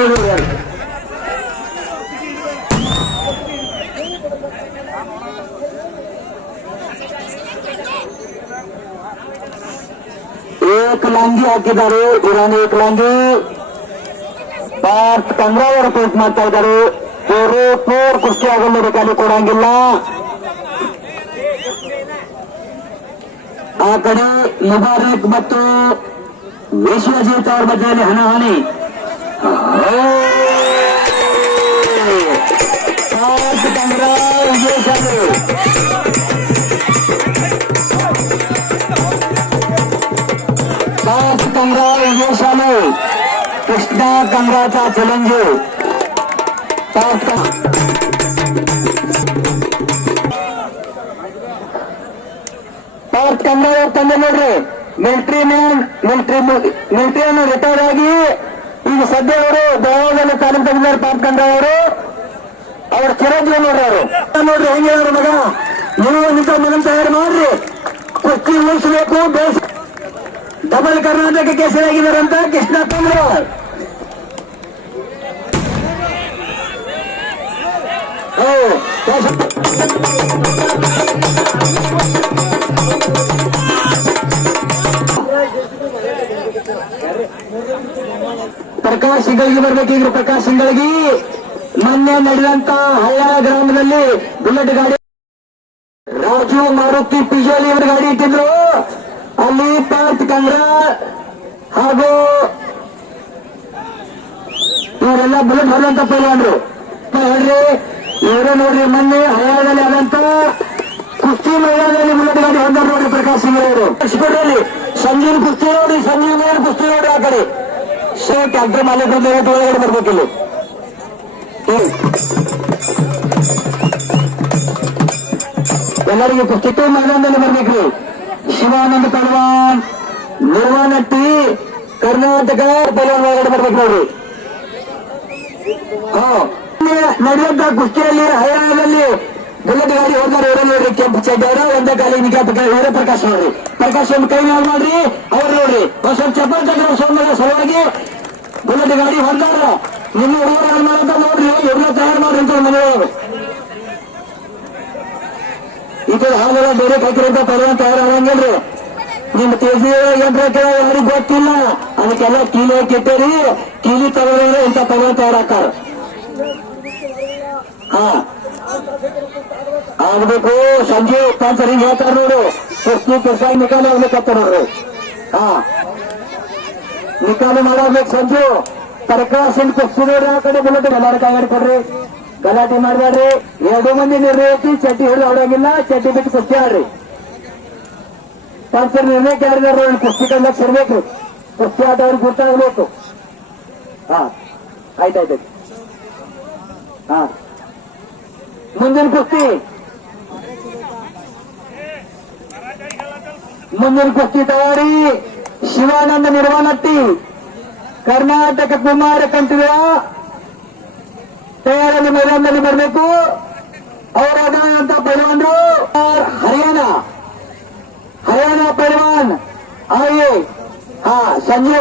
ಏಕಲಾಂಗಿ ಹಾಕಿದ್ದಾರೆ. ಇರಾನಿ ಏಕಲಾಂಗಿ ಪಾರ್ಥ ಕಂಗ್ರಾ ಅವರು ಪೇಟ್ ಮಾಡ್ತಾ ಇದ್ದಾರೆ. ಪೂರ್ ಕುಸ್ತಿ ಆಗಲು ಬೇಕಾಗಿ ಕೊಡಂಗಿಲ್ಲ. ಆ ಕಡೆ ಮುಬಾರಕ್ ಮತ್ತು ವಿಶ್ವಜಿತ್ ಅವರ ಮಧ್ಯದಲ್ಲಿ ಹಣಾಹಣಿ. ಪಾರ್ಥ ಕಂಗ್ರಾ ವಿಜಯಶಾಲಿ. पार्थ कंग्रा विजयशाली. कृष्णा कंग्राचा चॅलेंज. पार्थ ಕಂಗ್ರಾ ತಂದೆ ನೋಡ್ರಿ, ಮಿಲಿಟರಿಯನ್ನು ರಿಟೈರ್ ಆಗಿ ಈಗ ಸದ್ಯ ಅವರು ಬೆಳಗಾವಿಯಲ್ಲಿ ತಾಲೀಮ್ ತೆಗೆದಿದ್ದಾರೆ. ಪಾರ್ಥ ಕಂಗ್ರಾ ಅವರು ಅವ್ರ ಚಿರಂಜೀವಿ ನೋಡ್ರಿ. ಅವರು ನೋಡ್ರಿ ಹೆಂಗೆ ಅವ್ರ ಮಗ. ನೀವು ನಿಂತ ಮಗನ್ ತಯಾರು ಮಾಡ್ರಿ, ಕುಸ್ತಿ ಉಳಿಸಬೇಕು. ಡಬಲ್ ಕರ್ನಾಟಕ ಕೇಸರಿಯಾಗಿದ್ದಾರಂತ ಕೃಷ್ಣ ಕಂಗ್ರಾ. ಪ್ರಕಾಶ್ ಸಿಂಗಳಿಗೆ ಬರ್ಬೇಕೀಗ. ಪ್ರಕಾಶ್ ಸಿಂಗಳಿಗೆ ಮೊನ್ನೆ ನಡೆದಂತ ಹಳ್ಯಾಳ ಗ್ರಾಮದಲ್ಲಿ ಬುಲೆಟ್ ಗಾಡಿ ರಾಜು ಮಾರುತಿ ಪಿಜೋಲಿ ಅವರ ಗಾಡಿ ಇಟ್ಟಿದ್ರು. ಅಲ್ಲಿ ಪಾರ್ಥ ಕಂಗ್ರಾ ಹಾಗೂ ಇವರೆಲ್ಲ ಬುಲೆಟ್ ಹೊರದಂತ ಪೈಲ್ವಾನ್ರು ಹೇಳ್ರಿ. ಇವರು ನೋಡ್ರಿ ಮೊನ್ನೆ ಹಳ್ಯಾಳದಲ್ಲಿ ಆದಂತ ಕುಸ್ತಿ ಮೈದಾನದಲ್ಲಿ ಬುಲೆಟ್ ಗಾಡಿ ಹೊಂದಾರ ನೋಡ್ರಿ ಪ್ರಕಾಶ್ ಸಿಂಗ್ ಅವರು. ಅಲ್ಲಿ ಸಂಜೀವ್ ಕುಸ್ತಿ ನೋಡಿ, ಸಂಜೀವ್ ಕುಸ್ತಿ ನೋಡ್ರಿ. ಆ ಕಡೆ ಟ್ಯಾಕ್ಟರ್ ಮಾಲೀಕರ ಒಳಗಡೆ ಬರ್ಬೇಕಿಲ್ಲ. ಎಲ್ಲರಿಗೂ ಕುಸ್ತಿ ಮೈದಾನದಲ್ಲಿ ಬರ್ಬೇಕ್ರಿ. ಶಿವಾನಂದ ಪೈಲ್ವಾನ್, ನಿರ್ವಾನಟ್ಟಿ, ಕರ್ನಾಟಕ ಪೈಲ್ವಾನ್ ಒಳಗಡೆ ಬರ್ಬೇಕು ನೋಡ್ರಿ. ನಡೆಯುವಂತ ಕುಸ್ತಿಯಲ್ಲಿ ಹರಿಯಾಣದಲ್ಲಿ ಬುಲೆಟ್ ಗಾಡಿ ಹೋದಾರೆ. ಇವರು ನೋಡ್ರಿ ಕೆಂಪು ಚಡ್ಡಿ ಅವರು, ಒಂದೇ ಕಾಲಿಗೆ ಕೆಂಪು ಇವರೇ ಪ್ರಕಾಶ್ ನೋಡ್ರಿ. ಪ್ರಕಾಶ್ ಒಂದು ಕೈ ಮೇಲೆ ಮಾಡ್ರಿ, ಅವ್ರು ನೋಡ್ರಿ ಒಂದ್ ಸ್ವಲ್ಪ ಚಪ್ಪಲ್ ತಗ್ರ ಸೋಮದ ಸಲುವಾಗಿ ಬುಲೆಟ್ ಗಾಡಿ ಹೊಂದಾರ. ನಿಮ್ಮ ಹುಡುಗರು ಮಾಡಂತ ನೋಡ್ರಿ, ಇವ್ರನ್ನ ತಯಾರು ಮಾಡ್ರಿ ಅಂತ ಮನೆಯೊಳಗೆ. ಈ ಕಡೆ ಹಾಲೆಲ್ಲ ಬೇರೆ ಹಾಕಿರಂತ ಪೈಲ್ವಾನ್ ತಯಾರಾಗಂಗಿಲ್ರಿ. ನಿಮ್ಮ ತೇಜಿ ಯಂತ್ರಕ್ಕೆ ಯಾರಿಗೂ ಗೊತ್ತಿಲ್ಲ. ಅದಕ್ಕೆಲ್ಲ ಕೀಲಿ ಕೆಟ್ಟರಿ ಕೀಲಿ ತಗೊಳ್ಳಿದ್ರೆ ಇಂಥ ಪೈಲ್ವಾನ್ ತಯಾರಾಕಾರ ಹಾ ಆಗ್ಬೇಕು. ಸಂಜೆ ಪಾಂಚರ್ ಹಿಂಗ್ ಹೇಳ್ತಾರ ನೋಡು, ಕುಸ್ತಿ ಕೆಸಾಗಿ ನಿಕಾಲ ಆಗ್ಬೇಕತ್ತ ನೋಡ್ರಿ. ಹಾ ನಿಕಾಲ ಮಾಡಬೇಕು ಸಂಜು. ಪ್ರಕಾಶ್ ಕುಸ್ತಿ ನೋಡ್ರಿ, ಆ ಕಡೆ ಬುಲೆಟ್ ಎಲ್ಲಾರು ಕೈಗಾಡಿ ಕೊಡ್ರಿ, ಗಲಾಟೆ ಮಾಡ್ಬೇಡ್ರಿ. 2 ಮಂದಿ ನಿರ್ಣಯ ಐತಿ, ಚಡ್ಡಿ ಹಿಡಿದು ಹೊಡಂಗಿಲ್ಲ, ಚಡ್ಡಿ ಬಿಟ್ಟು ಕುಸ್ತಿ ಆಡ್ರಿ. ಪಾಂಚರ್ ನಿರ್ಣಯಕ್ಕೆ ಯಾರಿಗಾರ ಕುಸ್ತಿ ಕಂಡಕ್ಕೆ ಇರ್ಬೇಕು, ಕುಸ್ತಿ ಆಟ ಅವ್ರಿಗೆ ಗೊತ್ತಾಗ್ಬೇಕು. ಹಾ ಆಯ್ತಾಯ್ತು. ಹಾ ಮುಂದಿನ ಕುಸ್ತಿ ತಯಾರಿ. ಶಿವಾನಂದ ನಿರ್ವಾಣಟ್ಟಿ, ಕರ್ನಾಟಕ ಕುಮಾರ ಕಂಠಿಗಳ ತಯಾರಲ್ಲಿ ಮೈದಾನದಲ್ಲಿ ಬರಬೇಕು. ಅವರಾದಂತ ಪೈಲ್ವಾನರು ಹರಿಯಾಣ ಪೈಲ್ವಾನ್ ಆಯೆ. ಹಾ ಸಂಜು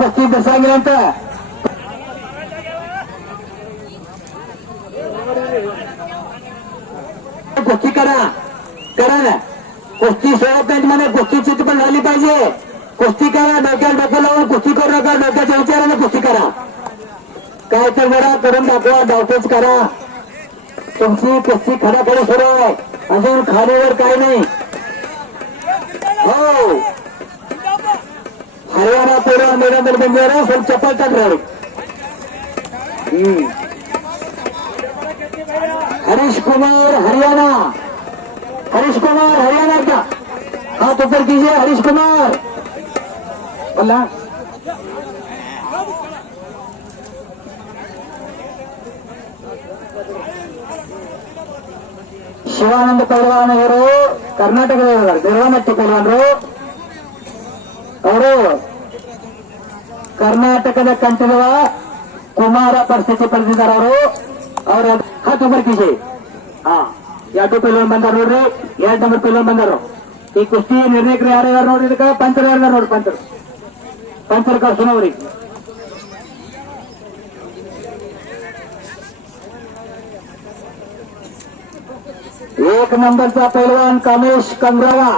ಕುಸ್ತಿ ಬೆಸಾಗಿಲ್ಲ ಅಂತ कुस्ती करा ना. कुस्ती 16 मध्ये कुस्ती चित्त पण झाली पाहिजे. कुस्ती करा, डोक्यात डोकं लावून कुस्ती करू नका, डोक्याच्या विचाराने कुस्ती करा. काय तर जरा करून दाखवा, डावपेच करा. तुमची कुस्ती खडाखडा सुरू आहे, अजून खालीवर काय नाही. हो हरियाणा पूर्व मैदानात बंदर ಸ್ವಲ್ಪ चप्पल टाकणार. हरीश कुमार हरियाणा का हाथ ऊपर कीजिए. हरीश कुमार बोला. ಶಿವಾನಂದ ಪೈಲ್ವಾನ್ ಅವರು ಕರ್ನಾಟಕದವರು, ನಿರ್ವಾಣಟ್ಟಿ ಪೈಲ್ವಾನರು. ಅವರು ಕರ್ನಾಟಕದ ಕಂಠದ ಕುಮಾರ ಪರಿಸ್ಥಿತಿ ಪಡೆದಿದ್ದಾರೆ. ಅವರು हाथ ऊपर कीजिए. हाँ 2 पहलवान ಬಂದಾರ ನೋಡ್ರಿ, 2 ನಂಬರ್ ಪೈಲ್ವಾನ್ ಬಂದಾರು. ಈ ಕುಸ್ತಿ ನಿರ್ಣಯಕರು ಯಾರ್ಯಾರು ನೋಡ್ರಿ, ಇದಕ್ಕೆ ಪಂಚರ್ ಯಾರ್ಯಾರು ನೋಡ್ರಿ, ಪಂಚರ್ ಕಳ್ಸು ನೋಡ್ರಿ. एक नंबरचा पैलवान कामेश कंगरावा,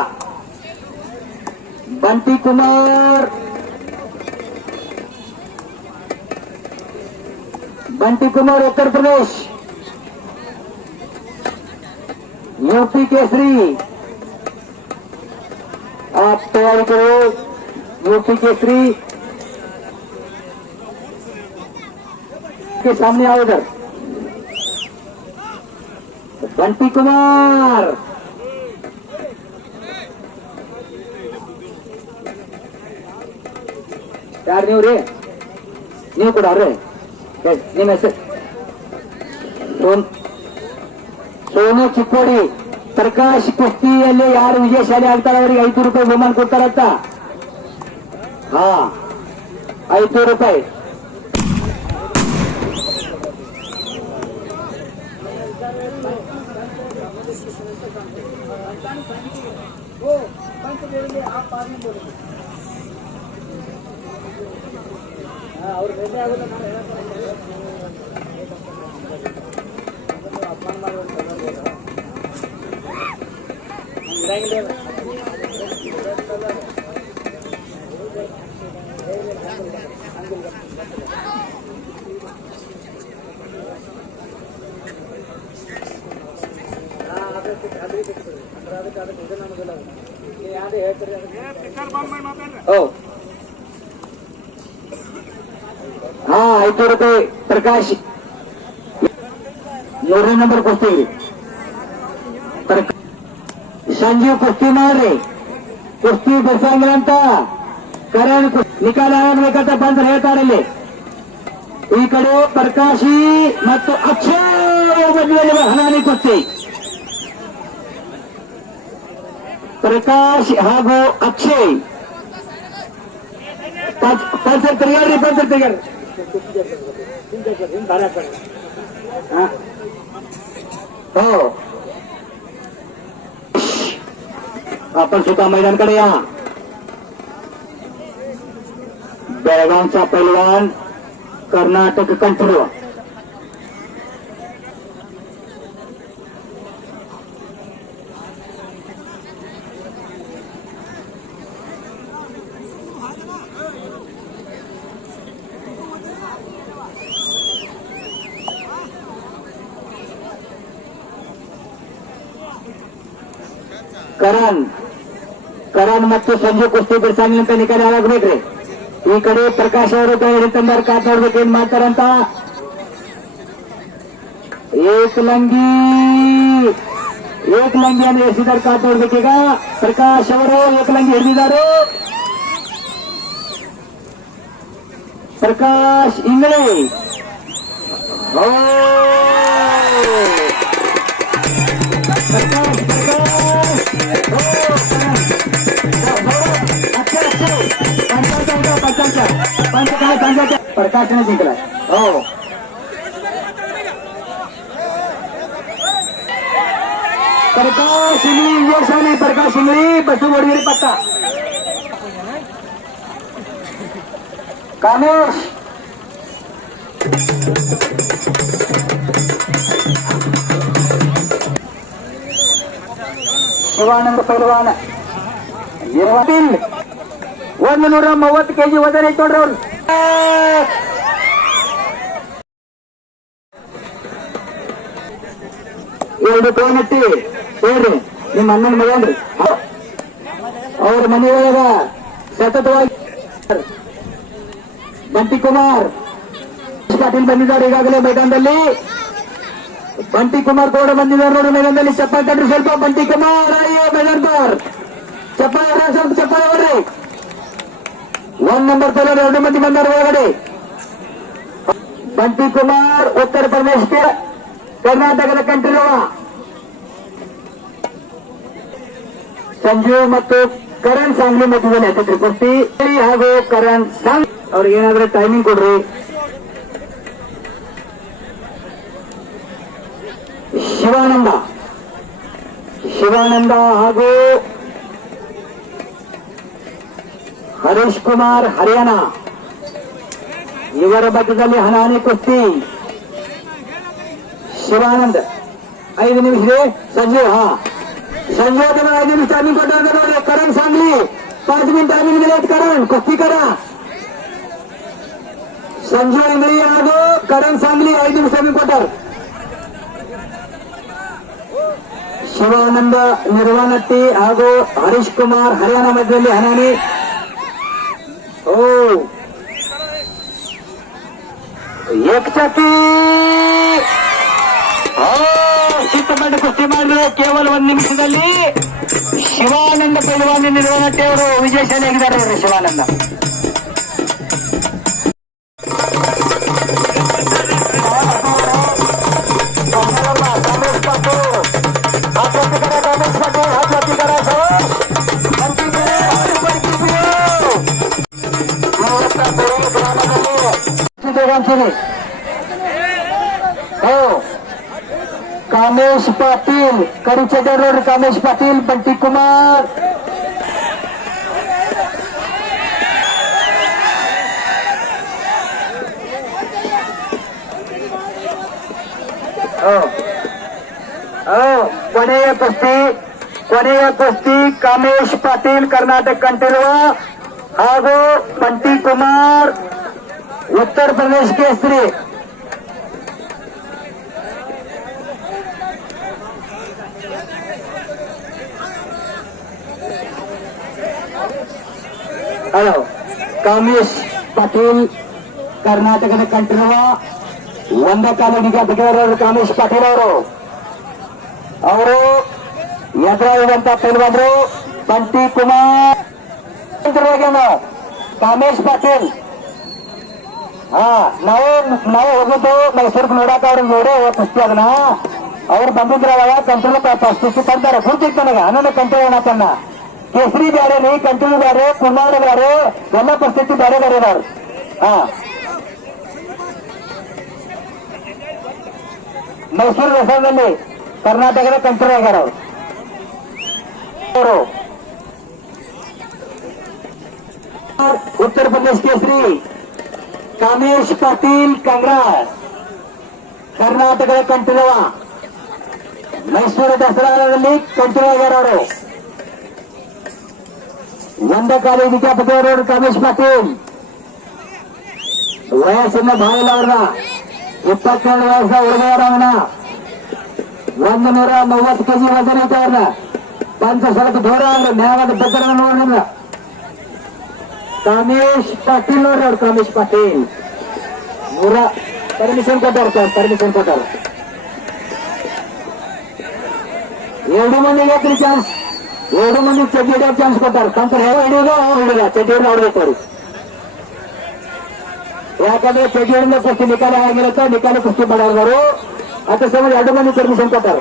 बंटी कुमार उत्तर प्रदेश, यूपी केसरी. आप तैयारी करो. यूपी केसरी के सामने आओ इधर. बंटी कुमार यार ನೀವು ಕೂಡ ಅವ್ರೆ ನಿಮ್ಮ ಹೆಸರು ಸೋನು ಚಿಕ್ಕೋಡಿ. ಪ್ರಕಾಶ್ ಕುಸ್ತಿಯಲ್ಲಿ ಯಾರು ವಿಜಯಶಾಲಿ ಆಗ್ತಾರೆ ಅವರಿಗೆ 500 ರೂಪಾಯಿ ಬಹುಮಾನ ಕೊಡ್ತಾರಂತ. ಹಾ 500 ರೂಪಾಯಿ. ಅವ್ರು ರೆಡಿ ಆಗೋದು ಅಪಮಾನ ಮಾಡುವಂತ ಹಾ 500 ರೂಪಾಯಿ. ಪ್ರಕಾಶ್ 7ನೇ ನಂಬರ್ ಕುಸ್ತಿ. ಸಂಜೀವ್ ಕುಸ್ತಿ ಮಾಡ್ರಿ, ಕುಸ್ತಿ ಬೆಸಂಗಿಲ್ಲ ಅಂತ ಕರಣ್ ನಿಕಾಲ ಆಗಬೇಕಂತ ಬಂದ್ರೆ ಹೇಳ್ತಾರೆ. ಇಲ್ಲಿ ಈ ಕಡೆ ಪ್ರಕಾಶಿ ಮತ್ತು ಅಕ್ಷಯ್ ಮಧ್ಯದಲ್ಲಿ ಹನಾನಿ ಕುಸ್ತಿ. ಪ್ರಕಾಶ್ ಹಾಗೂ ಅಕ್ಷಯ್ ಪಂಚರ್ ತಿರುಗಾಡ್ರಿ. हो आपण सुद्धा मैदानकडे या. बेळगावचा पैलवान कर्नाटक कंठीव. ಕರಣ್ ಮತ್ತು ಸಂಜು ಕುಸ್ತಿ ಬಿಡ್ಸಾಂಗ್ ಅಂತ ನಿಖರ ಆಗ್ಬೇಕ್ರಿ. ಈ ಕಡೆ ಪ್ರಕಾಶ್ ಅವರು ಕೈ ತಂದಾರ, ಕಾತ್ ನೋಡ್ಬೇಕು ಏನ್ ಮಾಡ್ತಾರಂತ. ಏಕಲಂಗಿ ಅಂದ್ರೆ ಎಸಿದಾರ, ಕಾತ್ ನೋಡ್ಬೇಕೀಗ. ಪ್ರಕಾಶ್ ಅವರು ಏಕಲಂಗಿ ಹಿಡಿದಿದ್ದಾರೆ. ಪ್ರಕಾಶ್ ಇಂಗ್ಳೆ प्रकाशने जिंकला. हो प्रकाश इंग्ली, प्रकाश इंग्ली बसू वडगिरी पत्ता. कामेश ಶಿವಾನಂದ ಪೈಲ್ವಾನ 130 kg ವಜನ ಐತಿ ನೋಡ್ರಿ ಅವ್ರು. ಎರಡು ಕೋನಟ್ಟಿ ಹೇಳ್ರಿ ನಿಮ್ಮ ಅಣ್ಣನ ಮಗನ್ರಿ. ಅವ್ರ ಮನೆಯೊಳಗ ಸತತವಾಗಿ ಬಂಟಿ ಕುಮಾರ್ ಪಾಟೀಲ್ ಬಂದಿದ್ದಾರೆ ಈಗಾಗಲೇ ಮೈದಾನದಲ್ಲಿ. ಬಂಟಿ ಕುಮಾರ್ ಕೂಡ ಬಂದಿದ್ದಾರೆ ನೋಡಿ ಮೈದಾನದಲ್ಲಿ. ಚಪ್ಪಾಳೆ ತಡ್ರಿ ಸ್ವಲ್ಪ. ಬಂಟಿ ಕುಮಾರ್ ಅಯ್ಯೋ ಮೈದಾನ ಚಪ್ಪಾಳೆ ಸ್ವಲ್ಪ ಚಪ್ಪಾಳೆ ಹೊಡ್ರಿ. 1 ನಂಬರ್ ಪೈಲರ್ 2 ಮಂದಿ ಬಂದಾರ ಒಳಗಡೆ. ಬಂಟಿ ಕುಮಾರ್ ಉತ್ತರ ಪ್ರದೇಶಕ್ಕೆ ಕರ್ನಾಟಕದ ಕಂಠೀರವ. ಸಂಜು ಮತ್ತು ಕರಣ್ ಸಾಂಗ್ಲಿ ಮಧ್ಯದಲ್ಲಿ ಹತ್ತಿರ ಕುಸ್ತಿ ಹಾಗೂ ಕರಣ್ ಸಾಂಗ್ ಅವ್ರಿಗೆ ಏನಾದ್ರೂ ಟೈಮಿಂಗ್ ಕೊಡ್ರಿ. ಶಿವಾನಂದ ಹಾಗೂ ಹರೀಶ್ ಕುಮಾರ್ ಹರಿಯಾಣ ಇವರ ಮಧ್ಯದಲ್ಲಿ ಹಣಾಹಣಿ ಕುಸ್ತಿ. ಶಿವಾನಂದ್ 5 ನಿಮಿಷ ಇದೆ. ಸಂಜು संजय 5 ನಿಮಿಷ टाइमिंग ಕೊಟ್ಟಾರೆ. करण सांगली 5 मिनट टाइमिंग दिले. करण कुस्ती करा. संजू इंगळी ಹಾಗೂ करण सांगली 5 ನಿಮಿಷ टाइमिंग ಕೊಟ್ಟಾರೆ. ಶಿವಾನಂದ ನಿರ್ವಾಣಟ್ಟಿ ಹಾಗೂ ಹರೀಶ್ ಕುಮಾರ್ ಹರಿಯಾಣ ಮಧ್ಯದಲ್ಲಿ ಹಣಾಹಣಿ. ಏಕಚಾಕಿ ಚಿತ್ತಪಟ್ಟು ಕುಸ್ತಿ ಮಾಡಿದ್ರೆ ಕೇವಲ 1 ನಿಮಿಷದಲ್ಲಿ ಶಿವಾನಂದ ಪೈಲ್ವಾನ್ ನಿರ್ವಾಣಟ್ಟಿ ಅವರು ವಿಜಯಶಾಲಿಯಾಗಿದ್ದಾರೆ. ಅವರು ಶಿವಾನಂದ कामेश पाटील करीचेडर रोड. कामेश पाटील बंटी कुमार ಕೊನೆಯ ಕುಸ್ತಿ ಕಾಮೇಶ್ ಪಾಟೀಲ್ ಕರ್ನಾಟಕ ಕಂಠೀರವ ಹಾಗೂ ಬಂಟಿ ಕುಮಾರ್ ಉತ್ತರ ಪ್ರದೇಶ ಕೇಸರಿ. ಕಾಮೇಶ್ ಪಾಟೀಲ್ ಕರ್ನಾಟಕದ ಕಂಠೀರವ 1 ಕಾಲನಿಗೆ ಬಗೆಹರವರು. ಕಾಮೇಶ್ ಪಾಟೀಲ್ ಅವರು ಎದುರಾಗುವಂತ ಪೈಲ್ವಾನರು ಬಂಟಿ ಕುಮಾರ್. ಕಾಮೇಶ್ ಪಾಟೀಲ್ ನಾವು ಹೋಗಿದ್ದು ಮೈಸೂರಿಗೆ ನೋಡಾಕ ಅವ್ರಿಗೆ ನೋಡಿ ಕುಸ್ತಿ ಅದನ್ನ ಅವ್ರು ಬಂದಿದ್ರ ಅವಾಗ ಕಂಟ್ರೋಲ್ ಪರಿಸ್ಥಿತಿ ತಂದಾರೆ. ಗುರ್ತಿತ್ತು ನನಗೆ ಅನ್ನೋದು ಕಂಟ್ರೋಲ್ ಅನ್ನತನ್ನ. ಕೇಸರಿ ಬೇರೆ ರೀ, ಕಂಟ್ರೋಲ್ ಬೇರೆ, ಕುಮಾರ ಬೇರೆ, ಎಲ್ಲ ಪರಿಸ್ಥಿತಿ ಬೇರೆ ಬೇರೆ ಇದಾವ್ರು. ಮೈಸೂರು ದಸರಾದಲ್ಲಿ ಕರ್ನಾಟಕದ ಕಂಟ್ರೋಲ್ ಆಗ್ಯಾರ ಅವರು. उत्तर प्रदेश केसरी कामेश पाटील कांग्रास कर्नाटकದ ಕಂಠೀರವ ಮೈಸೂರು ದಸರಾದಲ್ಲಿ ಕಂಠೀರವರು. 1 ಕಾಲೇಜಿಗೆ ಬಗೆಹರವರು ಕಾಮೇಶ್ ಪಾಟೀಲ್. ವಯಸ್ಸಿನ ಬಹಳ ಇಲ್ಲ ಅವ್ರನ್ನ. 22 ವರ್ಷ ಹುಡುಗರವನ್ನ. 130 kg ವಜನ ಐತೆ ಅವ್ರನ್ನ. पंच ಸ್ವಲ್ಪ ದೂರ ಅಂದ್ರೆ ಮ್ಯಾಗದ ಬೆದರ ನೋಡ್ರಿ ಕಾಮೇಶ್ ಪಾಟೀಲ್ ನೋಡ್ರಿ ಅವ್ರು ಕಾಮೇಶ್ ಪಾಟೀಲ್ ನೂರ ಪರ್ಮಿಷನ್ ಕೊಟ್ಟಾರ ಸರ್ ಪರ್ಮಿಷನ್ ಕೊಟ್ಟಾರ ಎರಡು ಮಂದಿಗೆ ಐತ್ರಿ ಚಾನ್ಸ್ ಎರಡು ಮಂದಿ ಚಡ್ಡಿ ಹಿಡಿಯೋ ಚಾನ್ಸ್ ಕೊಟ್ಟಾರ ಕಂತರ ಯಾವ ಹಿಡಿಯೋದು ಅವ್ರು ಹಿಡಿದ ಚಡ್ಡಿ ಹಿಡಿದು ಹೊಡ್ಬೇಕು ಅವ್ರು ಯಾಕಂದ್ರೆ ಚಡ್ಡಿ ಹಿಡಿದ ಕುಸ್ತಿ ನಿಕಾಲ ಆಗಿರುತ್ತೆ ನಿಕಾಲ ಕುಸ್ತಿ ಮಾಡೋರು ಅದ್ರ ಸಮಯ ಎರಡು ಮಂದಿ ಪರ್ಮಿಷನ್ ಕೊಟ್ಟಾರ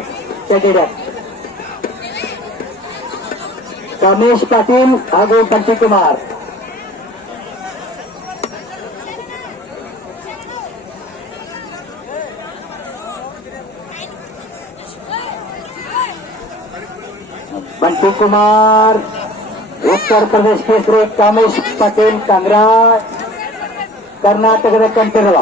ಚಡ್ಡಿ ಹಿಡಿಯ ಕಾಮೇಶ್ ಪಾಟೀಲ್ ಹಾಗೂ ಬಂಟಿ ಕುಮಾರ್ बंटी कुमार उत्तर प्रदेश केसरी कामेश पटेल कांग्रा कर्नाटक कंटिರುವ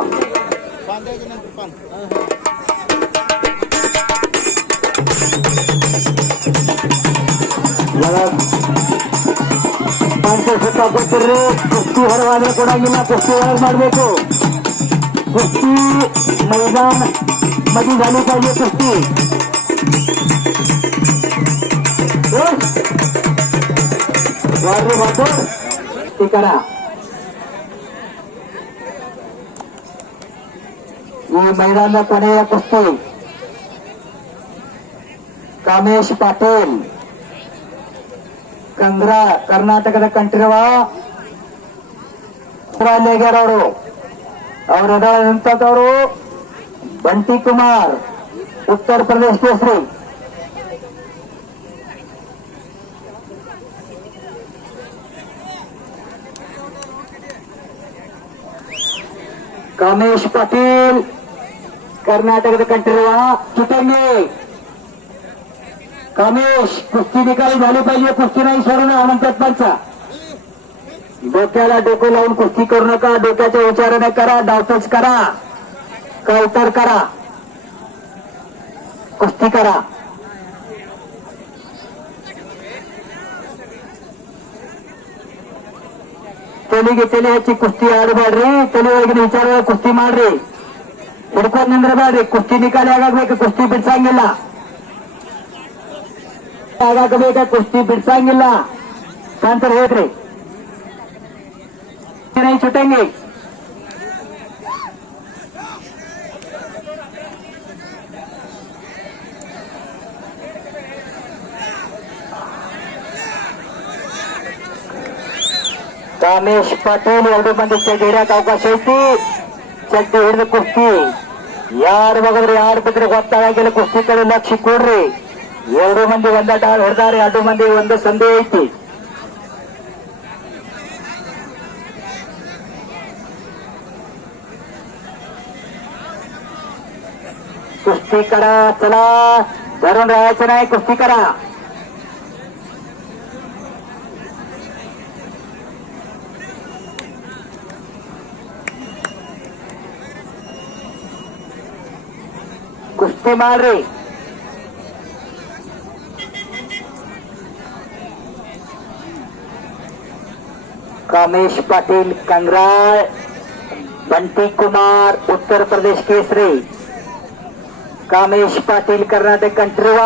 ಸುತ್ತ ಗೊತ್ತಿರ್ರಿ ಕುಸ್ತಿ ಹೊರವಾದ್ರೆ ಕೊಡಂಗಿಲ್ಲ ಕುಸ್ತಿ ಹೊರಗೆ ಮಾಡಬೇಕು ಕುಸ್ತಿ मैदान मध्ये झाली पाहिजे कुस्ती वारली बाजू ती करा ಈ ಮೈದಾನದ ಕೊನೆಯ ಕುಸ್ತಿ ಕಾಮೇಶ್ ಪಾಟೀಲ್ ಕಂಗ್ರಾ ಕರ್ನಾಟಕದ ಕಂಠಿರುವ ಲೇಗರವರು ಅವರ ನಿಂತವರು ಬಂಟಿ ಕುಮಾರ್ ಉತ್ತರ ಪ್ರದೇಶ ಕೇಸರಿ ಕಾಮೇಶ್ ಪಾಟೀಲ್ ಕರ್ನಾಟಕದ ಕಂಠಿರುವ चितंगे कामेश कुस्ती निकाली झाली पाहिजे कुस्ती नाही सोडू नका म्हणतात पंच डोक्याला डोकं लावून कुस्ती करू नका डोक्याच्या विचाराने करा डावटच करा कौतर करा कुस्ती करा ತೆಲಿಗೆ ತಲೆ ಹಚ್ಚಿ ಕುಸ್ತಿ ಆಡಬೇಡ್ರಿ ತಲೆ ಒಳಗಿನ ವಿಚಾರ ಕುಸ್ತಿ ಮಾಡ್ರಿ ಹಿಡ್ಕೊಂಡ್ ನಿಂದ್ರಬೇಡ್ರಿ ಕುಸ್ತಿ ನಿಕಾಲಿ ಆಗಬೇಕು ಕುಸ್ತಿ ಬಿಡ್ಸಂಗಿಲ್ಲ ಆಗಾಕಬೇಕ ಕುಸ್ತಿ ಬಿಡ್ಸಂಗಿಲ್ಲ ಕಾಂತರ ಹೇಳ್ರಿ छुटेंगे ಕಾಮೇಶ್ ಪಾಟೀಲ್ ಎರಡು ಮಂದಿ ಚಡ್ಡಿ ಹಿಡಿಯಕ್ಕೆ ಅವಕಾಶ ಐತಿ ಚಡ್ಡಿ ಹಿಡಿದು ಕುಸ್ತಿ ಯಾರು ಹೋಗಿದ್ರೆ ಯಾರು ಬಿದ್ರೆ ಗೊತ್ತಾಗಿಲ್ಲ ಕುಸ್ತಿ ಕಡೆ ಲಕ್ಷ್ಯ ಕೊಡ್ರಿ ಎರಡು ಮಂದಿ ಒಂದ ಡಾಲ್ ಹೊಡೆದಾರೆ ಎರಡು ಮಂದಿ ಒಂದು ಸಂಧಿ ಐತಿ कुस्ती करा चला धरून राहायचं नाही कुस्ती करा कुस्ती मार रे कामेश पाटील कंगराळ बंटी कुमार उत्तर प्रदेश केसरी कामेश पाटील कर्नाटक कंठिರುವ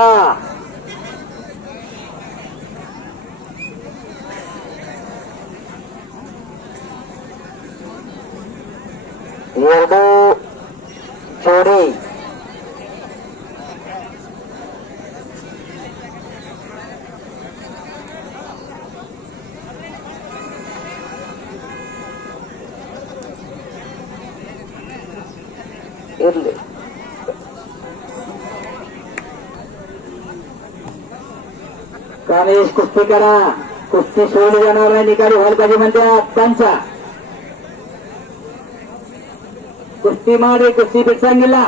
ಎರಡು ಜೋಡಿ ಇರಲಿ कामेश कुस्ती करा कुस्ती सोडली जाणार नाही निकाली व्हायला पाहिजे म्हणतात पंच कुस्ती मारे कुस्ती बिडसंगिಲ್ಲ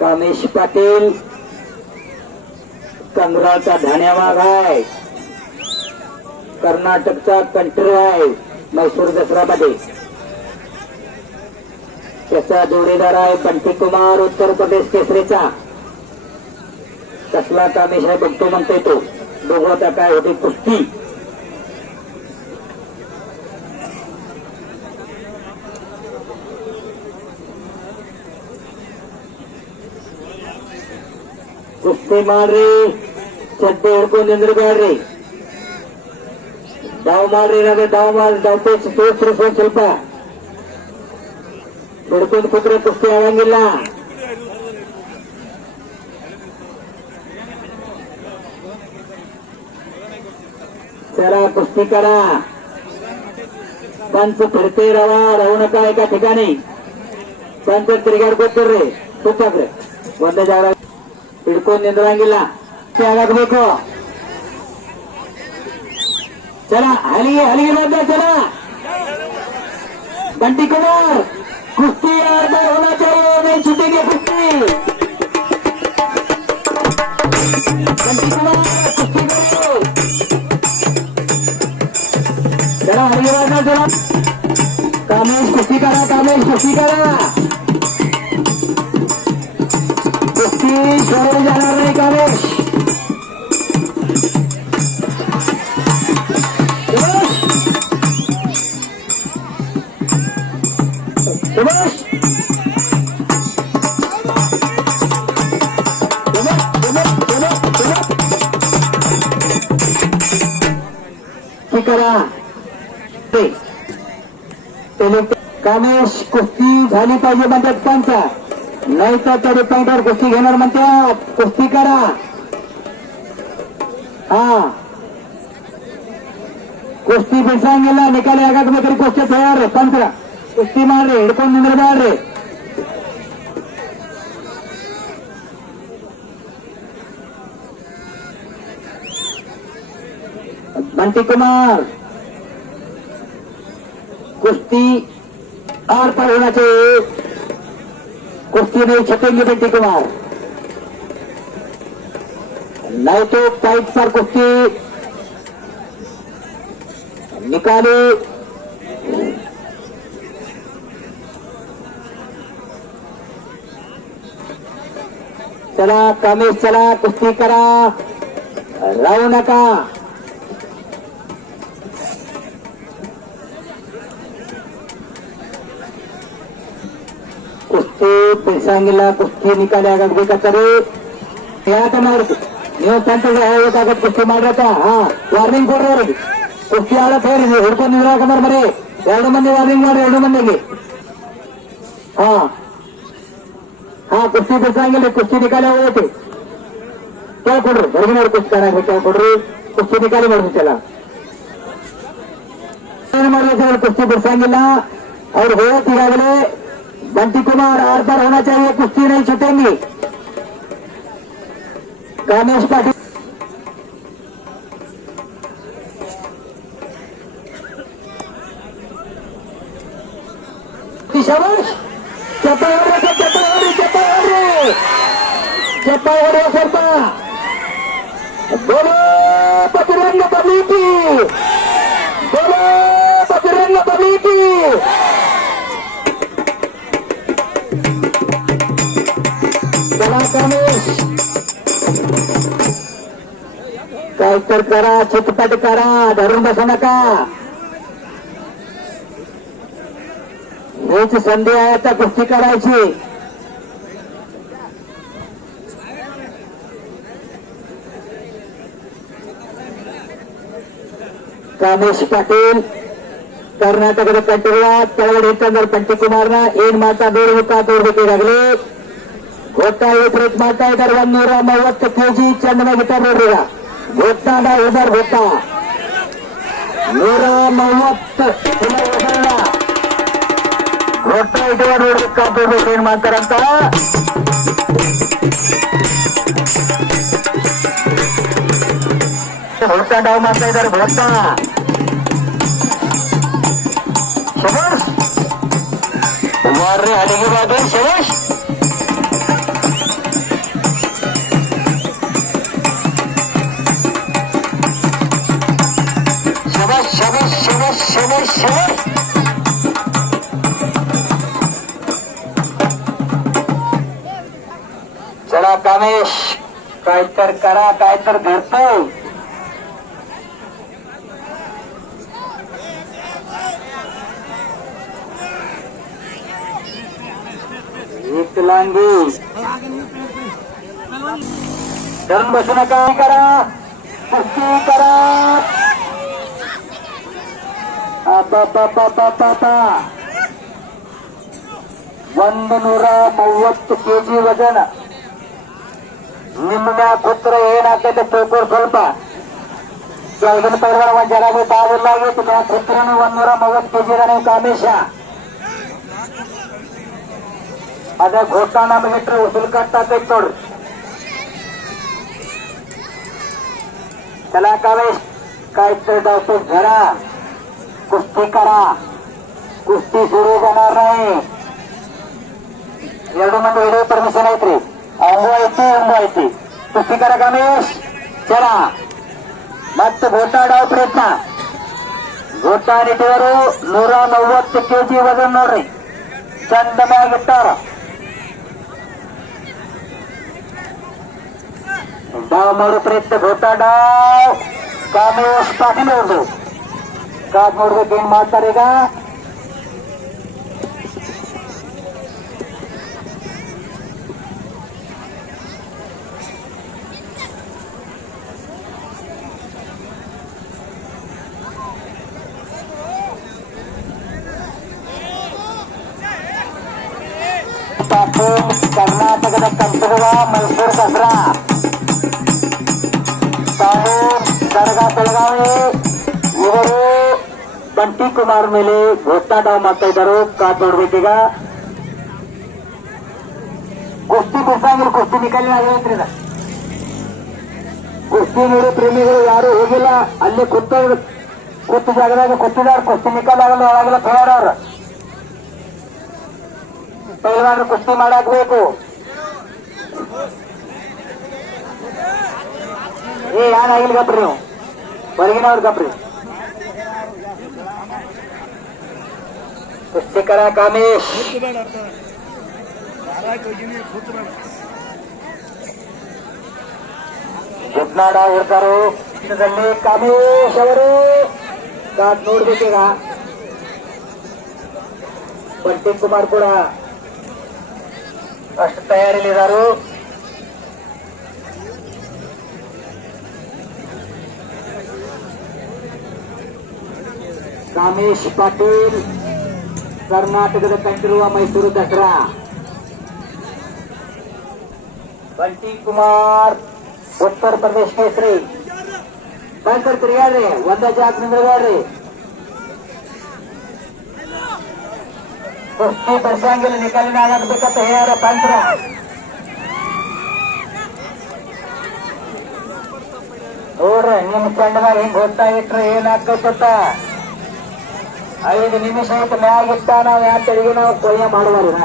कामेश पाटील कंगराचा धाण्यामाग आहे कर्नाटकचा कंठिರುವ आहे मैसूर दसरामध्ये त्याचा जोडीदार आहे बंटी कुमार उत्तर प्रदेश केसरीचा कसला कामेश आहे बघतो म्हणतोय तो दोघांचा काय होती कुस्ती ಕುಸ್ತಿ ಮಾಡ್ರಿ, ಚಡ್ಡಿ ಹಿಡ್ಕೊಂಡು ನಿಂದ್ರಬೇಡ್ರಿ. ಡಾವ್ ಮಾಡ್ರಿ, ಏನಾದ್ರೆ ಡಾವ್ ಮಾಡಿ ಡಾವ್ ತೋರಿಸ್ರಿ ಸ್ವಲ್ಪ. ಹಿಡ್ಕೊಂಡು ಕೂತ್ರೆ ಕುಸ್ತಿ ಆಗಂಗಿಲ್ಲ. चला कुस्ती करा. पंच फिरते रवा, राहू नका एका ठिकाणी. पंच ತಿರುಗಾಡ್ಕೊತಿರ್ರಿ ಸುತ್ತಾಕ್ರಿ. ಒಂದೇ ಜಾಗ ಹಿಡ್ಕೊಂಡು ನಿಂದ್ರಂಗಿಲ್ಲ. ಆಗಬೇಕು. चला हलिए हलिए बंदा. चला बंटी कुमार, कुश्ती यार होना चाहिए, नहीं छूटेगी कुश्ती. बंटी कुमार कुश्ती करो. चला हलिए बंदा. चला कामेश कुश्ती करा, कामेश कुश्ती करा. कुश्ती छोड़े जाणार नाही कामेश. करा कामेश कुस्ती झाली पाहिजे म्हणतात पंच, नाही तर तरी पॉइंटवर कुस्ती घेणार म्हणतात. कुस्ती करा. हा कुस्ती बिसांगिಲ್ಲ, निकाल ಆಗಬೇಕು. ಕುಸ್ತಿ ತಯಾರು पंच. ಕುಸ್ತಿ ಮಾಡ್ರಿ, ಹಿಡ್ಕೊಂಡು ನಿಂದ್ರಬೇಡ್ರಿ. बंटी कुमार कुश्ती आर पर होना चाहिए. कुश्ती नहीं छपेंगे बंटी कुमार, नहीं तो पाइप पर कुश्ती निकाली. चला कामेश, चला कुस्ती करा, राहू नका. ಕುಸ್ತಿ ಬಿಡಿಸಂಗಿಲ್ಲ. ಕುಸ್ತಿ ನಿಕಾಲಿ ಆಗಬೇಕಾಗ್ತದೆ. ಯಾಕೆ ಮಾಡುದು ನೀವು ಸೆಂಟ್ರಲ್ ಹೋಗ್ಬೇಕಾಗತ್ತೆ. ಕುಸ್ತಿ ಮಾಡ್ರತ್ತ. ಹಾ ವಾರ್ನಿಂಗ್ ಕೊಡ್ರಿ ಅವ್ರಿಗೆ. ಕುಸ್ತಿ ಆಡತ್ ಹೇಳಿ ಹಿಡ್ಕೊಂಡು ನಿಂದ್ರಾಕಂದ್ರೆ ಬರೀ 2 ಮಂದಿ ವಾರ್ನಿಂಗ್ ಮಾಡ್ರಿ. 2 ಮಂದಿಗೆ ಹಾ ಹಾ ಕುಸ್ತಿ ಬಿಡಿಸಂಗಿಲ್ಲ. ಕುಸ್ತಿ ನಿಕಾಲಿ ಹೋಗೈತಿ. ಕೇಳ್ಕೊಡ್ರಿ, ಹೊರಗಿನವ್ರು ಕುಸ್ತಿ ಆಡಾಗ ಕೇಳ್ಕೊಡ್ರಿ. ಕುಸ್ತಿ ನಿಕಾಲಿ ಮಾಡ್ಬೇಕಲ್ಲ. ಏನು ಮಾಡ್ಬೇಕು, ಕುಸ್ತಿ ಬಿಡಿಸಂಗಿಲ್ಲ. ಅವ್ರು ಹೋಗತ್ ಈಗಾಗಲೇ. बंटी कुमार आर पर होना चाहिए, कुश्ती नहीं छूटेंगी. कामेश पाटिल शाबाश. चप्पा सरपा. बोलो बजरंग बली की, बोलो बजरंग बली की. काय तर करा, चितपट करा, धरून बसू नका. हेच संधी आहे आता कुस्ती करायची. ಕಾಮೇಶ್ ಪಾಟೀಲ್ ಕರ್ನಾಟಕದ ಕಂಠೀರವ ಕೆಳಗಡೆ ಇತ್ತಂದ್ರೆ ಪಂಟಿ ಕುಮಾರ್ನ ಏನ್ ಮಾತಾ ದೂರಬೇಕಾ ತೋರ್ಬೇಕು. ಈಗಾಗಲೇ ಗೊತ್ತಾಗಿ ಪ್ರಯತ್ನ ಮಾಡ್ತಾ ಇದ್ದಾರೆ. 130 ಕೆಜಿ ಚಂದನಾಗಿಟ್ಟಾರ ನೋಡ್ರಿ. ಈಗ ಗೊತ್ತಾದ ಉದಾರ್ ಗೊತ್ತ 130 ಕಿಲೋ ಉದಾರ ಗೊತ್ತ ಇಟ್ಕೊಂಡು ನೋಡ್ಬೇಕಾ ತೋರ್ಬೇಕು ಏನ್ ಮಾಡ್ತಾರಂತ. ಗೊತ್ತ ಡಾವ್ ಮಾಡ್ತಾ ಇದ್ದಾರೆ. ಗೊತ್ತ ಶಬಾಷ್ ವಾರ್ರಿ ಅಡಿಗೆ ಬಾದು. ಶಬಾಷ್ शबाश शबाश शबाश शबाश. चला कामेश, काय तर करा, काय तर घडतो. एक लांगी धरून बसू नका. करा कुस्ती करा. आता 130 ಕೆಜಿ ವಜನ. ನಿಮ್ಮನ್ನ ಪುತ್ರ ಏನಾಗ್ತೈತೆ ತಿಳ್ಕೊಂಡು ಸ್ವಲ್ಪ ಕೆಳಗಿನ ಪೈಲ್ವಾನ ಒಂದ್ ಜನ ತಾವಿಲ್ಲ ಆಗಿತ್ತು. ನಾ ಪುತ್ರನು 130 ಕೆಜಿ ಇದಾನೆ ಕಾಮೇಶ. ಅದ ಘೋಷ ನಮಗೆ ಇಟ್ಟರೆ ಉಸುಲ್ ಕಟ್ಟಾಕೈತಿ ನೋಡ್ರಿ. चला कावेश काहीतरी डावतो घरा. कुस्ती करा. कुस्ती सुरू जाणार नाही. 2 ಮಂದಿ ವಿಡಿಯೋ ಪರ್ಮಿಷನ್ ಐತ್ರಿ. ಅಂಗು ಐತಿ ಕುಸ್ತಿ ಕರ ಕಾಮೇಶ್. ಚಲಾ ಮತ್ತೆ ಗೋಟಾಡೋ ಪ್ರಯತ್ನ. ಗೋಟಾಡಿದವರು 130 ಕೆಜಿ ವಜನ್ ನೋಡ್ರಿ. ಚಂದವಾಗಿಟ್ಟಾರ. डाव मारू प्रयत्न. घोटा डाव कामेश पाटील ಅವರು ಕಾದ್ ನೋಡ್ಬೇಕು ಏನ್ ಮಾಡ್ತಾರೆ ಈಗ. ಕರ್ನಾಟಕದ ಕಂಠಗಳ ಮೈಸೂರು ದಸರಾ ದರ್ಗಾ ಬೆಳಗಾವಿ ಇವರು ಬಂಟಿ ಕುಮಾರ್ ಮೇಲೆ ಘೋಷಣಾ ಡಾವ್ ಮಾಡ್ತಾ ಇದ್ದಾರೆ. ಕಾದ್ ನೋಡ್ಬೇಕೀಗ. ಕುಸ್ತಿ ಬಿಡ್ಸಂಗಿಲ್ಲ. ಕುಸ್ತಿ ನಿಕಲಿ ಆಗೈತ್ರಿ. ಕುಸ್ತಿ ನೋಡಿ ಪ್ರೇಮಿಗಳು ಯಾರು ಹೋಗಿಲ್ಲ. ಅಲ್ಲಿ ಕೂತು ಜಾಗದಾಗ ಕೂತಿದಾರ. ಕುಸ್ತಿ ನಿಕಲ್ ಆಗಲ್ಲ. ಒಳಗೆಲ್ಲ ತಯಾರವ್ರ ಪೈಲ್ವಾನರು ಕುಸ್ತಿ ಮಾಡಾಕ್ಬೇಕು. ಏನಾಗಿಲ್ಲ ಗಪ್ರಿ. ನೀವು ಹೊರಗಿನವ್ರ ಗಪ್ರಿ. ಕುಸ್ತಿಕರ ಕಾಮೇಶ್ ಗುಡ್ನಾಡ ಇರ್ತಾರು. ಕಾಮೇಶ್ ಅವರು ಕಾದ್ ನೋಡ್ಬೇಕೀಗ. ಬಂಟಿ ಕುಮಾರ್ ಕೂಡ ಅಷ್ಟು ತಯಾರಿಲಿದಾರು. ಕಾಮೇಶ್ ಪಾಟೀಲ್ ಕರ್ನಾಟಕದ ಕಂಠಿರುವ ಮೈಸೂರು ದಸರಾ. ಬಂಟಿ ಕುಮಾರ್ ಉತ್ತರ ಪ್ರದೇಶ ಕೇಸರಿ. ಬಂಕರ್ ತಿರುಗಾಡ್ರಿ. ಒಂದ ಜಾಗ ನಿಂದ್ರಬೇಡ್ರಿ. ಕುಸ್ತಿ ಬರ್ಸಂಗಿಲ್ಲ. ನಿಕಲಿನ ಆಗಬೇಕಂತ ಹೇಳ್ಯಾರ ತಂತ್ರ. ನೋಡ್ರಿ ನಿಮ್ ತಂಡದಾಗ ಹಿಂಗ್ ಹೋಗ್ತಾ ಇಟ್ರೆ ಏನಾಗ್ತೈತ. 5 ನಿಮಿಷ ಆಯ್ತು ಮ್ಯಾಗಿಟ್ಟ. ನಾವ್ ಯಾಕೆ ನಾವು ಕೊಯ್ಯ ಮಾಡುವಲ್ಲ.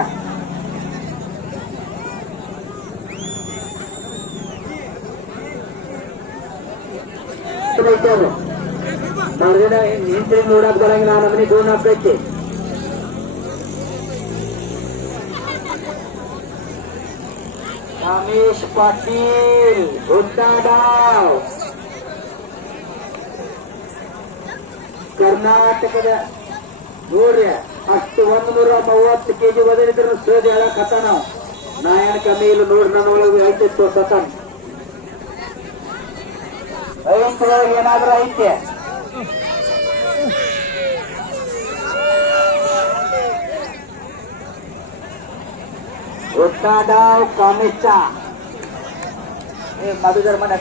ಹಿಂದೆ ನೋಡಕ್ ಬರಂಗಿಲ್ಲ. ನಮ್ಮನೆ ದೂರ ಆಗ್ತೈತಿ. ಕಾಮೇಶ್ ಪಾಟೀಲ್ ಹುಟ್ಟಾಡಾವ್ ಕರ್ನಾಟಕದ ನೋಡ್ರಿ. ಅಷ್ಟು 130 ಕೆಜಿ ವಜನಿದ್ರು ಸೋದ ಹೇಳಕತ್ತ. ನಾವು ನಾಯಣ ಕಮ್ಮಿ ಇಲ್ಲ ನೋಡ್ರಿ. ನನ್ನ ಒಳಗೆ ಐತಿತ್ತು ಸತನ್ ಐತಿ. ಏನಾದ್ರೂ ಐತೆ. ಹುಟ್ಟಾಡಾವ್ ಕಾಮೇಶ ಮಧುಧರ ಮನೆ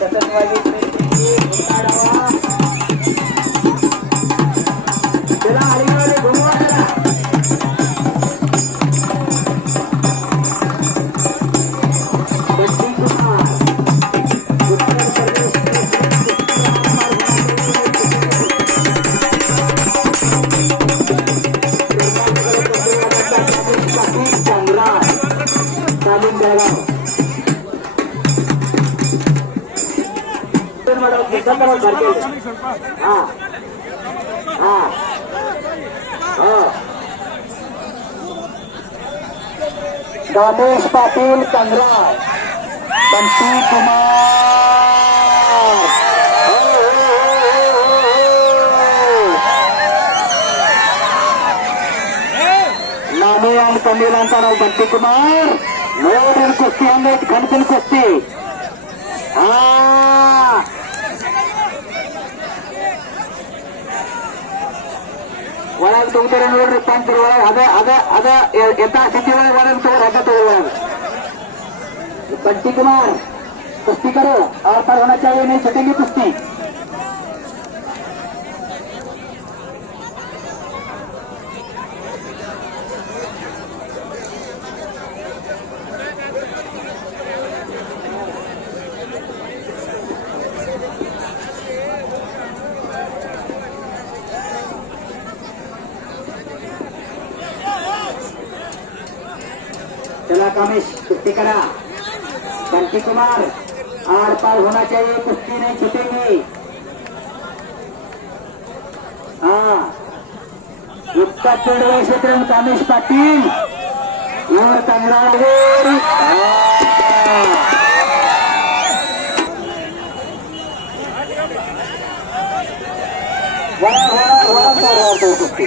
ಸತನ್ವಾಗಿ कामेश पाटील कंगराव. बंटी कुमार नामे आणि कमील ಅಂತ ನಾವು ಬಂಟಿ ಕುಮಾರ್. ನೋಡಿನ ಕುಸ್ತಿ ಹಂಗೈತಿ. ಕಣ್ಪಿನ ಕುಸ್ತಿ ಒಳಗೆ ತಗೋತಾರೆ ನೋಡ್ರಿ ಪಂಚರು ಒಳಗೆ ಅದ ಎಂತ ಸ್ಥಿತಿ ಒಳಗೆ ಒಳಗೆ ತಗೋರಿ ಅದ ತಗೋರಿ ಒಳಗೆ बंटी कुमार कुश्ती करो और पर होना चाहिए नहीं छटेंगे कुश्ती चला कामेश कुश्ती करा बंटी कुमार आर पार होना चाहिए कुश्ती नहीं छूटेंगे हाँ उत्तर चढ़वे क्षेत्र में कामेश पाटिल और कंगराळ कुश्ती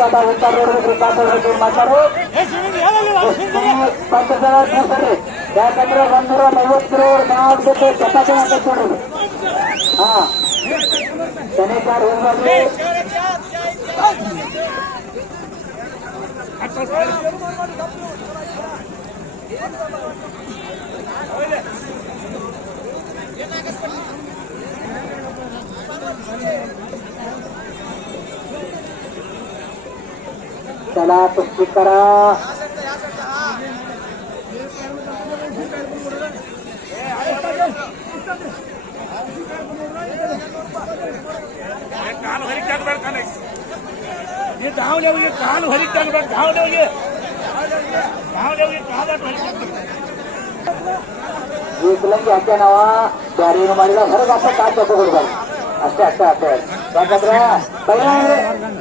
होता उत्तर रोड में कृपा मातारो पंचर ಯಾಕಂದ್ರೆ 140 ಮಾಡ್ಬಿಟ್ಟು ಚಪಾತಿ ಹಾಕಿ ನೋಡ್ರಿ ಹಾ ಶನಿವಾರ ಹೋಗ್ಬಾರ್ದು चला कुश्ती करा ಕಾಲು ಹರಿತಾಗ ಧಾವಣೆಗೆ ಈಗಲಂಗೆ ಹಾಕಿ ನಾವ ಬ್ಯಾರೆ ಏನು ಮಾಡಿಲ್ಲ ಹೊರಗೆ ಹಾಕ ಕಾಲು ತಗೊಂಡ್ಬಾರ್ದು ಅಷ್ಟೇ ಅಷ್ಟೇ ಅಷ್ಟೇ ಯಾಕಂದ್ರೆ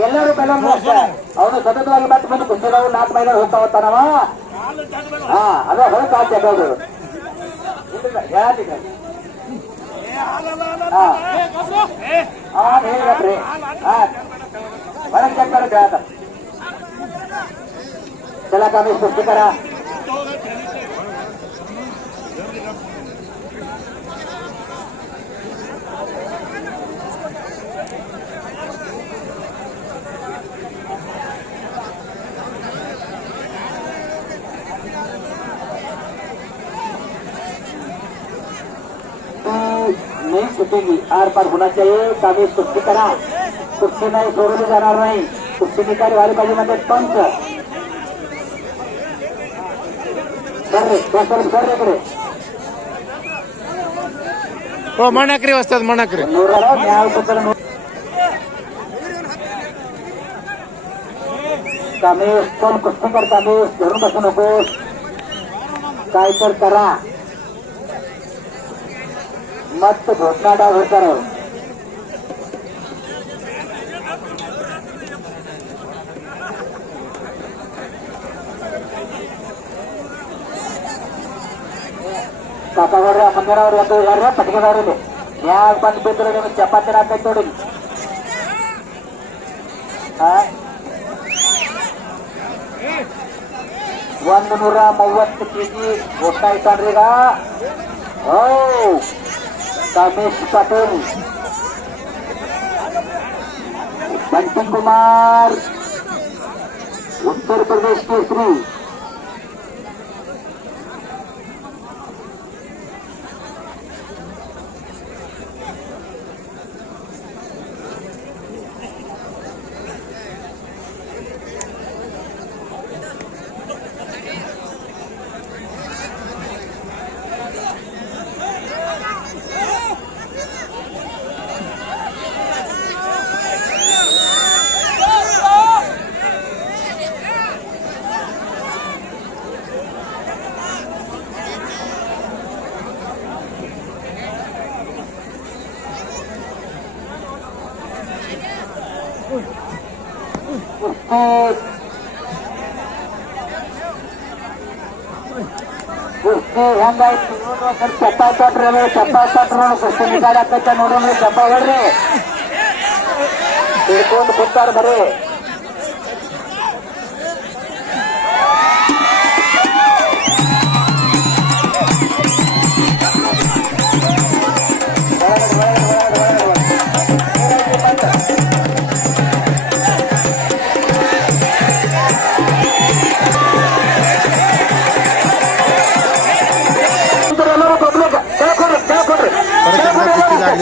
ಎಲ್ಲರೂ ಬೆಳಂದ್ರೆ ಅಷ್ಟೇ ಅವನು ಸತತವಾಗಿ ಮತ್ತೆ ಬಂದು ಕುಸ್ತಿಗಳು 4 ಮೈದಾನ ಹೋಗ್ತಾವತ್ತಾನವ ಹಾ ಅದ ಹೊರಗೆ ಕಾಲು ತಗೊಂಡು ಯಾರಿಗ ಹಾ ಹೇಳ್ರಿ ಹಾ ಹೊರಗೆ ಚೆಕ್ಕಾರೆ ಬೇಡ चला का कुश्ती करा नहीं छूटेगी आर पार होना चाहिए कागज कुश्ती करा कुश्ती नहीं सोडून जाणार नाही कुश्ती निकाली वाली पाहिजे म्हणजे पंच सर्रे हो मणाकरी वस्तात मणाकरी कामेश कोण कुस्ती कर कामेश धरून बसू नकोस काय तर करा मस्त घोषणा डाव होता ಕಾಕಾಗೌಡ್ರೆ ಮಂಗನವ್ರು ಒಂದು ಯಾರು ಪಟ್ಟಿಗೆದವ್ರಲ್ಲಿ ಯಾರು ಬಂದು ಬಿದ್ದರು ನಿಮಗೆ ಚಪಾತಿ ಹಾಕೈತೆ ನೋಡಿ 130 ಕೆಜಿ घोषणा ಇಟ್ಟಾನ್ರಿ ಈಗ ಓ कामेश पाटिल बंटी कुमार उत्तर प्रदेश केसरी चप्पा चट्र कुस्ती निकालಕ್ಕೆ ನೋಡೋಣ ಚಪ್ಪ ಹೊಡ್ರಿ ಹಿಡ್ಕೊಂಡು ಕೂತಾರ ಬರೀ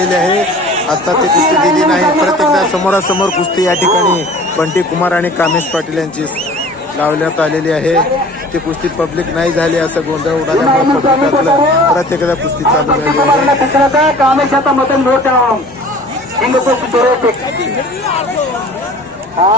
झालेली आहे. आता ते कुस्ती दिली नाही. परत एकदा समोरासमोर कुस्ती या ठिकाणी बंटी कुमार आणि कामेश पाटील यांची लावण्यात आलेली आहे. ती कुस्ती पब्लिक नाही झाली असं गोंधळ उडाल्यामुळे पब्लिकातलं परत एकदा कुस्ती चालू झाली आहे. कामेश आता मतं मोठं हिंग कुस्ती सुरू हा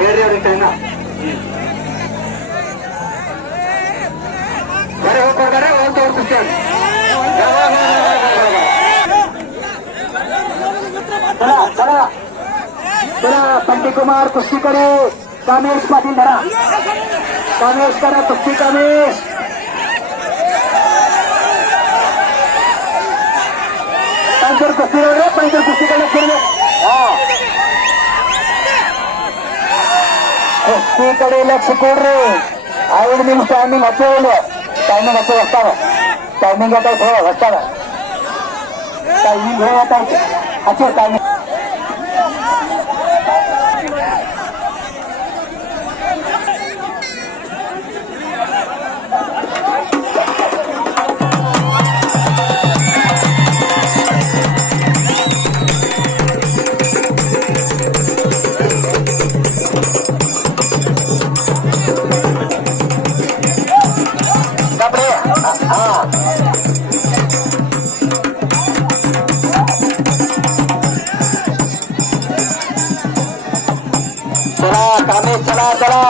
ಹೇಳ್ರಿ ಅವ್ರಿಗೆ ಟೈಮ್ ಬರೀ ಹೋಗ್ತಾರೆ ಒಂದು ಕುಸ್ತಿ चला चला चला बंटी कुमार कुस्ती करे कामेश पाटील धरा कामेश करा कुस्ती कामेश पंचर कुस्ती रे पंचर कुस्ती करणे सुरू कुस्तीकडे लक्ष कोण रे आवड मी टायमिंग हचवलं टायमिंग हचव असताना टायमिंग आता थोडं असताना टायमिंग घ्या आता हचव टायमिंग कामेश चला चला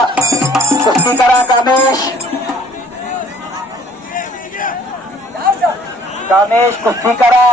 कुस्ती करा कामेश कामेश कुस्ती करा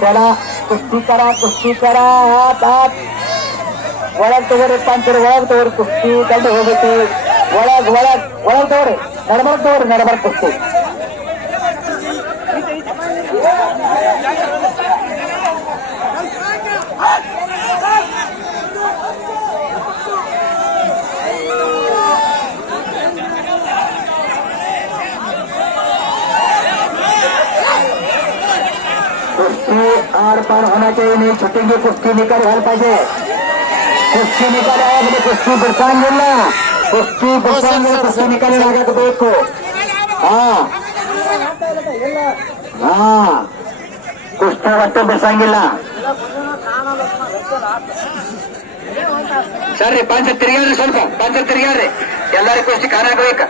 चला कुस्ती करा हात हात वळगतोवर पांचर वळगतोवर कुस्ती दंड होते वळगतोवर नडबड कुस्ती कुस्ती आर पार होना चाहिए नहीं छुटेंगे कुस्ती निकाल व्हायला पाहिजे कुस्ती निकालामध्ये कुस्ती बिरसांगिಲ್ಲ कुस्ती निकाली ಆಗಬೇಕು ಕುಸ್ತಿ ಒಟ್ಟು ಬಿರ್ಸಂಗಿಲ್ಲ ಸರಿ ಪಂಚ ತಿರುಗಾಡ್ರಿ ಸ್ವಲ್ಪ ಪಂಚ ತಿರುಗಾಡ್ರಿ ಎಲ್ಲರಿಗೂ ಕುಸ್ತಿ ಕಾಣಾಗಬೇಕ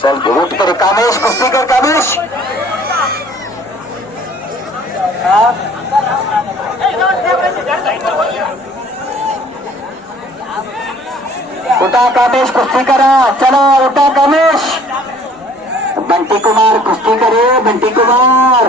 ಸ್ವಲ್ಪ ಊಟ कर कामेश कुस्ती कर कामेश उठा कामेश कुस्ती करा चलो उठा कामेश बंटी कुमार कुस्ती करे बंटी कुमार